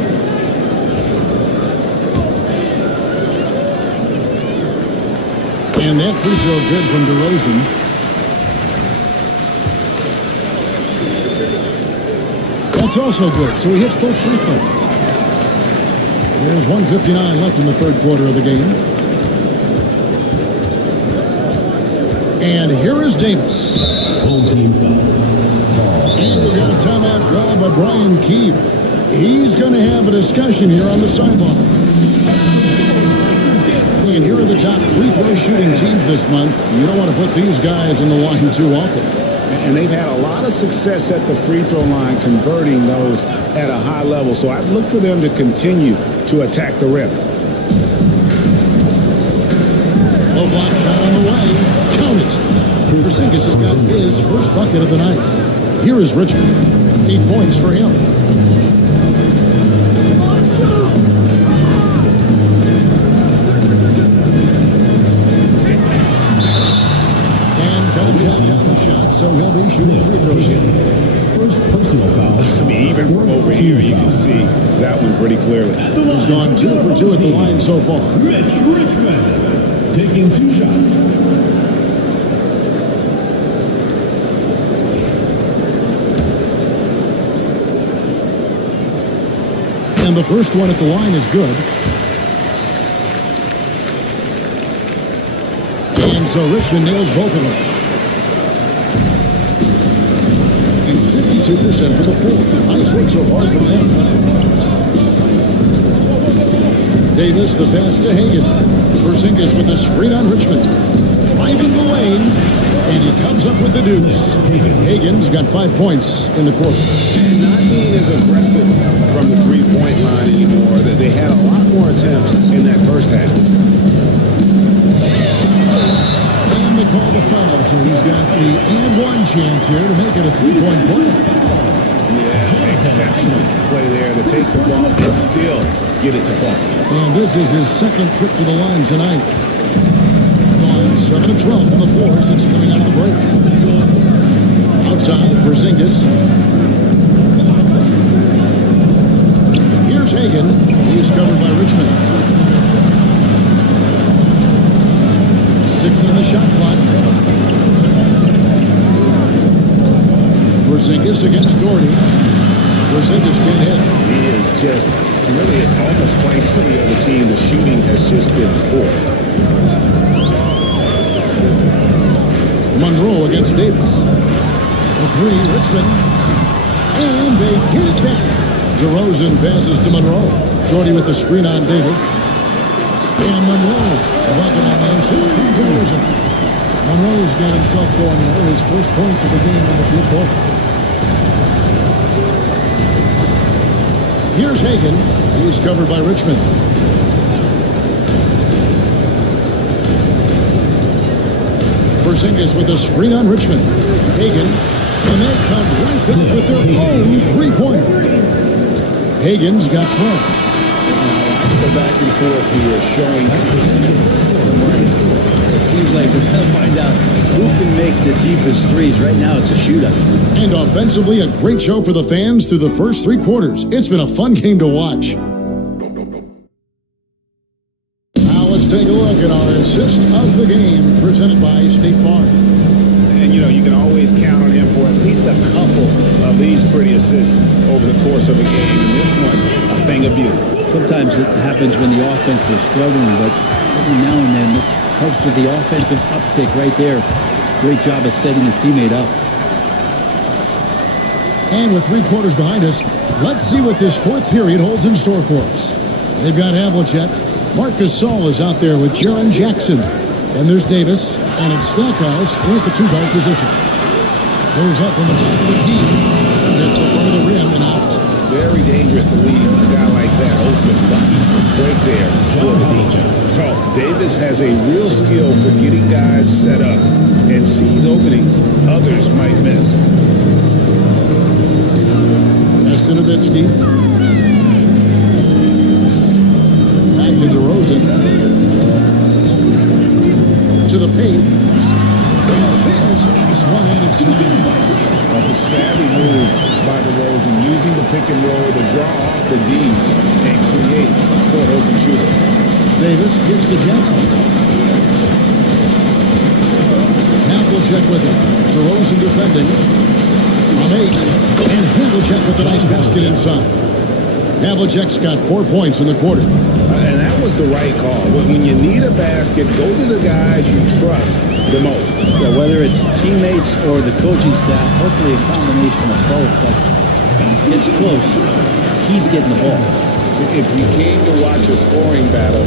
And that free throw good from DeRozan. That's also good, so he hits both free throws. There's 1:59 left in the third quarter of the game. And here is Davis. Home team foul. And we've got a timeout called by Brian Keefe. He's going to have a discussion here on the sideline. And here are the top free throw shooting teams this month. You don't want to put these guys in the line too often. And they've had a lot of success at the free throw line converting those at a high level. So I'd look for them to continue to attack the rim. Low block shot on the way. Count it. Porzingis has got his first bucket of the night. Here is Richmond. 8 points for him. And contact on the shot, so he'll be shooting free throws here. First personal foul. I mean, even from over here, you can see that one pretty clearly. He's gone 2 for 2 at the line so far. Mitch Richmond taking 2 shots. And the first one at the line is good. And so Richmond nails both of them. And 52% for the 4. Nice work so far from them. Davis, the pass to Hagan. Porzingis with the screen on Richmond. driving the lane, and he comes up with the deuce. Hagen's got 5 points in the quarter. And not being as aggressive from the three-point line anymore. That they had a lot more attempts in that first half. And they call the foul, so he's got the and one chance here to make it a 3-point play. Yeah, exceptional play there to take the ball and still get it to fall. And this is his second trip to the line tonight. Gone 7 of 12 from the floor since coming out of the break. Outside, Porzingis. Here's Hagen. He's covered by Richmond. 6 on the shot clock. Porzingis against Doherty. Porzingis can't hit. He is just really almost playing for the other team. The shooting has just been poor. Monroe against Davis. A 3, Richmond. And they get it back. DeRozan passes to Monroe. Doherty with the screen on Davis. And Monroe, a bucket on the assist from DeRozan. Monroe's got himself going there. His first points of the game in the field goal. Here's Hagen. He's covered by Richmond. Porzingis with a screen on Richmond. Hagen. And they come right back with their own three-pointer. Hagen's got 12. The back and forth here showing. It seems like we're going to find out who can make the deepest threes. Right now, it's a shootout. And offensively, a great show for the fans through the first 3 quarters. It's been a fun game to watch. Now let's take a look at our assist of the game presented by State Farm. And, you know, you can always count on him for at least a couple of these pretty assists over the course of a game. And this one, a thing of beauty. Sometimes it happens when the offense is struggling, but every now and then this helps with the offensive uptick right there. Great job of setting his teammate up. And with 3 quarters behind us, let's see what this 4th period holds in store for us. They've got Havlicek. Marcus Gasol is out there with Jaren Jackson. And there's Davis, and it's Stackhouse in at the 2-guard position. Goes up on the top of the key. Gets in front of the rim and out. Very dangerous to leave a guy like that open. Lucky right there for the DJ. Oh, Davis has a real skill for getting guys set up and sees openings others might miss. Nowitzki. Back to DeRozan. To the paint. There's a nice one-handed slam. A savvy move by DeRozan, using the pick and roll to draw off the D and create for an open shooter. Davis gets to Jackson. Havlicek with it. DeRozan defending. From 8. And Havlicek with a nice basket inside. Havlicek's got 4 points in the quarter. And that was the right call. When you need a basket, go to the guys you trust the most. Yeah, whether it's teammates or the coaching staff, hopefully a combination of both, but it's close. He's getting the ball. If you came to watch a scoring battle,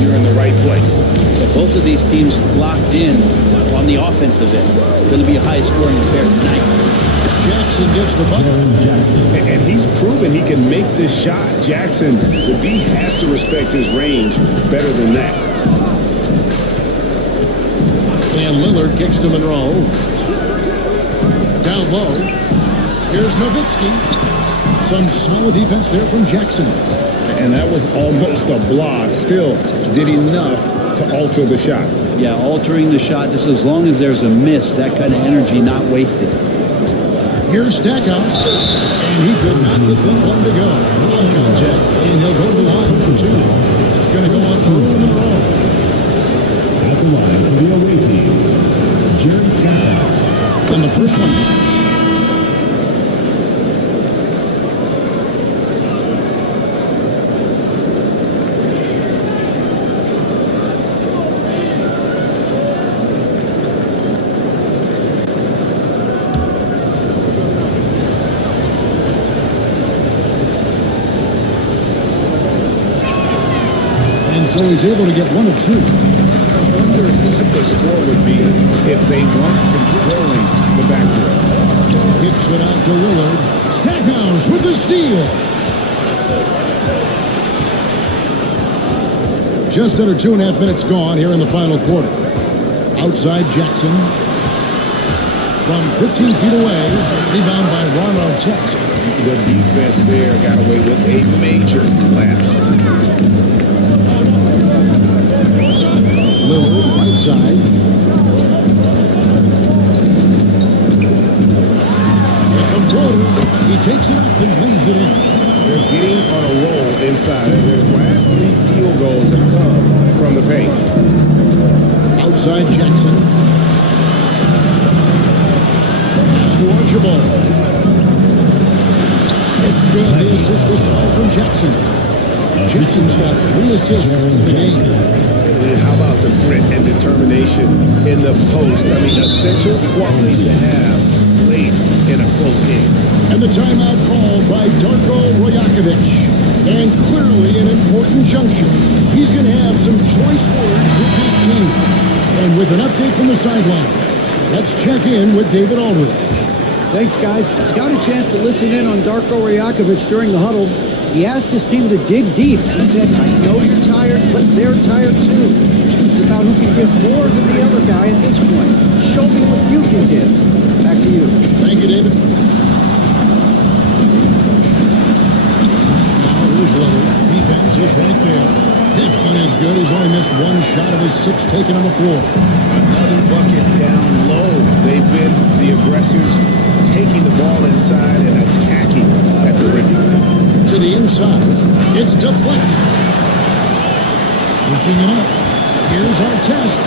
you're in the right place. Yeah, both of these teams locked in on the offensive end. Going to be a high-scoring affair tonight. Jackson gets the bucket. And he's proven he can make this shot. Jackson, the D has to respect his range better than that. And Lillard kicks to Monroe. Down low. Here's Nowitzki. Some solid defense there from Jackson. And that was almost a block. Still did enough to alter the shot. Yeah, altering the shot just as long as there's a miss. That kind of energy not wasted. Here's Stackhouse. And he could not get that one to go. On contact. And he'll go to the line for 2. It's going to go on through Monroe. At the line for the away team, Jaren Stackhouse. And the first one. So he's able to get 1 of 2. I wonder what the score would be if they weren't controlling the backcourt. Kicks it out to Lillard. Stackhouse with the steal. Just under 2.5 minutes gone here in the final quarter. Outside Jackson. From 15 feet away. Rebound by Ron Artest. The defense there got away with a major lapse. Lillard, right side. With the floater. He takes it up and lays it in. They're getting on a roll inside. Their last 3 field goals have come from the paint. Outside Jackson. Pass to Archibald. It's good. The assist was coming from Jackson. Jackson's got 3 assists in the game. How about the grit and determination in the post? I mean, essential qualities to have late in a close game. And the timeout called by Darko Rajakovic. And clearly an important juncture. He's going to have some choice words with his team. And with an update from the sideline, let's check in with David Aldridge. Thanks, guys. Got a chance to listen in on Darko Rajakovic during the huddle. He asked his team to dig deep. He said, I know you're tired, but they're tired too. It's about who can give more than the other guy at this point. Show me what you can give. Back to you. Thank you, David. Now, here's Lillard. Defense is right there. Hickman is good. He's only missed 1 shot of his 6 taken on the floor. Another bucket down low. They've been the aggressors, taking the ball inside and attacking at the rim. To the inside. It's deflected. Pushing it up. Here's Artest.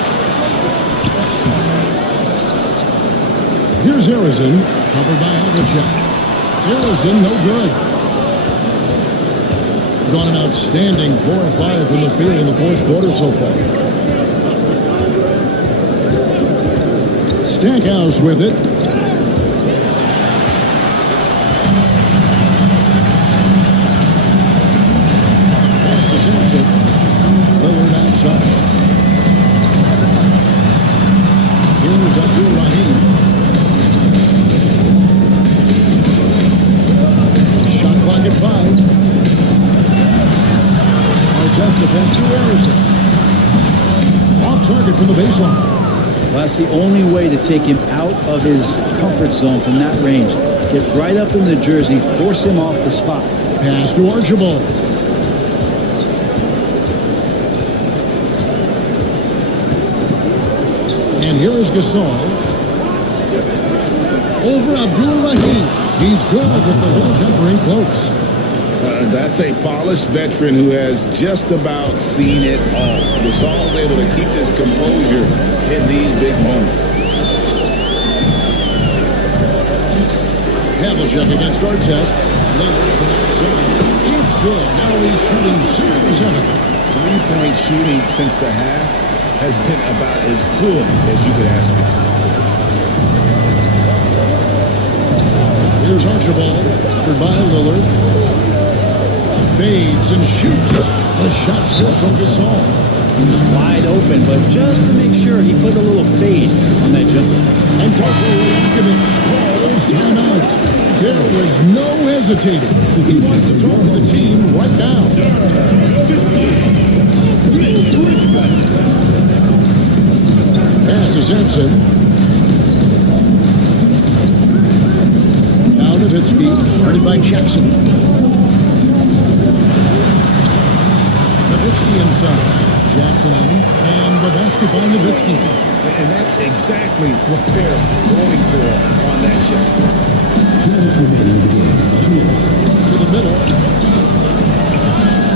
Here's Arizin. Covered by Havlicek. Arizin, no good. Gone an outstanding 4 or 5 from the field in the 4th quarter so far. Stackhouse with it. Pass to Simpson. Lillard outside. Here's Abdul Rahim. Shot clock at 5. Artest pass to Arizin. Off target from the baseline. Well, that's the only way to take him out of his comfort zone from that range. Get right up in the jersey, force him off the spot. Pass to Archibald. And here is Gasol. Over Abdul Rahim. He's good with the little jumper in close. That's a polished veteran who has just about seen it all. Gasol's able to keep his composure in these big moments. Havlicek against Artest. Lillard from outside. It's good. Now he's shooting 6 for 7. 3-point shooting since the half has been about as good as you could ask for. Here's Archibald. Covered by Lillard. Fades and shoots. The shot's good from Gasol. He was wide open, but just to make sure, he put a little fade on that jumper. And Darko Rajakovic calls timeout. There was no hesitating. He wants to talk to the team right now. Pass to Sampson. Down at its feet. Guarded by Jackson. Nowitzki inside. Jackson on him. And the basket by Nowitzki. And that's exactly what they're going for on that shot. To the middle.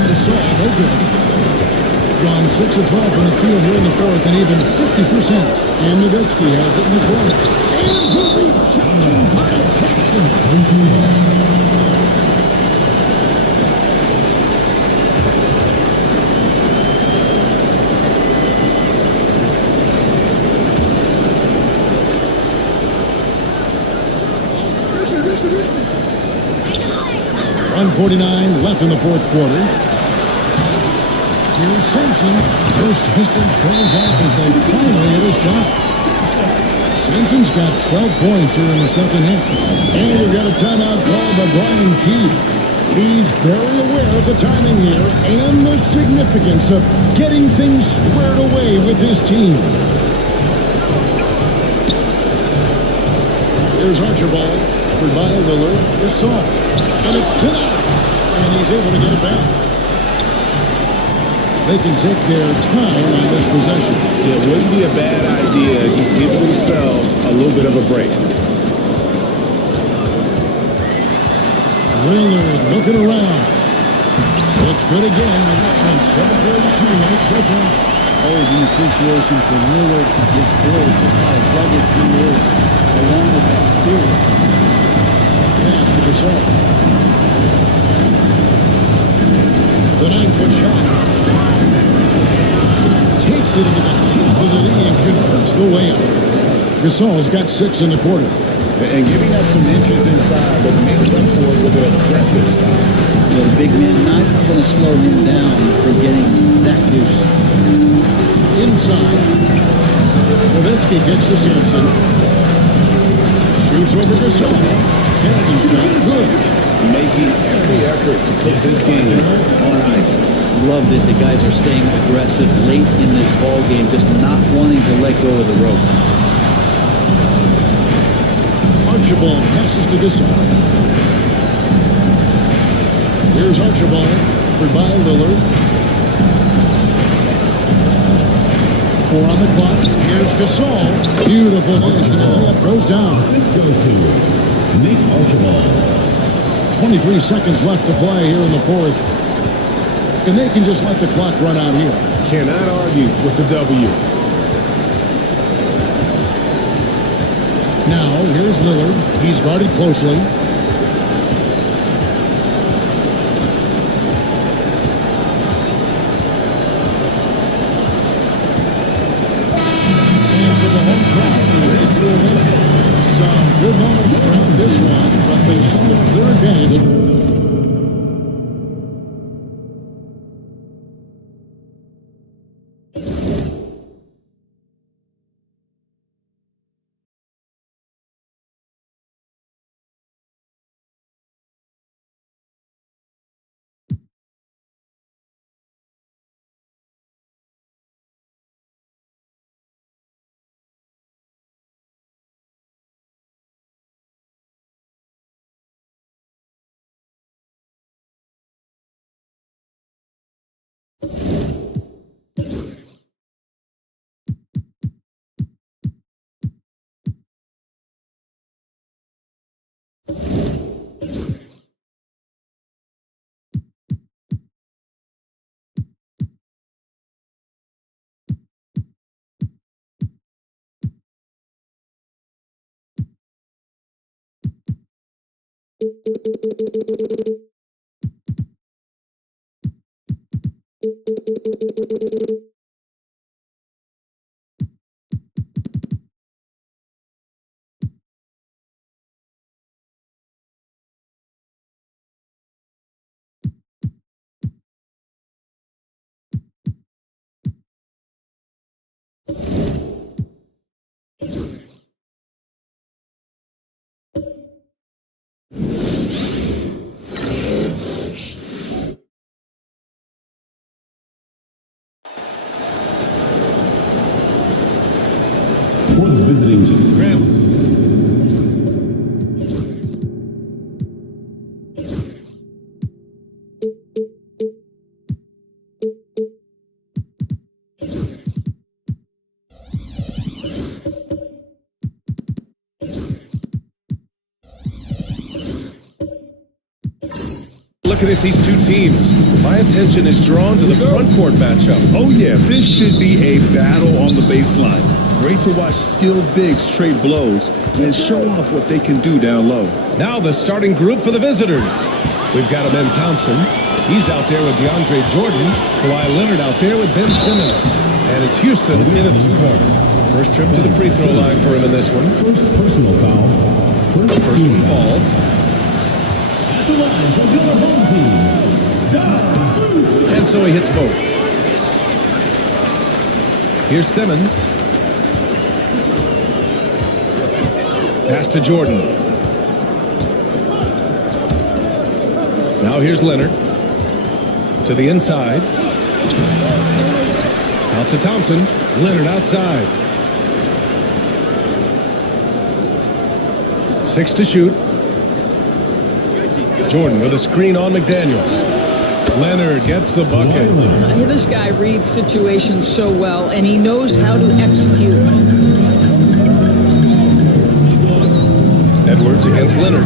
Gasol, no good. Gone 6 of 12 from the field here in the 4th, and even 50%. And Nowitzki has it in the corner. And the rejection by Jackson. .149 left in the 4th quarter. Here's Simpson. Persistence pays off as they finally hit a shot. Simpson's got 12 points here in the second half. And we've got a timeout called by Brian Keefe. He's very aware of the timing here and the significance of getting things squared away with his team. Here's Archibald, covered by Lillard, Gasol. And it's Tonight, and he's able to get it back. They can take their time on this possession. It wouldn't be a bad idea. Just give themselves a little bit of a break. Lillard looking around. It's good again. The next one, 7-4 shooting night so far. Always an appreciation for Lillard, his build, just how rugged he is, along with that fearlessness. Pass to Gasol. The 9-foot shot. Takes it into the teeth of the knee and converts the way up. Gasol's got 6 in the quarter. And giving up some inches inside, but makes up for it with an aggressive style. The big man not going to slow him down for getting that deuce. Inside. Nowitzki gets to Sampson. Shoots over Gasol. Sampson's shot good. Making every effort to put this game on ice. Love that the guys are staying aggressive late in this ball game, just not wanting to let go of the rope. Archibald passes to Gasol. Here's Archibald, covered by Lillard. 4 on the clock. Here's Gasol. Beautiful finish. The layup goes down. Assist goes to Nate Archibald. 23 seconds left to play here in the fourth. And they can just let the clock run out here. Cannot argue with the W. Now, here's Lillard. He's guarded closely. And so the home crowd is ready to win. Some good moments throughout this one, but they have a clear advantage. For the visiting team, Looking at these two teams, my attention is drawn to the front court matchup. Oh yeah, this should be a battle on the baseline. Great to watch skilled bigs trade blows and show off what they can do down low. Now the starting group for the visitors. We've got Ben Thompson. He's out there with DeAndre Jordan. Kawhi Leonard out there with Ben Simmons. And it's Houston in a 2-1. First trip to the free throw line for him in this one. first personal foul. First one falls. At the line for the other home team, Don Bruce. And so he hits both. Here's Simmons. Pass to Jordan. Now here's Leonard. To the inside. Out to Thompson. Leonard outside. 6 to shoot. Jordan with a screen on McDaniels. Leonard gets the bucket. This guy reads situations so well, and he knows how to execute. Edwards against Leonard.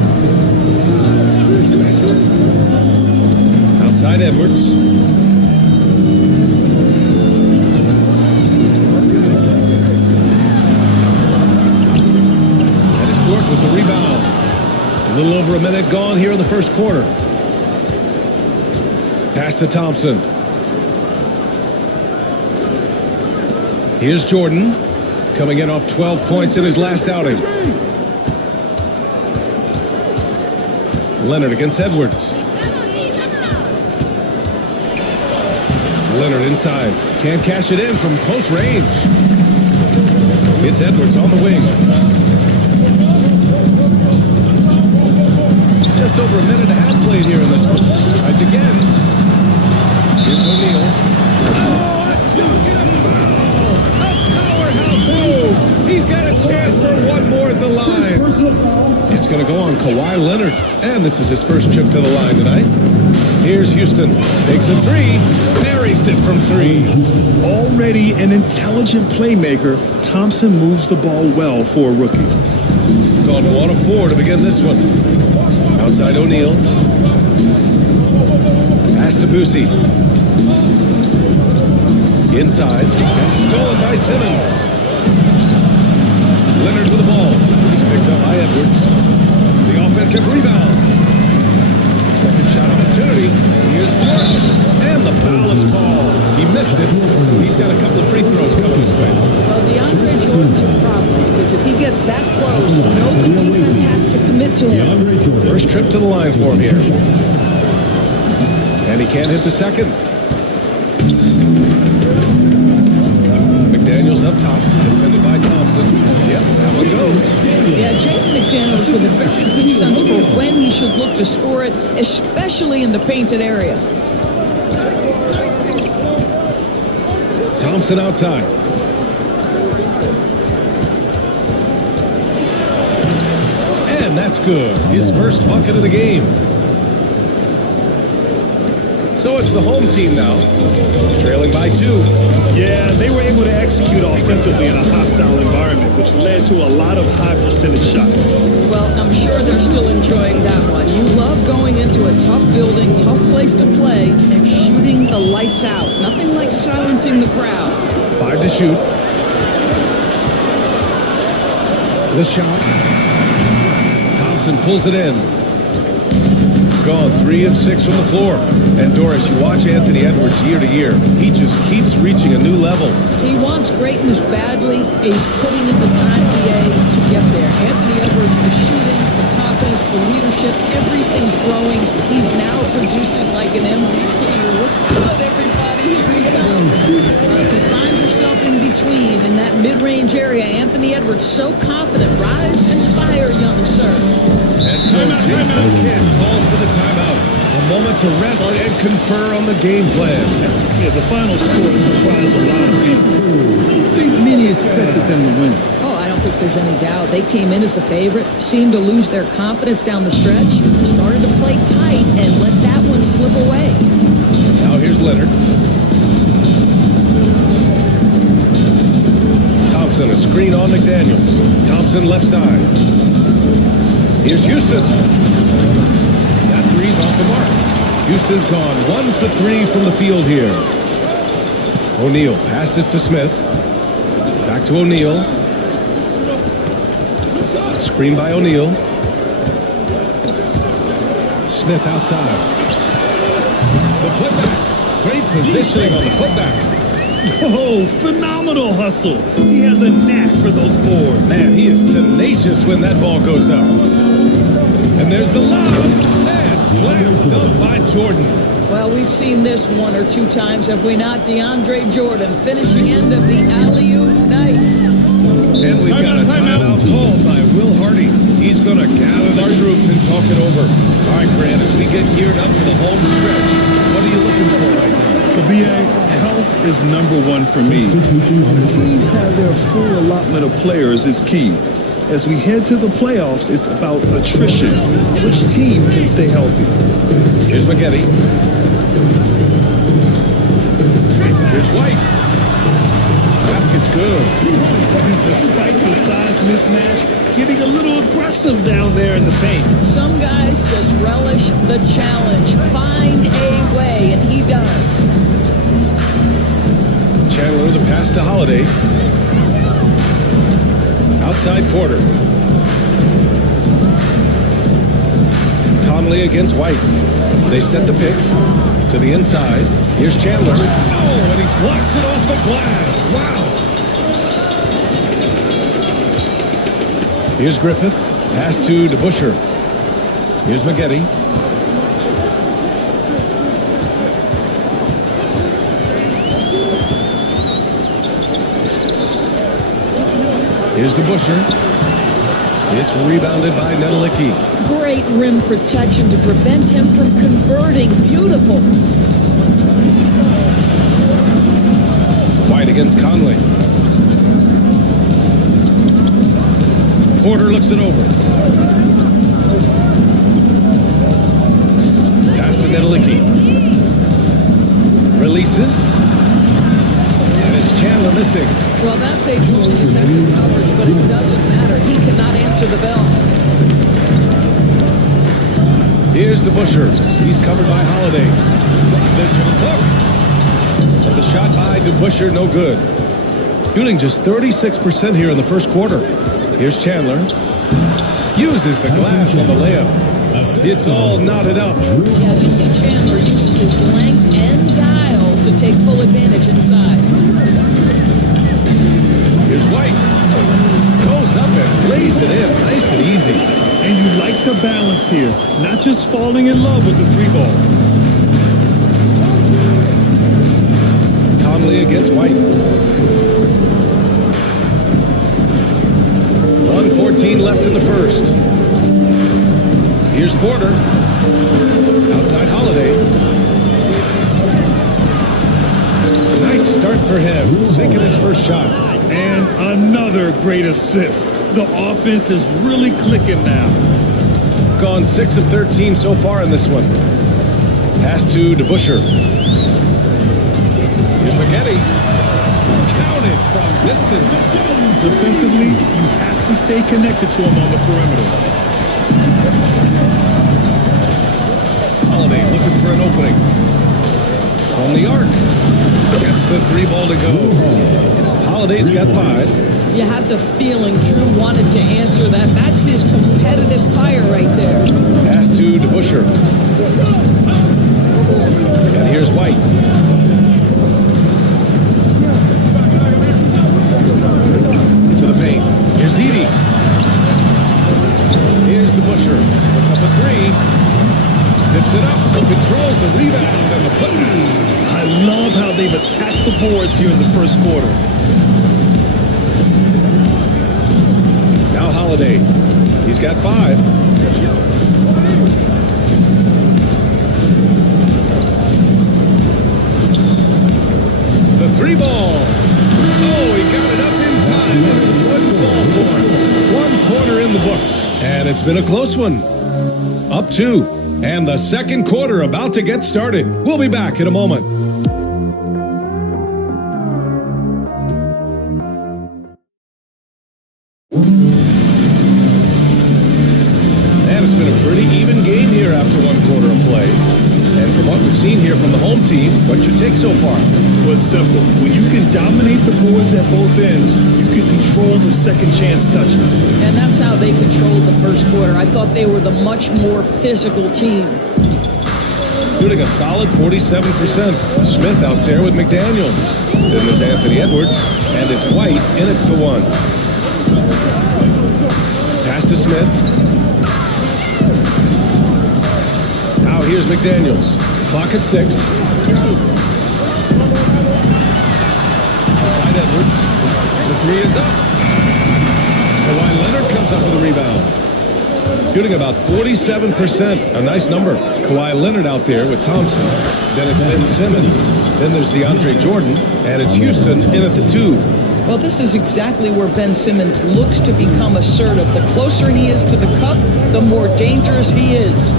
Outside Edwards. That is Jordan with the rebound. A little over a minute gone here in the first quarter. Pass to Thompson. Here's Jordan, coming in off 12 points in his last outing. Leonard against Edwards. Leonard inside. Can't cash it in from close range. It's Edwards on the wing. Just over a minute and a half played here in this one. Tries again. Here's O'Neal. He's got a chance for one more at the line. It's going to go on Kawhi Leonard. And this is his first trip to the line tonight. Here's Houston. Takes a three. Buries it from three. Already an intelligent playmaker, Thompson moves the ball well for a rookie. Gone 1 of 4 to begin this one. Outside O'Neal. Pass to Boosie. Inside. And stolen by Simmons. Leonard with the ball. He's picked up by Edwards. The offensive rebound. Second shot opportunity. Here's Jordan. And the foul is called. He missed it, so he's got a couple of free throws coming his way. Well, DeAndre Jordan's a problem because if he gets that close, no the defense has to commit to him. First trip to the line for him here. And he can't hit the second. McDaniels up top, defended by Thompson. Yep, that one goes. Yeah, Jake McDaniels with a very good sense for when he should look to score it, especially in the painted area. Thompson outside. And that's good. His first bucket of the game. So it's the home team now, trailing by 2. Yeah, they were able to execute offensively in a hostile environment, which led to a lot of high percentage shots. Well, I'm sure they're still enjoying that one. You love going into a tough building, tough place to play, and shooting the lights out. Nothing like silencing the crowd. 5 to shoot. The shot. Thompson pulls it in. Gone 3 of 6 from the floor. And Doris, you watch Anthony Edwards year to year. He just keeps reaching a new level. He wants greatness badly. He's putting in the time to get there. Anthony Edwards, the shooting, the confidence, the leadership, everything's growing. He's now producing like an MVP. Look out, everybody. Here he comes. If you find yourself in between in that mid-range area, Anthony Edwards, so confident. Rise and fire, young sir. And so Jason Kidd calls for the timeout. A moment to rest and confer on the game plan. Yeah, the final score surprised a lot of people. I don't think many expected them to win. Oh, I don't think there's any doubt. They came in as the favorite, seemed to lose their confidence down the stretch, started to play tight, and let that one slip away. Now here's Leonard. Thompson, a screen on McDaniels. Thompson left side. Here's Houston. That three's off the mark. Houston's gone 1 for 3 from the field here. O'Neal passes to Smith. Back to O'Neal. Screen by O'Neal. Smith outside. The putback. Great positioning on the putback. Oh, phenomenal hustle. He has a knack for those boards. Man, he is tenacious when that ball goes up. And there's the lob. And slam dunk by Jordan. Well, we've seen this one or two times, have we not? DeAndre Jordan finishing end of the alley-oop. Nice. And we've got a timeout called by Will Hardy. He's going to gather the troops and talk it over. All right, Grant, as we get geared up for the home stretch, what are you looking for right now? For BA, health is number one for me. The teams have their full allotment of players is key. As we head to the playoffs, it's about attrition. Which team can stay healthy? Here's McGetty. Here's White. Basket's good. Despite the size mismatch, getting a little aggressive down there in the paint. Some guys just relish the challenge. Find a way, and he does. Chandler, the pass to Holiday. Outside Porter. Conley against White. They set the pick to the inside. Here's Chandler. Oh, and he blocks it off the glass. Wow. Here's Griffith. Pass to DeBusschere. Here's McGetty. Here's DeBusschere. It's rebounded by Nedelicki. Great rim protection to prevent him from converting. Beautiful. White against Conley. Porter looks it over. Pass to Nedelicki. Releases. And it's Chandler missing. Well, that's a defensive coverage, but it doesn't matter. He cannot answer the bell. Here's DeBusschere. He's covered by Holiday. The jump hook. But the shot by DeBusschere, no good. Shooting just 36% here in the first quarter. Here's Chandler. Uses the glass on the layup. It's all knotted up. Yeah, you see Chandler uses his length and guile to take full advantage inside. Here's White. Goes up and lays it in. Nice and easy. And you like the balance here. Not just falling in love with the three ball. Conley against White. 1:14 left in the first. Here's Porter. Outside Holiday. Nice start for him. Sinking his first shot. And another great assist. The offense is really clicking now. Gone 6 of 13 so far in this one. Pass to DeBusschere. Here's McGetty. Counted from distance. Defensively, you have to stay connected to him on the perimeter. Holiday looking for an opening. On the arc. Gets the three ball to go. Holiday's got 5. You had the feeling Drew wanted to answer that. That's his competitive fire right there. Pass to DeBusschere. And here's White. To the paint. Here's Edey. Here's DeBusschere. Puts up a 3. Tips it up. Controls the rebound and the put. I love how they've attacked the boards here in the first quarter. Now Holiday. He's got 5. The 3 ball. Oh, he got it up in time. Wouldn't fall for it. 1 quarter in the books. And it's been a close one. Up 2. And the second quarter about to get started. We'll be back in a moment. Seen here from the home team. What's your take so far? Well, it's simple. When you can dominate the boards at both ends, you can control the second chance touches. And that's how they controlled the first quarter. I thought they were the much more physical team. Shooting a solid 47%. Smith out there with McDaniels. Then there's Anthony Edwards. And it's White in it for 1. Pass to Smith. Now here's McDaniels. Clock at 6. Outside Edwards. The 3 is up. Kawhi Leonard comes up with a rebound. Shooting about 47%. A nice number. Kawhi Leonard out there with Thompson. Then it's Ben Simmons. Then there's DeAndre Jordan. And it's Houston in at the 2. Well, this is exactly where Ben Simmons looks to become assertive. The closer he is to the cup, the more dangerous he is.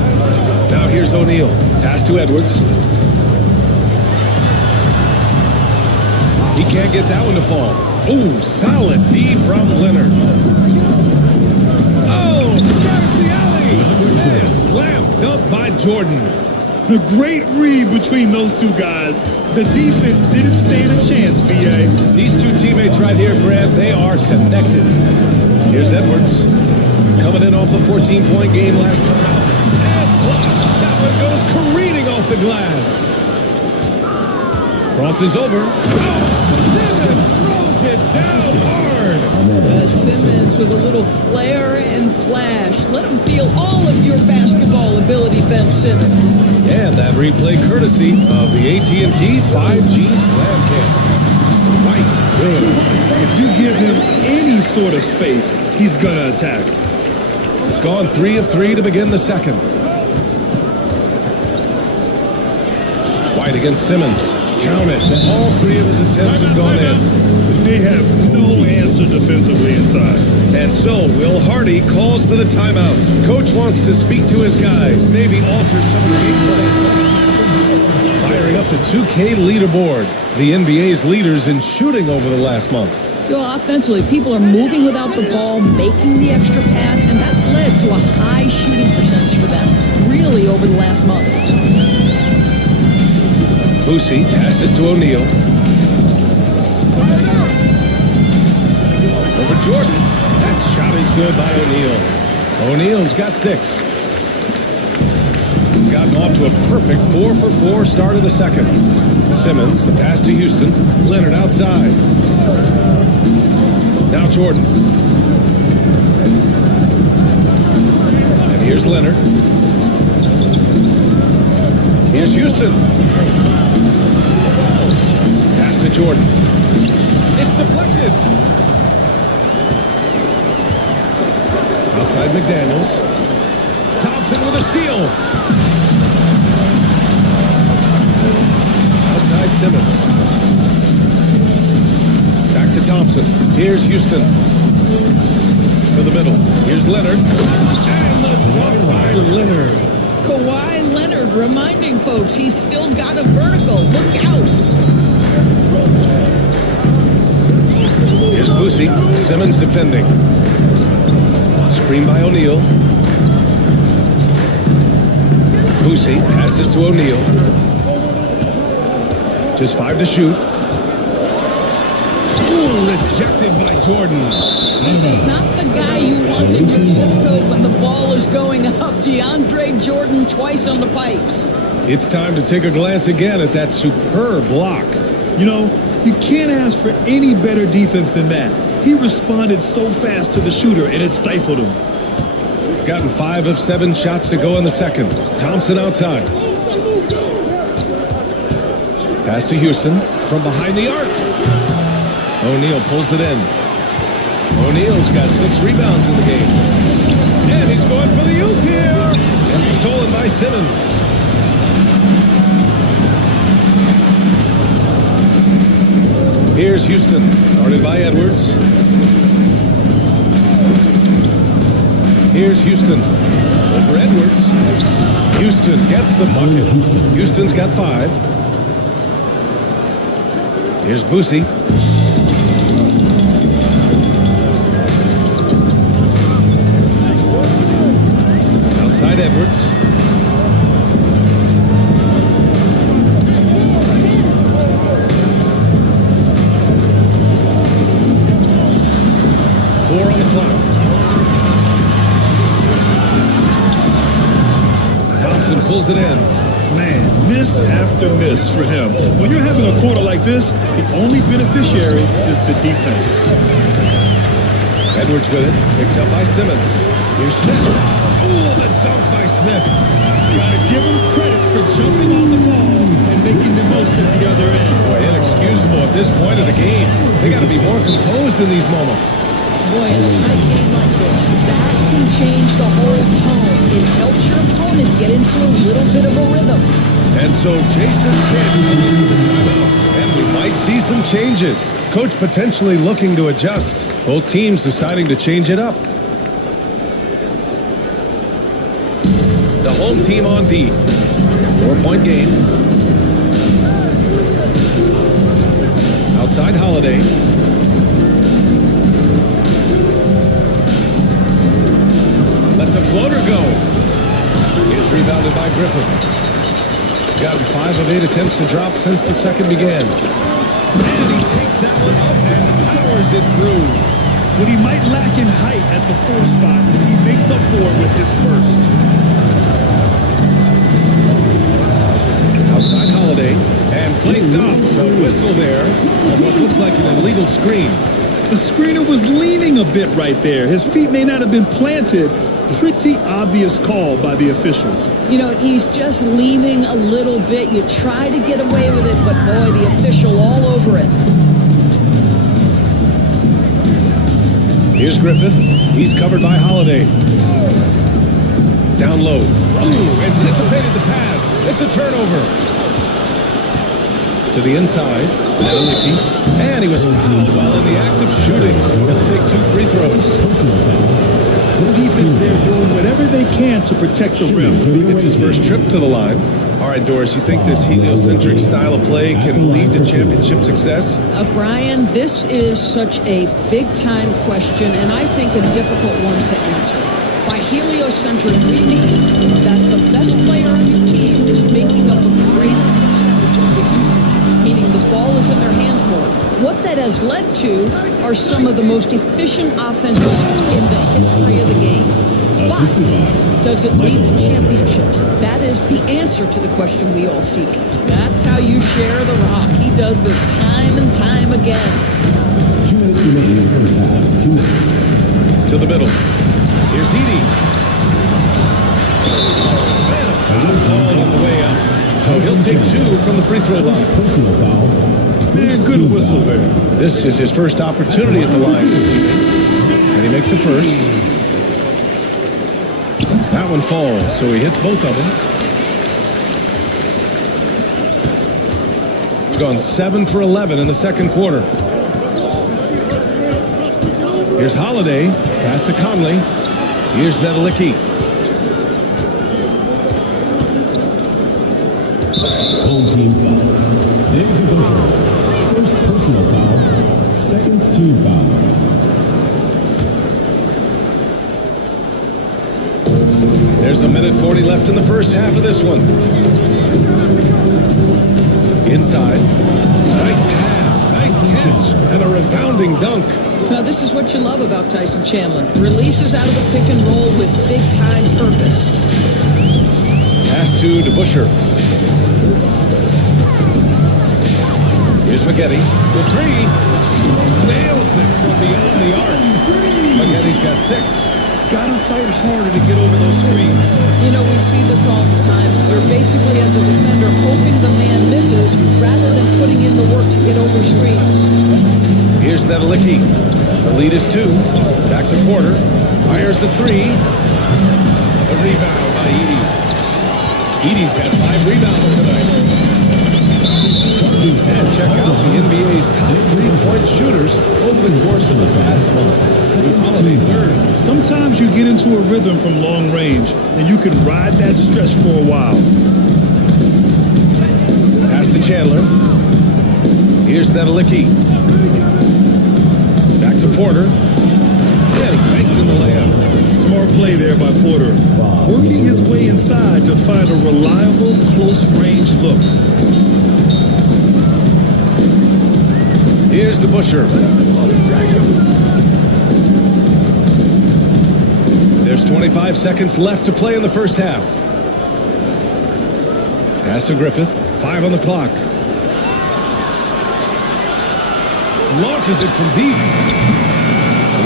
Now here's O'Neal. Pass to Edwards. He can't get that one to fall. Ooh, solid D from Leonard. Oh, there's the alley. And slam dunked by Jordan. The great read between those two guys. The defense didn't stand a chance, B.A. These two teammates right here, Brad, they are connected. Here's Edwards. Coming in off a 14-point game last time out. And that one goes careening off the glass. Crosses over. Simmons throws it down hard. Simmons with a little flair and flash. Let him feel all of your basketball ability, Ben Simmons. And that replay courtesy of the AT&T 5G Slam Cam. Right. Good. If you give him any sort of space, he's gonna attack. Gone 3 of 3 to begin the second. White against Simmons. Count it. All 3 of his attempts have gone in. They have no answer defensively inside. And so Will Hardy calls for the timeout. Coach wants to speak to his guys, maybe alter some of the gameplay. Firing up the 2K leaderboard. The NBA's leaders in shooting over the last month. Offensively, people are moving without the ball, making the extra pass, and that's led to a high shooting percentage for them, really over the last month. Boosie passes to O'Neal. Over Jordan. That shot is good by O'Neal. O'Neal's got 6. Gotten off to a perfect 4 for 4 start of the second. Simmons, the pass to Houston. Leonard outside. Now Jordan. And here's Leonard. Here's Houston. Pass to Jordan. It's deflected. Outside McDaniels. Thompson with a steal. Outside Simmons. Back to Thompson. Here's Houston. To the middle. Here's Leonard. And the dunk by Leonard. Kawhi Leonard reminding folks he's still got a vertical. Look out. Here's Boosie. Simmons defending. Screen by O'Neal. Boosie passes to O'Neal. Just 5 to shoot. Ooh, rejected by Jordan. This is not the guy you want in your zip code when the ball is going up. DeAndre Jordan twice on the pipes. It's time to take a glance again at that superb block. You know, you can't ask for any better defense than that. He responded so fast to the shooter, and it stifled him. Gotten 5 of 7 shots to go in the second. Thompson outside. Pass to Houston from behind the arc. O'Neal pulls it in. O'Neal's got 6 rebounds in the game. And he's going for the oop here. And stolen by Simmons. Here's Houston, guarded by Edwards. Here's Houston, over Edwards. Houston gets the bucket. Houston's got 5. Here's Boosie. Outside Edwards. Four on the clock. Thompson pulls it in. Man, miss after miss for him. When you're having a quarter like this, the only beneficiary is the defense. Edwards with it, picked up by Simmons. Here's Smith. Oh, the dunk by Smith. You gotta give him credit for jumping on the this point of the game. They got to be more composed in these moments. Boy, in a tight game like this, that can change the whole tone. It helps your opponent get into a little bit of a rhythm. And so Jason Kidd moves to the timeout, and we might see some changes. Coach potentially looking to adjust. Both teams deciding to change it up. The home team on D. 4-point game. Outside Holiday. Lets a floater go. Is rebounded by Griffith. Gotten 5 of 8 attempts to drop since the second began. And he takes that one up and powers it through. What he might lack in height at the 4 spot, he makes up for it with his burst. Outside Holiday. And play stops. A whistle there on what looks like an illegal screen. The screener was leaning a bit right there. His feet may not have been planted. Pretty obvious call by the officials. You know, he's just leaning a little bit. You try to get away with it, but boy, the official all over it. Here's Griffith. He's covered by Holiday. Down low. Ooh, anticipated the pass. It's a turnover. To the inside. Adelicki. And he was fouled while in the act of shooting. So he'll take 2 free throws. The defense there doing whatever they can to protect the rim. It's his first trip to the line. All right, Doris, you think this heliocentric style of play can lead to championship success? Brian, this is such a big-time question, and I think a difficult one to answer. By heliocentric, we mean that the best player on your team is making up a greater percentage of the usage, meaning the ball is in their hands more. What that has led to are some of the most efficient offenses in the history of the game. But does it lead to championships? That is the answer to the question we all seek. That's how you share the rock. He does this time and time again. 2 minutes remaining in the first half. 2 minutes. To the middle. Here's Edey. And a foul called on the way out. So he'll take 2 from the free throw line. Personal foul. Man, good whistle there. This is his first opportunity at the line this evening. And he makes the first. That one falls, so he hits both of them. Gone 7 for 11 in the second quarter. Here's Holiday. Pass to Conley. Here's Nedelicki. Home team foul. David DeBuscher. First personal foul. Second team foul. There's 1:40 left in the first half of this one. Inside. Nice pass. Nice catch. And a resounding dunk. Now, this is what you love about Tyson Chandler. Releases out of the pick and roll with big-time purpose. Pass to DeBuscher. Here's Maggette. The 3. Nails it from beyond the arc. Maggette's got 6. Gotta fight harder to get over those screens. You know, we see this all the time. You're basically, as a defender, hoping the man misses rather than putting in the work to get over screens. Here's Nedelicki. The lead is 2. Back to Porter. Fires the 3. The rebound by Edey. Edey's got 5 rebounds tonight. And check out the NBA's top 3-point shooters over the course of the past month. Holiday 3rd. Sometimes you get into a rhythm from long range, and you can ride that stretch for a while. Pass to Chandler. Here's Nedelicki. Back to Porter. And he makes in the layup. Smart play there by Porter. Working his way inside to find a reliable, close-range look. Here's DeBuscher. There's 25 seconds left to play in the first half. Pass to Griffith. 5 on the clock. Launches it from deep.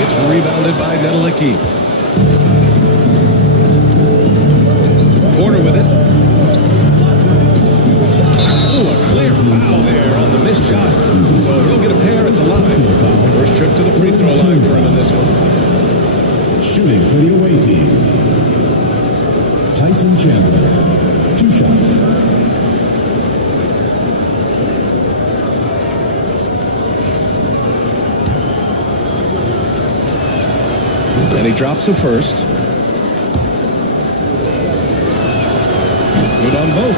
It's rebounded by Nedelicki. Porter with it. Ooh, a clear foul there on the missed shot. So Bryson Chandler. 2 shots. And he drops a first. Good on both.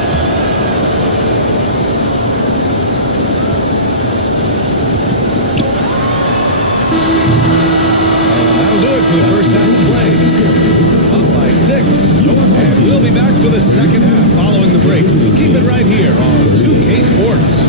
That'll do it for the first half of play. Up by 6. And we'll be back for the second half following the break. Keep it right here on 2K Sports.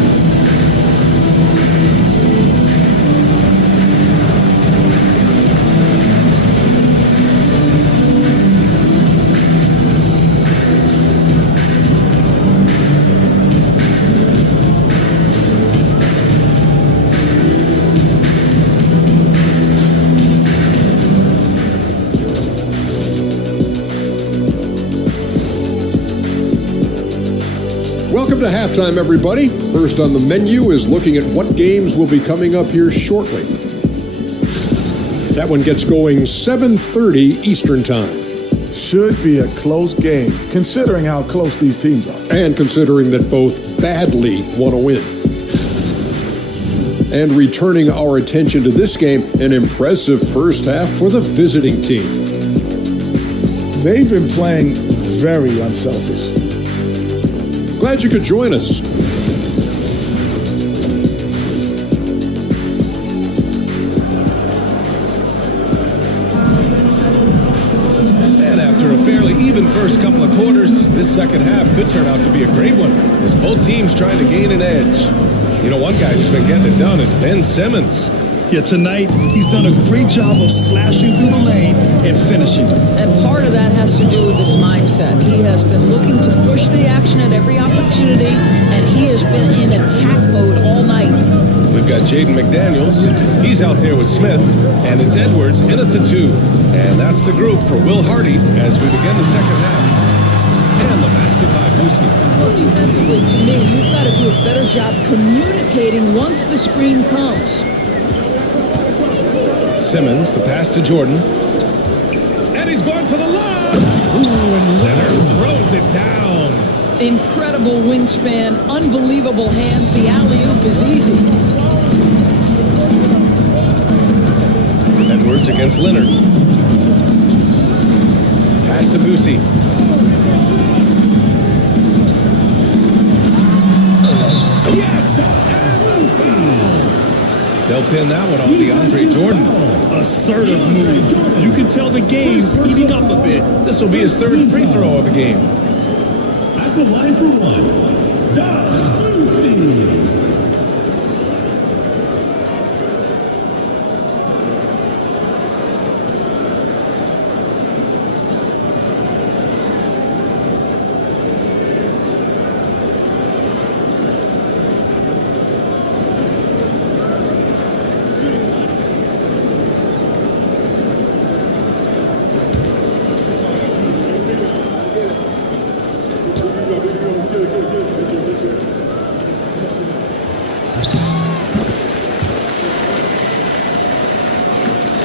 Welcome to halftime, everybody. First on the menu is looking at what games will be coming up here shortly. That one gets going 7:30 Eastern Time. Should be a close game, considering how close these teams are. And considering that both badly want to win. And returning our attention to this game, an impressive first half for the visiting team. They've been playing very unselfish. Glad you could join us. And after a fairly even first couple of quarters, this second half could turn out to be a great one as both teams trying to gain an edge. You know, one guy who's been getting it done is Ben Simmons. Yeah, tonight, he's done a great job of slashing through the lane and finishing. And part of that has to do with his mindset. He has been looking to push the action at every opportunity, and he has been in attack mode all night. We've got Jaden McDaniels. He's out there with Smith, and it's Edwards in at the 2. And that's the group for Will Hardy as we begin the second half. And the basket by Booski. Well, defensively, to me, you've got to do a better job communicating once the screen comes. Simmons, the pass to Jordan. And he's going for the lob! Ooh, and Leonard throws it down. Incredible wingspan, unbelievable hands. The alley-oop is easy. Edwards against Leonard. Pass to Boosie. Yes! And the foul! They'll pin that one on DeAndre Jordan. Assertive move. You can tell the game's heating up a bit. This will be his third free throw of the game. At the line for 1, Don Boosie.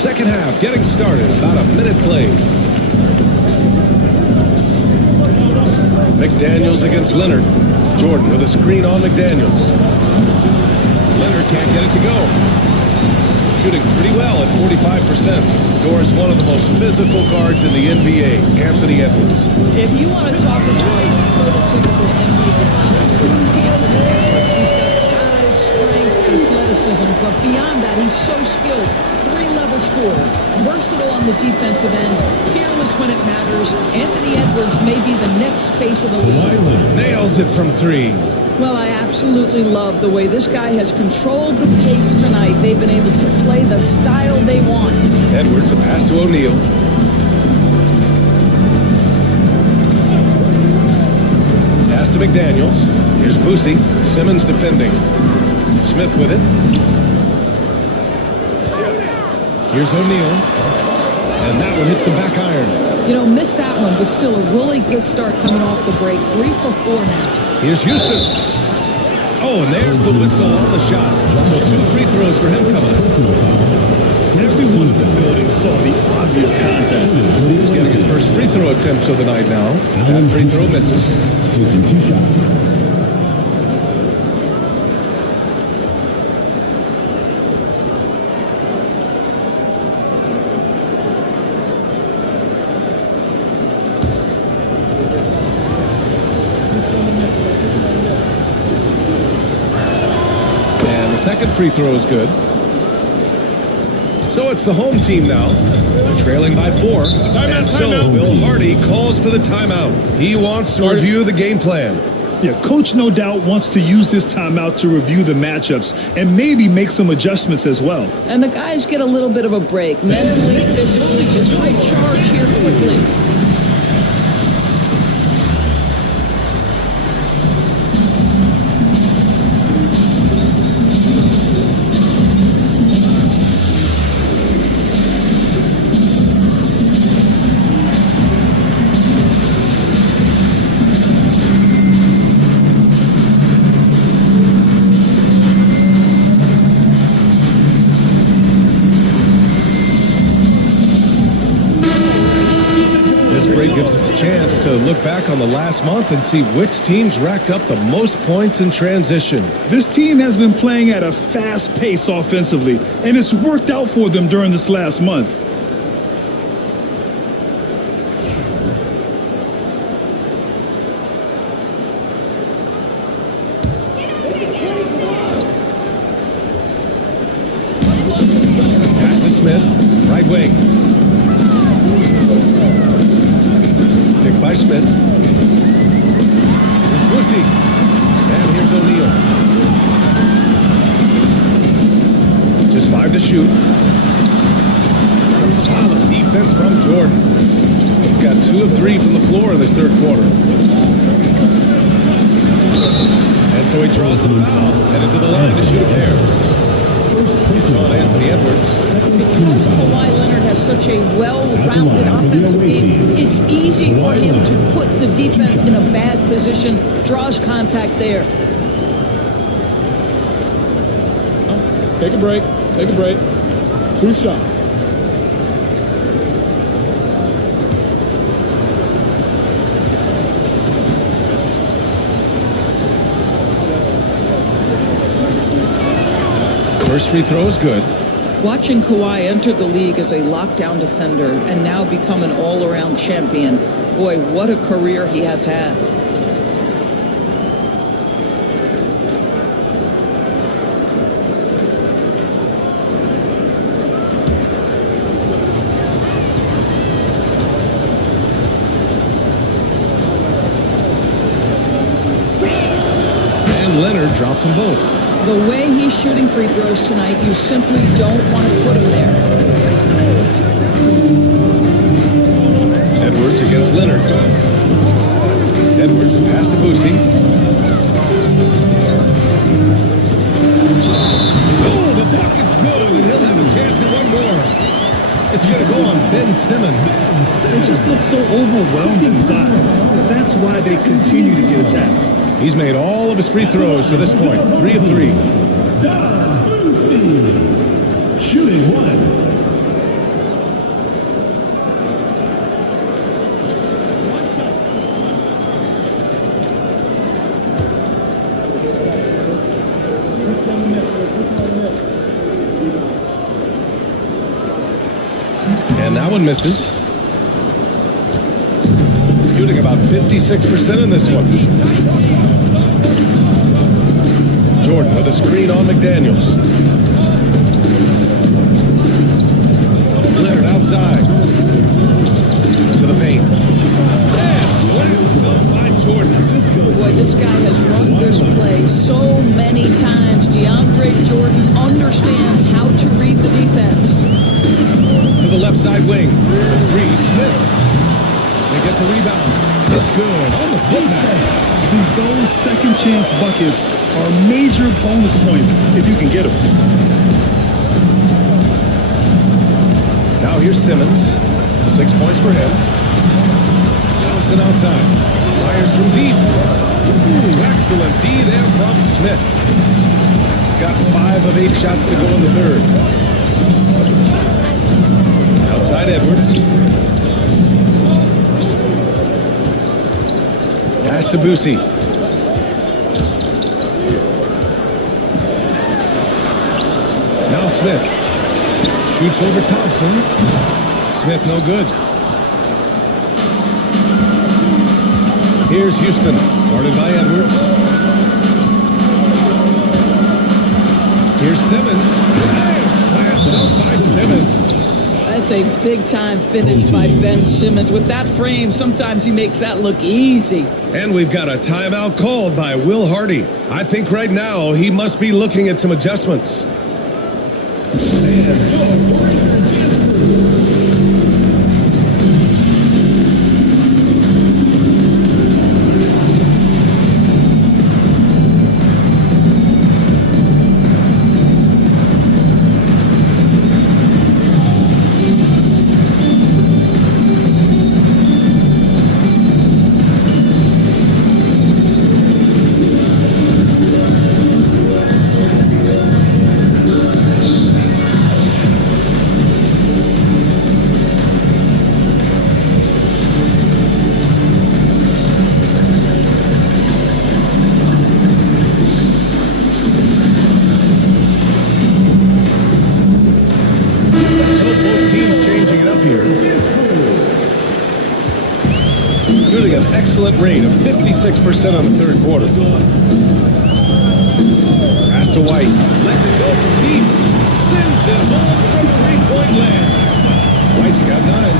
Second half getting started, about a minute played. McDaniels against Leonard. Jordan with a screen on McDaniels. Leonard can't get it to go. Shooting pretty well at 45%. Of course, one of the most physical guards in the NBA, Anthony Edwards. If you want to talk about prototypical NBA guys, it's Anthony Edwards. He's got size, strength, athleticism, but beyond that, he's so skilled. Three-level scorer, versatile on the defensive end, fearless when it matters. Anthony Edwards may be the next face of the league. Nails it from 3. Well, I absolutely love the way this guy has controlled the pace tonight. They've been able to play the style they want. Edwards, a pass to O'Neal. Pass to McDaniels. Here's Boosie. Simmons defending. Smith with it. Here's O'Neal. And that one hits the back iron. You know, missed that one, but still a really good start coming off the break. 3 for 4 now. Here's Houston. Oh, and there's the whistle on the shot. So 2 free throws for him coming up. Everyone in the building saw the obvious contact. He's getting his first free throw attempt of the night now. That free throw misses. Taking 2 shots. And the second free throw is good. So it's the home team now, trailing by 4. And so Will Hardy calls for the timeout. He wants to review the game plan. Yeah, coach no doubt wants to use this timeout to review the matchups and maybe make some adjustments as well. And the guys get a little bit of a break, mentally, physically, just recharge here quickly. Gives us a chance to look back on the last month and see which teams racked up the most points in transition. This team has been playing at a fast pace offensively, and it's worked out for them during this last month. Pass to Smith, right wing. By Smith. Here's Bussy. And here's O'Neal. Just 5 to shoot. Some solid defense from Jordan. Got 2 of 3 from the floor in this third quarter. And so he draws the foul. Headed to the line to shoot a pair. It's on Anthony Edwards. Because Kawhi Leonard has such a well-rounded offensive game, it's easy for him to put the defense in a bad position, draws contact there. Take a break. Take a break. 2 shots. First free throw is good. Watching Kawhi enter the league as a lockdown defender and now become an all-around champion, boy, what a career he has had. And Leonard drops them both. The way he's shooting free throws tonight, you simply don't want to put him there. Edwards against Leonard. Edwards, the pass to Bussy. Oh, the bucket's good, and he'll have a chance at one more. It's going to go on Ben Simmons. They just look so overwhelmed inside. That's why they continue to get attacked. He's made all of his free throws to this point. 3 of 3. Don Bussy, shooting 1. And that one misses. Shooting about 56% in this one. Jordan with a screen on McDaniels. Leonard outside. To the paint. And slammed up by Jordan. Boy, this guy has run this play so many times. DeAndre Jordan understands how to read the defense. To the left side wing. Reed Smith. They get the rebound. It's good on the putback. Those second chance buckets are major bonus points if you can get them. Now here's Simmons. 6 points for him. Thompson outside. Fires from deep. Ooh, excellent D there from Smith. Got 5 of 8 shots to go in the third. Outside Edwards. Pass to Boosie. Now Smith. Shoots over Thompson. Smith no good. Here's Houston, guarded by Edwards. Here's Simmons. Slammed up by Simmons. That's a big-time finish by Ben Simmons. With that frame, sometimes he makes that look easy. And we've got a timeout called by Will Hardy. I think right now he must be looking at some adjustments. Shooting an excellent rate of 56% on the third quarter. Pass to White. Lets it go from deep. Sends it home from three-point land. White's got 9.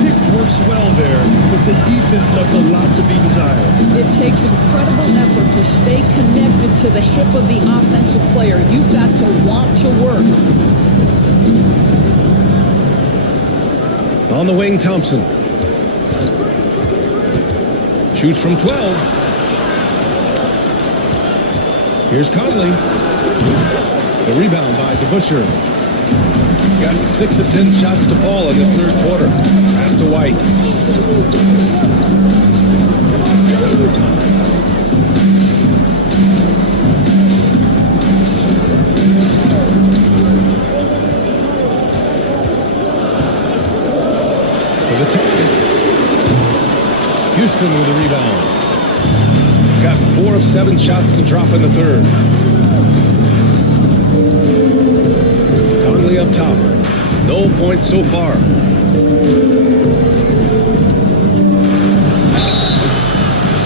Pick works well there, but the defense left a lot to be desired. It takes incredible effort to stay connected to the hip of the offensive player. You've got to want to work. On the wing, Thompson. Shoots from 12. Here's Conley. The rebound by DeBusschere. Got 6 of 10 shots to fall in this third quarter. Pass to White. For the tip. Houston with a rebound. Got 4 of 7 shots to drop in the third. Conley up top. No points so far.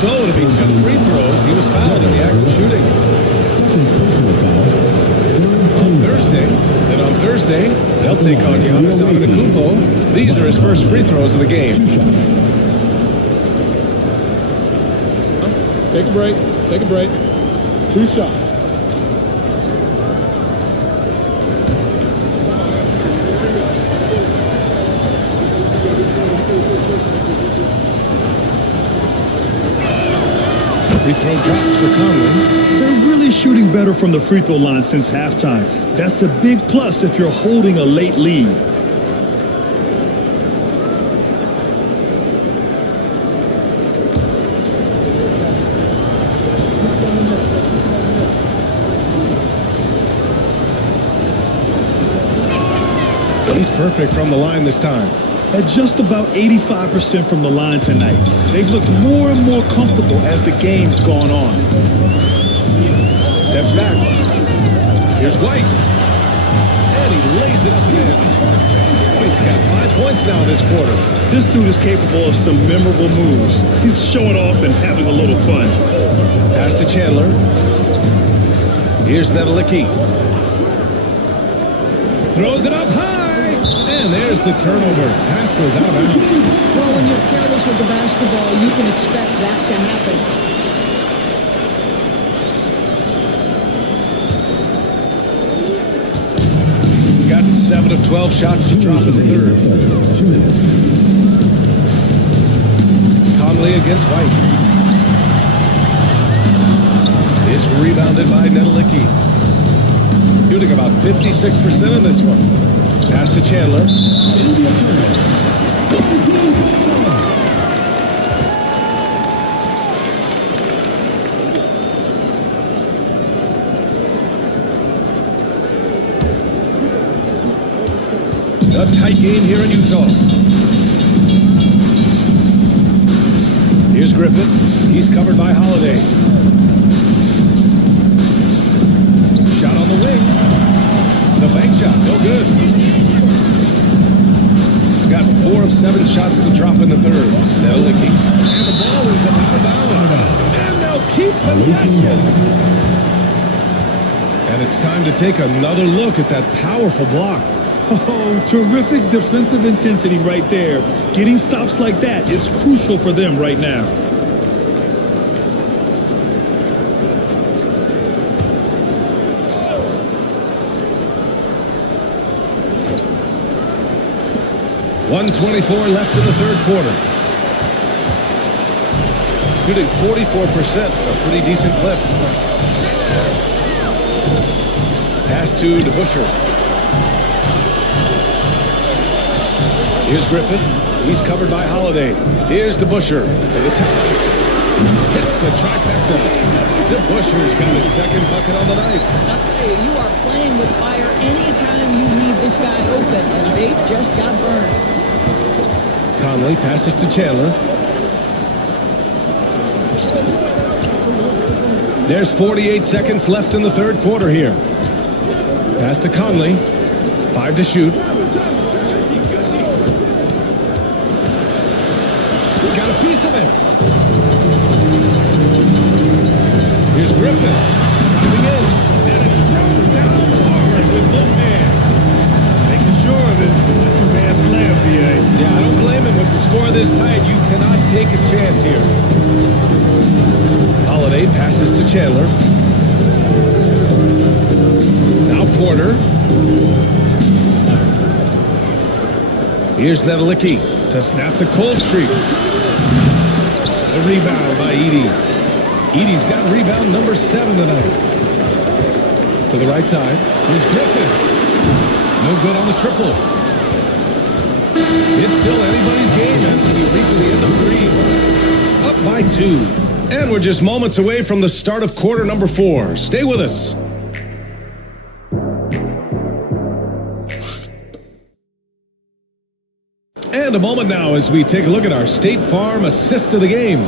So to be 2 free throws, he was fouled in the act of shooting. On Thursday, they'll take on Giannis Antetokounmpo. These are his first free throws of the game. Take a break. Take a break. 2 shots. Free throw drops for Conley. They're really shooting better from the free throw line since halftime. That's a big plus if you're holding a late lead. He's perfect from the line this time. At just about 85% from the line tonight. They've looked more and more comfortable as the game's gone on. Steps back. Here's White. And he lays it up and in. White's got 5 points now this quarter. This dude is capable of some memorable moves. He's showing off and having a little fun. Pass to Chandler. Here's Nedelicki. Throws it up high. And there's the turnover. Pass goes out of bounds. Well, when you're careless with the basketball, you can expect that to happen. Got 7 of 12 shots to drop in the third. 2 minutes. Conley against White. It's rebounded by Nedelicki. Shooting about 56% in this one. Pass to Chandler. tight game here in Utah. Here's Griffith. He's covered by Holiday. Shot on the wing. The bank shot, no good. Got 4 of 7 shots to drop in the third. Nedelicki. And the ball is out of bounds. And they'll keep possession. And it's time to take another look at that powerful block. Oh, terrific defensive intensity right there. Getting stops like that is crucial for them right now. .124 left in the third quarter. Shooting 44%, a pretty decent clip. Pass to DeBusschere. Here's Griffith. He's covered by Holiday. Here's DeBusschere for the top. Hits the trifecta. DeBusschere's got his second bucket on the night. I'll tell you, you are playing with fire anytime you leave this guy open, and they just got burned. Conley passes to Chandler. There's 48 seconds left in the third quarter here. Pass to Conley. 5 to shoot. Got a piece of it. Here's Griffith. Coming in. And it's thrown down hard with both hands. Making sure of it. That's a bad slam, PA. Yeah, I don't blame him. With the score this tight, you cannot take a chance here. Holiday passes to Chandler. Now Porter. Here's Nedelicki to snap the cold streak. The rebound by Edey. Edey's got rebound number 7 tonight. To the right side. Here's Griffith. No good on the triple. It's still anybody's game as we reach the end of 3. Up by 2. And we're just moments away from the start of quarter number 4. Stay with us. And a moment now as we take a look at our State Farm assist of the game.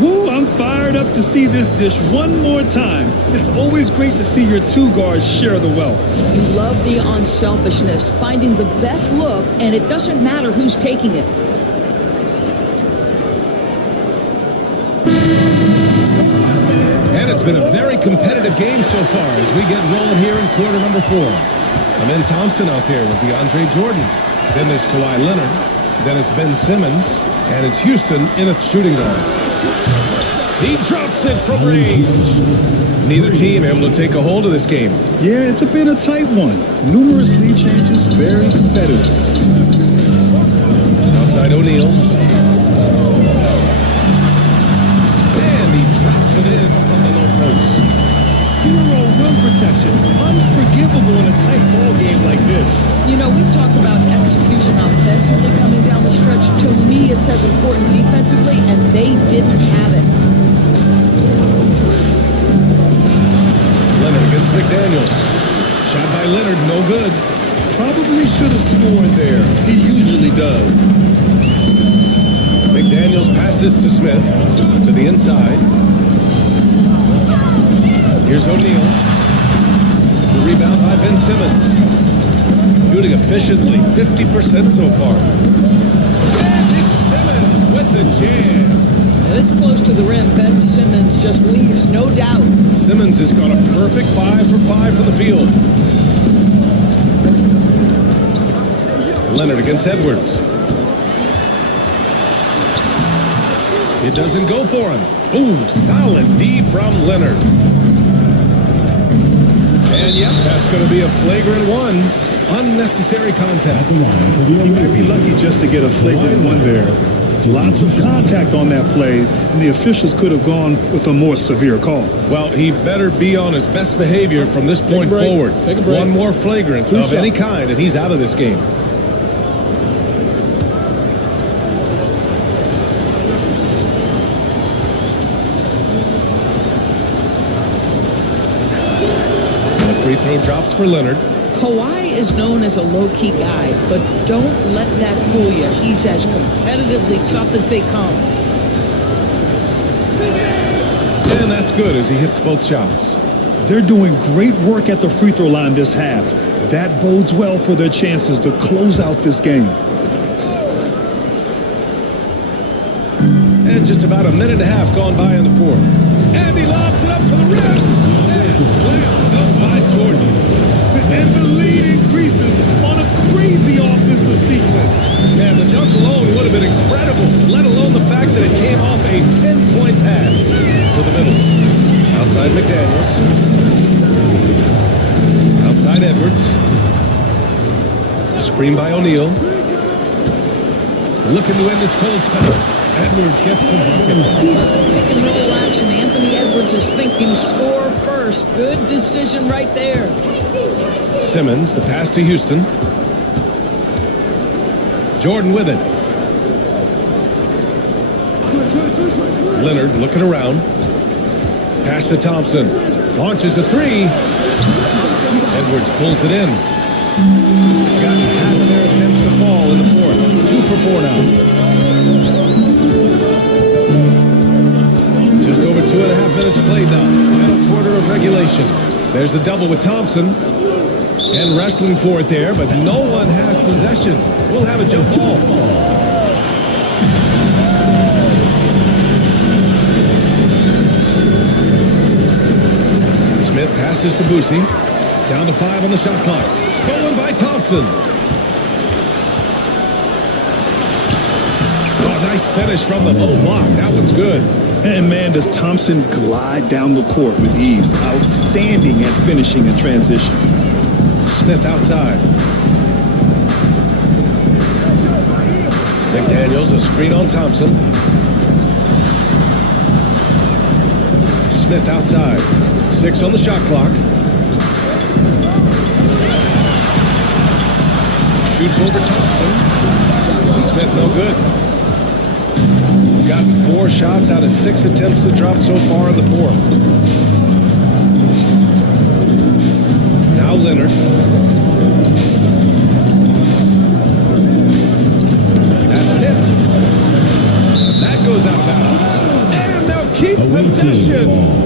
Woo, I'm fired up to see this dish one more time. It's always great to see your 2 guards share the wealth. You love the unselfishness, finding the best look, and it doesn't matter who's taking it. And it's been a very competitive game so far as we get rolling here in quarter number 4. Amen Thompson out there with DeAndre Jordan. Then there's Kawhi Leonard. Then it's Ben Simmons. And it's Houston in a shooting guard. He drops it from range. Neither team able to take a hold of this game. Yeah, it's been a tight one. Numerous lead changes, very competitive. Outside O'Neal. And he drops it in from the low post. 0 rim protection. Unforgivable in a tight ball game like this. You know, we talk about execution offensively coming down the stretch. To me, it's as important defensively, and they didn't have it. Leonard against McDaniels. Shot by Leonard, no good. Probably should have scored there. He usually does. McDaniels passes to Smith, to the inside. Here's O'Neal. The rebound by Ben Simmons. Shooting efficiently, 50% so far. And it's Simmons with the jam. This close to the rim, Ben Simmons just leaves, no doubt. Simmons has got a perfect 5 for 5 from the field. Leonard against Edwards. It doesn't go for him. Ooh, solid D from Leonard. And yep, that's going to be a flagrant 1. Unnecessary contact. He might be lucky just to get a flagrant 1 there. Lots of contact on that play, and the officials could have gone with a more severe call. Well, he better be on his best behavior from this point forward. Take a break. One more flagrant of any kind, and he's out of this game. The free throw drops for Leonard. Kawhi is known as a low-key guy, but don't let that fool you. He's as competitively tough as they come. And that's good as he hits both shots. They're doing great work at the free throw line this half. That bodes well for their chances to close out this game. And just about a minute and a half gone by in the fourth. And he lobs it up to the rim. And slammed up by Jordan. And the lead increases on a crazy offensive sequence. Man, the dunk alone would have been incredible, let alone the fact that it came off a pinpoint pass to the middle. Outside McDaniels. Outside Edwards. Screen by O'Neal. Looking to end this cold spell. Edwards gets the bucket. Pick and roll action. Anthony Edwards is thinking score first. Good decision right there. Simmons, the pass to Houston. Jordan with it. Leonard looking around. Pass to Thompson. Launches a three. Edwards pulls it in. Got half of their attempts to fall in the fourth. 2 for 4 now. Just over 2.5 minutes played now. Final quarter of regulation. There's the double with Thompson. And wrestling for it there, but no one has possession. We'll have a jump ball. Smith passes to Boosie. Down to 5 on the shot clock. Stolen by Thompson. Oh, nice finish from the low block. That one's good. And man, does Thompson glide down the court with ease. Outstanding at finishing in transition. Smith outside. McDaniels, a screen on Thompson. Smith outside. 6 on the shot clock. Shoots over Thompson. Smith no good. Gotten 4 shots out of 6 attempts to drop so far in the fourth. Now Leonard. That's tipped. And that goes out of bounds. And they'll keep possession.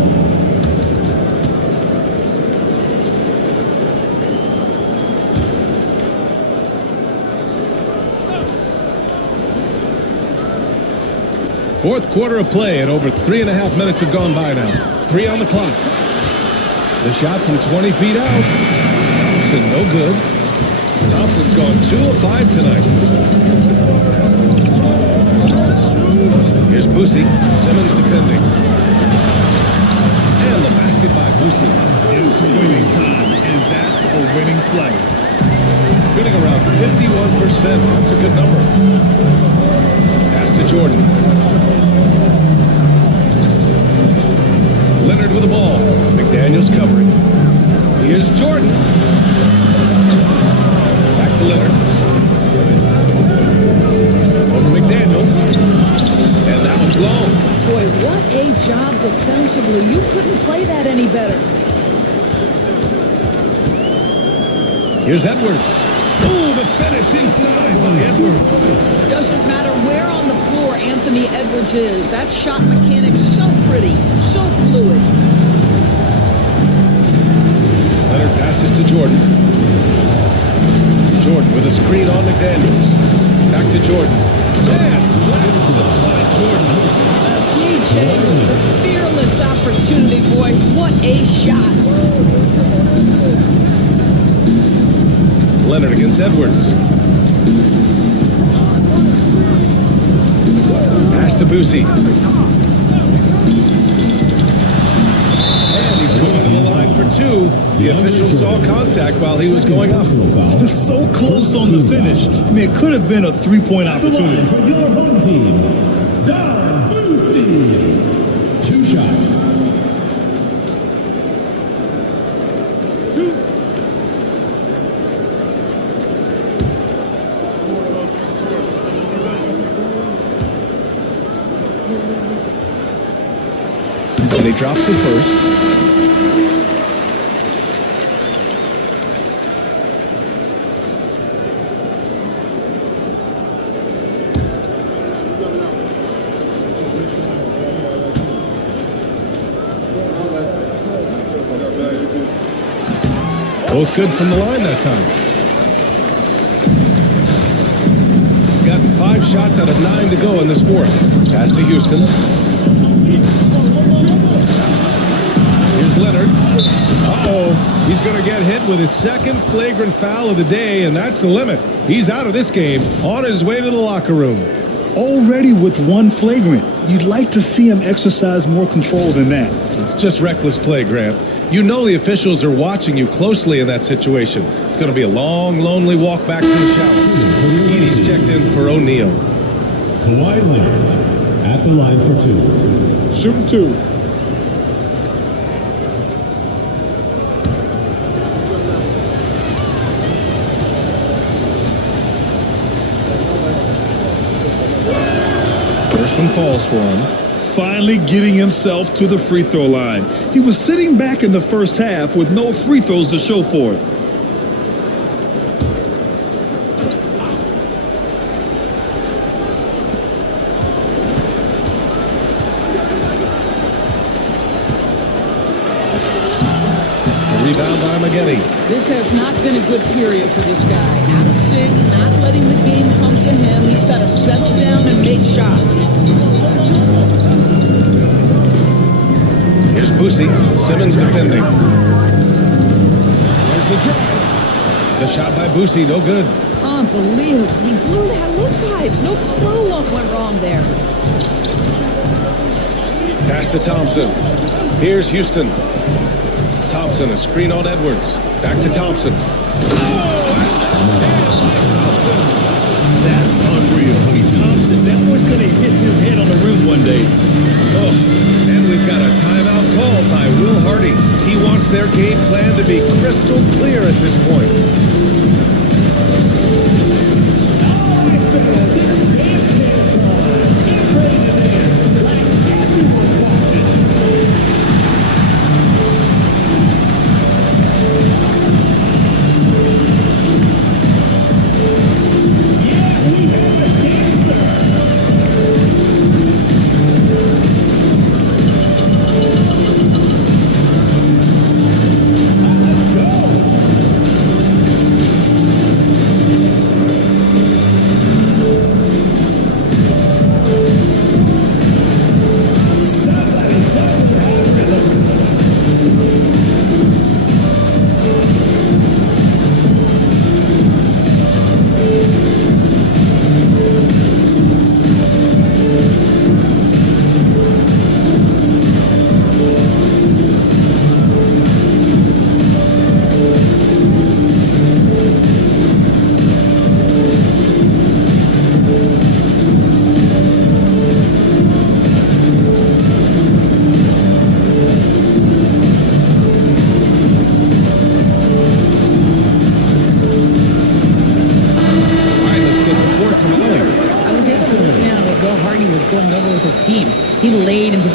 Fourth quarter of play and over 3.5 minutes have gone by now. 3 on the clock. The shot from 20 feet out. Thompson, no good. Thompson's gone 2 of 5 tonight. Here's Boosie. Simmons defending. And the basket by Boosie. It's winning time, and that's a winning play. Winning around 51%. That's a good number. Pass to Jordan. Leonard with the ball. McDaniels covering. Here's Jordan. Back to Leonard. Over McDaniels. And that one's long. Boy, what a job defensively. You couldn't play that any better. Here's Edwards. Oh, the finish inside by Edwards. Doesn't matter where on the floor Anthony Edwards is. That shot mechanic's so pretty, so fluid. Leonard passes to Jordan. Jordan with a screen on McDaniels. Back to Jordan. And slammed by Jordan. DJ with the fearless opportunity, boy. What a shot. Leonard against Edwards. Pass to Boosie. And he's going to the line for 2. The official saw contact while he was going up. So close on the finish. I mean, it could have been a 3-point opportunity. For your home team, Don Boosie. 2 shots. And he drops the first. Both good from the line that time. Got 5 shots out of 9 to go in this fourth. Pass to Houston. Here's Leonard. Uh-oh. He's going to get hit with his second flagrant foul of the day, and that's the limit. He's out of this game, on his way to the locker room. Already with 1 flagrant. You'd like to see him exercise more control than that. It's just reckless play, Grant. You know the officials are watching you closely in that situation. It's going to be a long, lonely walk back to the shower. He's checked in for O'Neal. Kawhi Leonard at the line for 2. Shooting 2. First one falls for him. Finally getting himself to the free throw line. He was sitting back in the first half with no free throws to show for it. A rebound by Maggette. This has not been a good period for this guy. Out of sync, not letting the game come to him. He's got to settle down and make shots. Here's Boosie. Simmons defending. There's the drive. The shot by Boosie, no good. Unbelievable. He blew that. Look, guys, no clue what went wrong there. Pass to Thompson. Here's Houston. Thompson, a screen on Edwards. Back to Thompson. That's unreal. I mean, Thompson, that boy's going to hit his head on the rim one day. Oh, and we've got a timeout called by Will Hardy. He wants their game plan to be crystal clear at this point.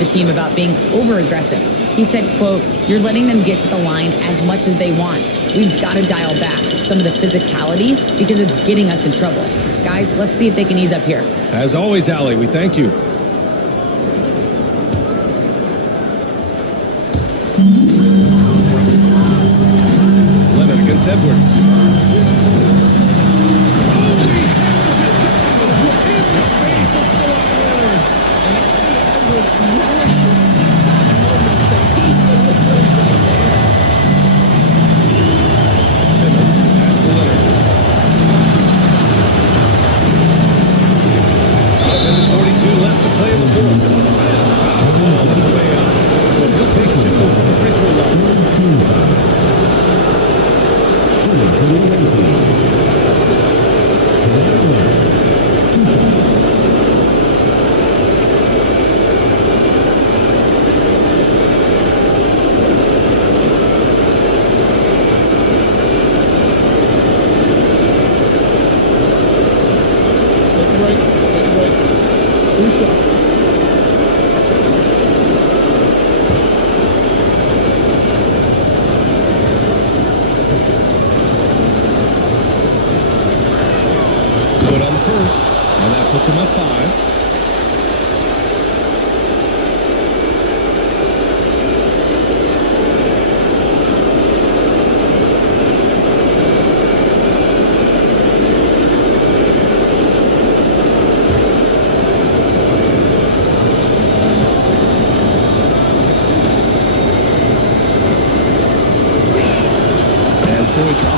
Team about being over-aggressive. He said, quote, "You're letting them get to the line as much as they want. We've got to dial back some of the physicality because it's getting us in trouble. Guys, let's see if they can ease up here." As always, Allie, we thank you. Leonard against Edwards.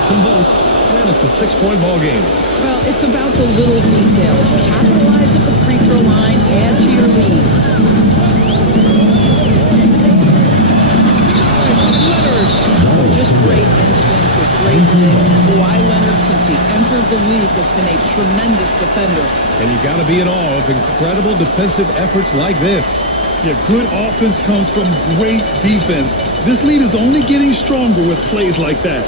hits them both, and it's a 6-point ball game. Well, it's about the little details. Capitalize at the free throw line, add to your lead. Leonard! Just great instincts with great thing. Kawhi Leonard, since he entered the league, has been a tremendous defender. And you got to be in awe of incredible defensive efforts like this. Yeah, good offense comes from great defense. This lead is only getting stronger with plays like that.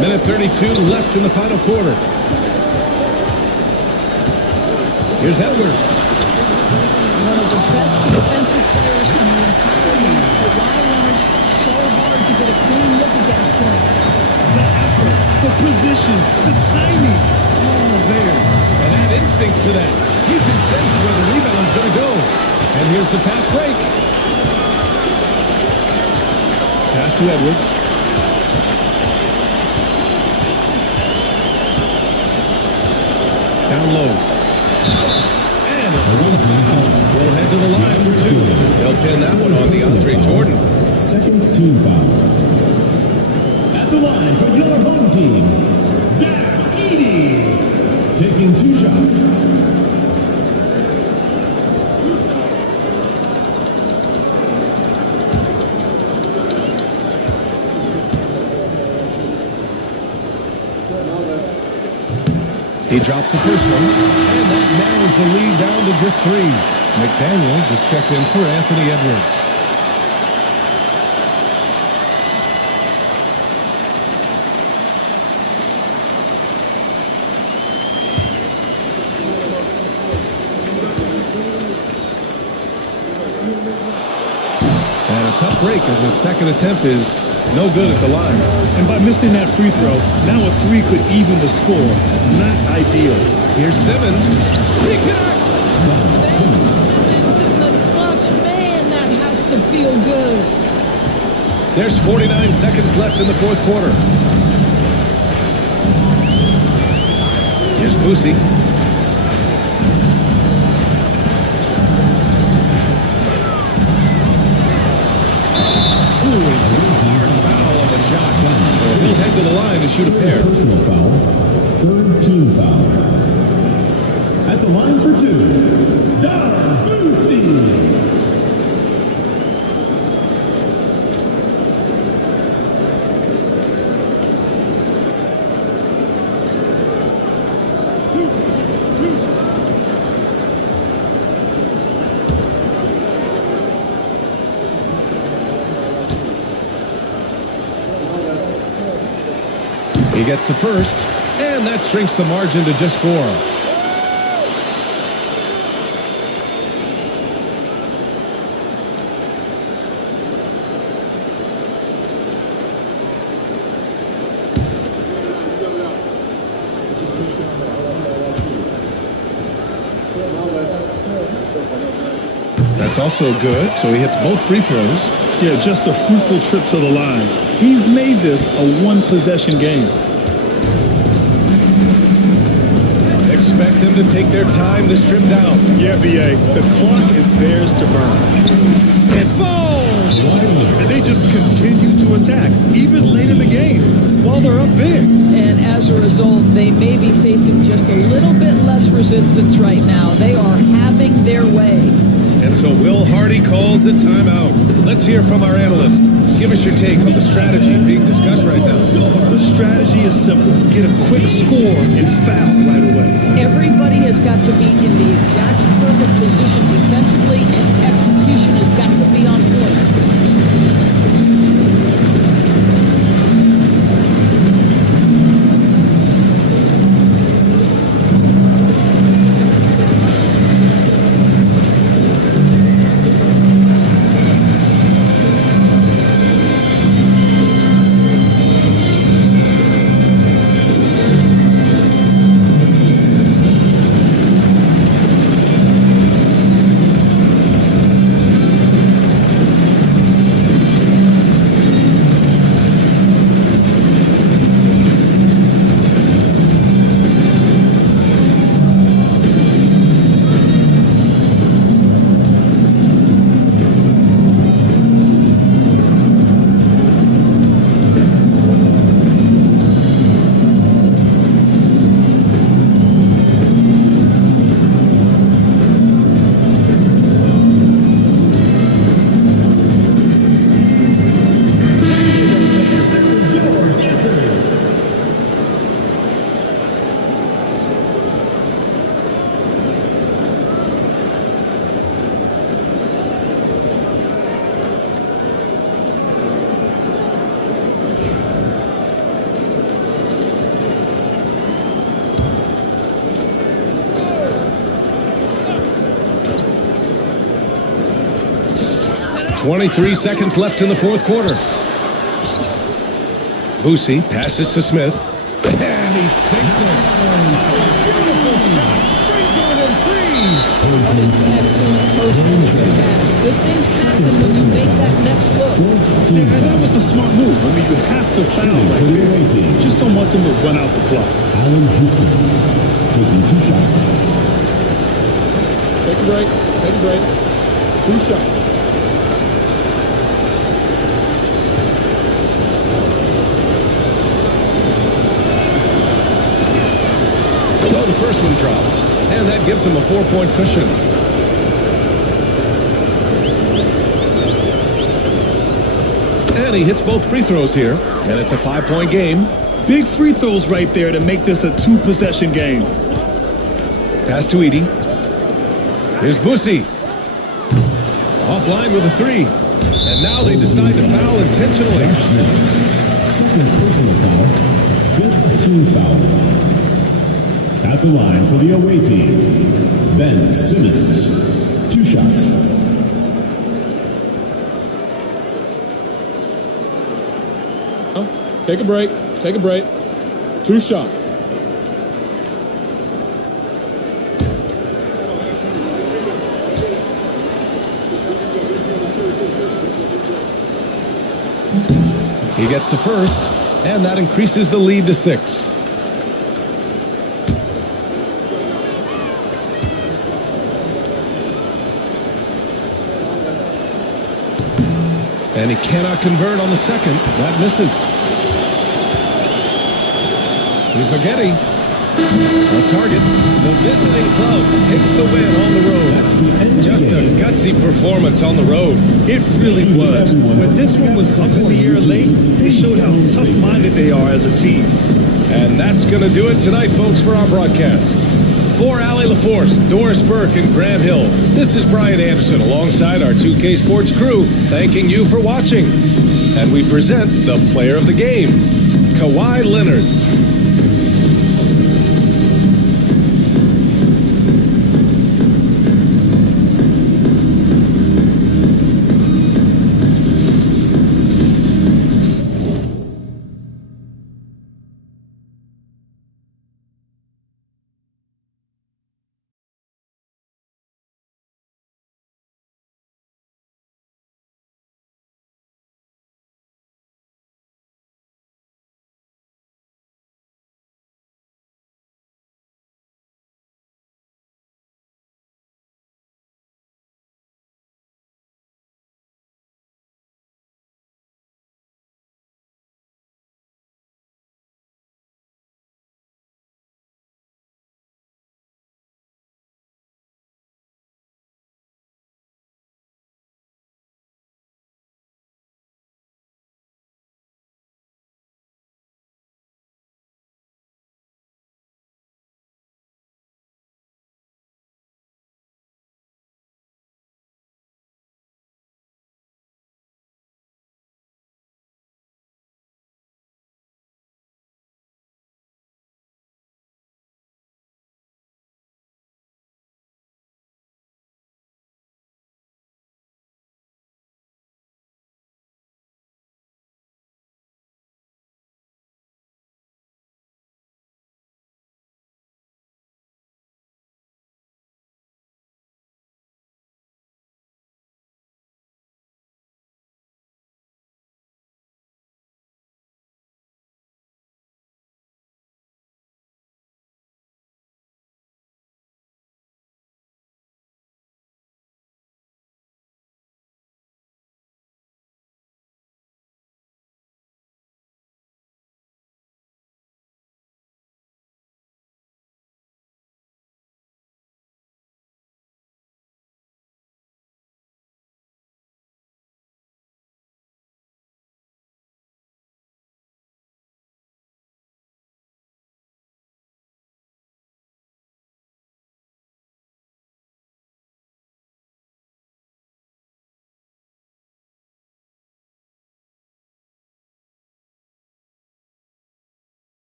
Minute 32 left in the final quarter. Here's Edwards. One of the best defensive players in the entire league. Kawhi Leonard, so hard to get a clean look against him. The effort, the position, the timing, all there. And add instincts to that. He can sense where the rebound's going to go. And here's the fast break. Pass to Edwards. Down low. And a drawn foul. Will head to the line for 2. They'll pin that one on DeAndre Jordan. Second team foul. At the line for your home team, Zach Edey. Taking 2 shots. He drops the first one, and that narrows the lead down to just 3. McDaniels is checked in for Anthony Edwards. And a tough break as his second attempt is no good at the line. And by missing that free throw, now a 3 could even the score. Not ideal. Here's Simmons. He connects! Simmons in the clutch. Man, that has to feel good. There's 49 seconds left in the fourth quarter. Here's Boosie. Ooh, he took a hard foul on the shot. So he'll head to the line to shoot a pair. Personal foul. Third team foul. At the line for 2, Don Boosie. He gets the first, and that shrinks the margin to just 4. That's also good, so he hits both free throws. Yeah, just a fruitful trip to the line. He's made this a one-possession game. Expect them to take their time this trip down. Yeah, B.A., the clock is theirs to burn. It falls! And they just continue to attack, even late in the game, while they're up big. And as a result, they may be facing just a little bit less resistance right now. They are having their way. And so Will Hardy calls the timeout. Let's hear from our analyst. Give us your take on the strategy being discussed right now. The strategy is simple. Get a quick score and foul right away. Everybody has got to be in the exact perfect position defensively, and execution has got to be on point. 23 seconds left in the fourth quarter. Boosie passes to Smith. And he sinks it. Beautiful shot. Brings it within three. Excellent post-motion pass. Good things happen when you make that next look. And that was a smart move. I mean, you have to foul right there. You just don't want them to run out the clock. Allen Houston taking 2 shots. Take a break. Take a break. 2 shots. So the first one drops, and that gives him a 4-point cushion. And he hits both free throws here, and it's a 5-point game. Big free throws right there to make this a 2-possession game. Pass to Edie. Here's Boosie. Offline with a 3. And now they decide to foul intentionally. Second personal foul. 5th team foul. At the line for the away team, Ben Simmons. 2 shots. Take a break. Take a break. 2 shots. He gets the first, and that increases the lead to 6. And he cannot convert on the second. That misses. Here's McGetty. Off target. The visiting club takes the win on the road. That's the end Just of the a game. gutsy performance on the road. It really was. When this one was up in the air late, they showed how tough-minded they are as a team. And that's going to do it tonight, folks, for our broadcast. For Allie LaForce, Doris Burke, and Grant Hill, this is Brian Anderson alongside our 2K Sports crew, thanking you for watching. And we present the player of the game, Kawhi Leonard.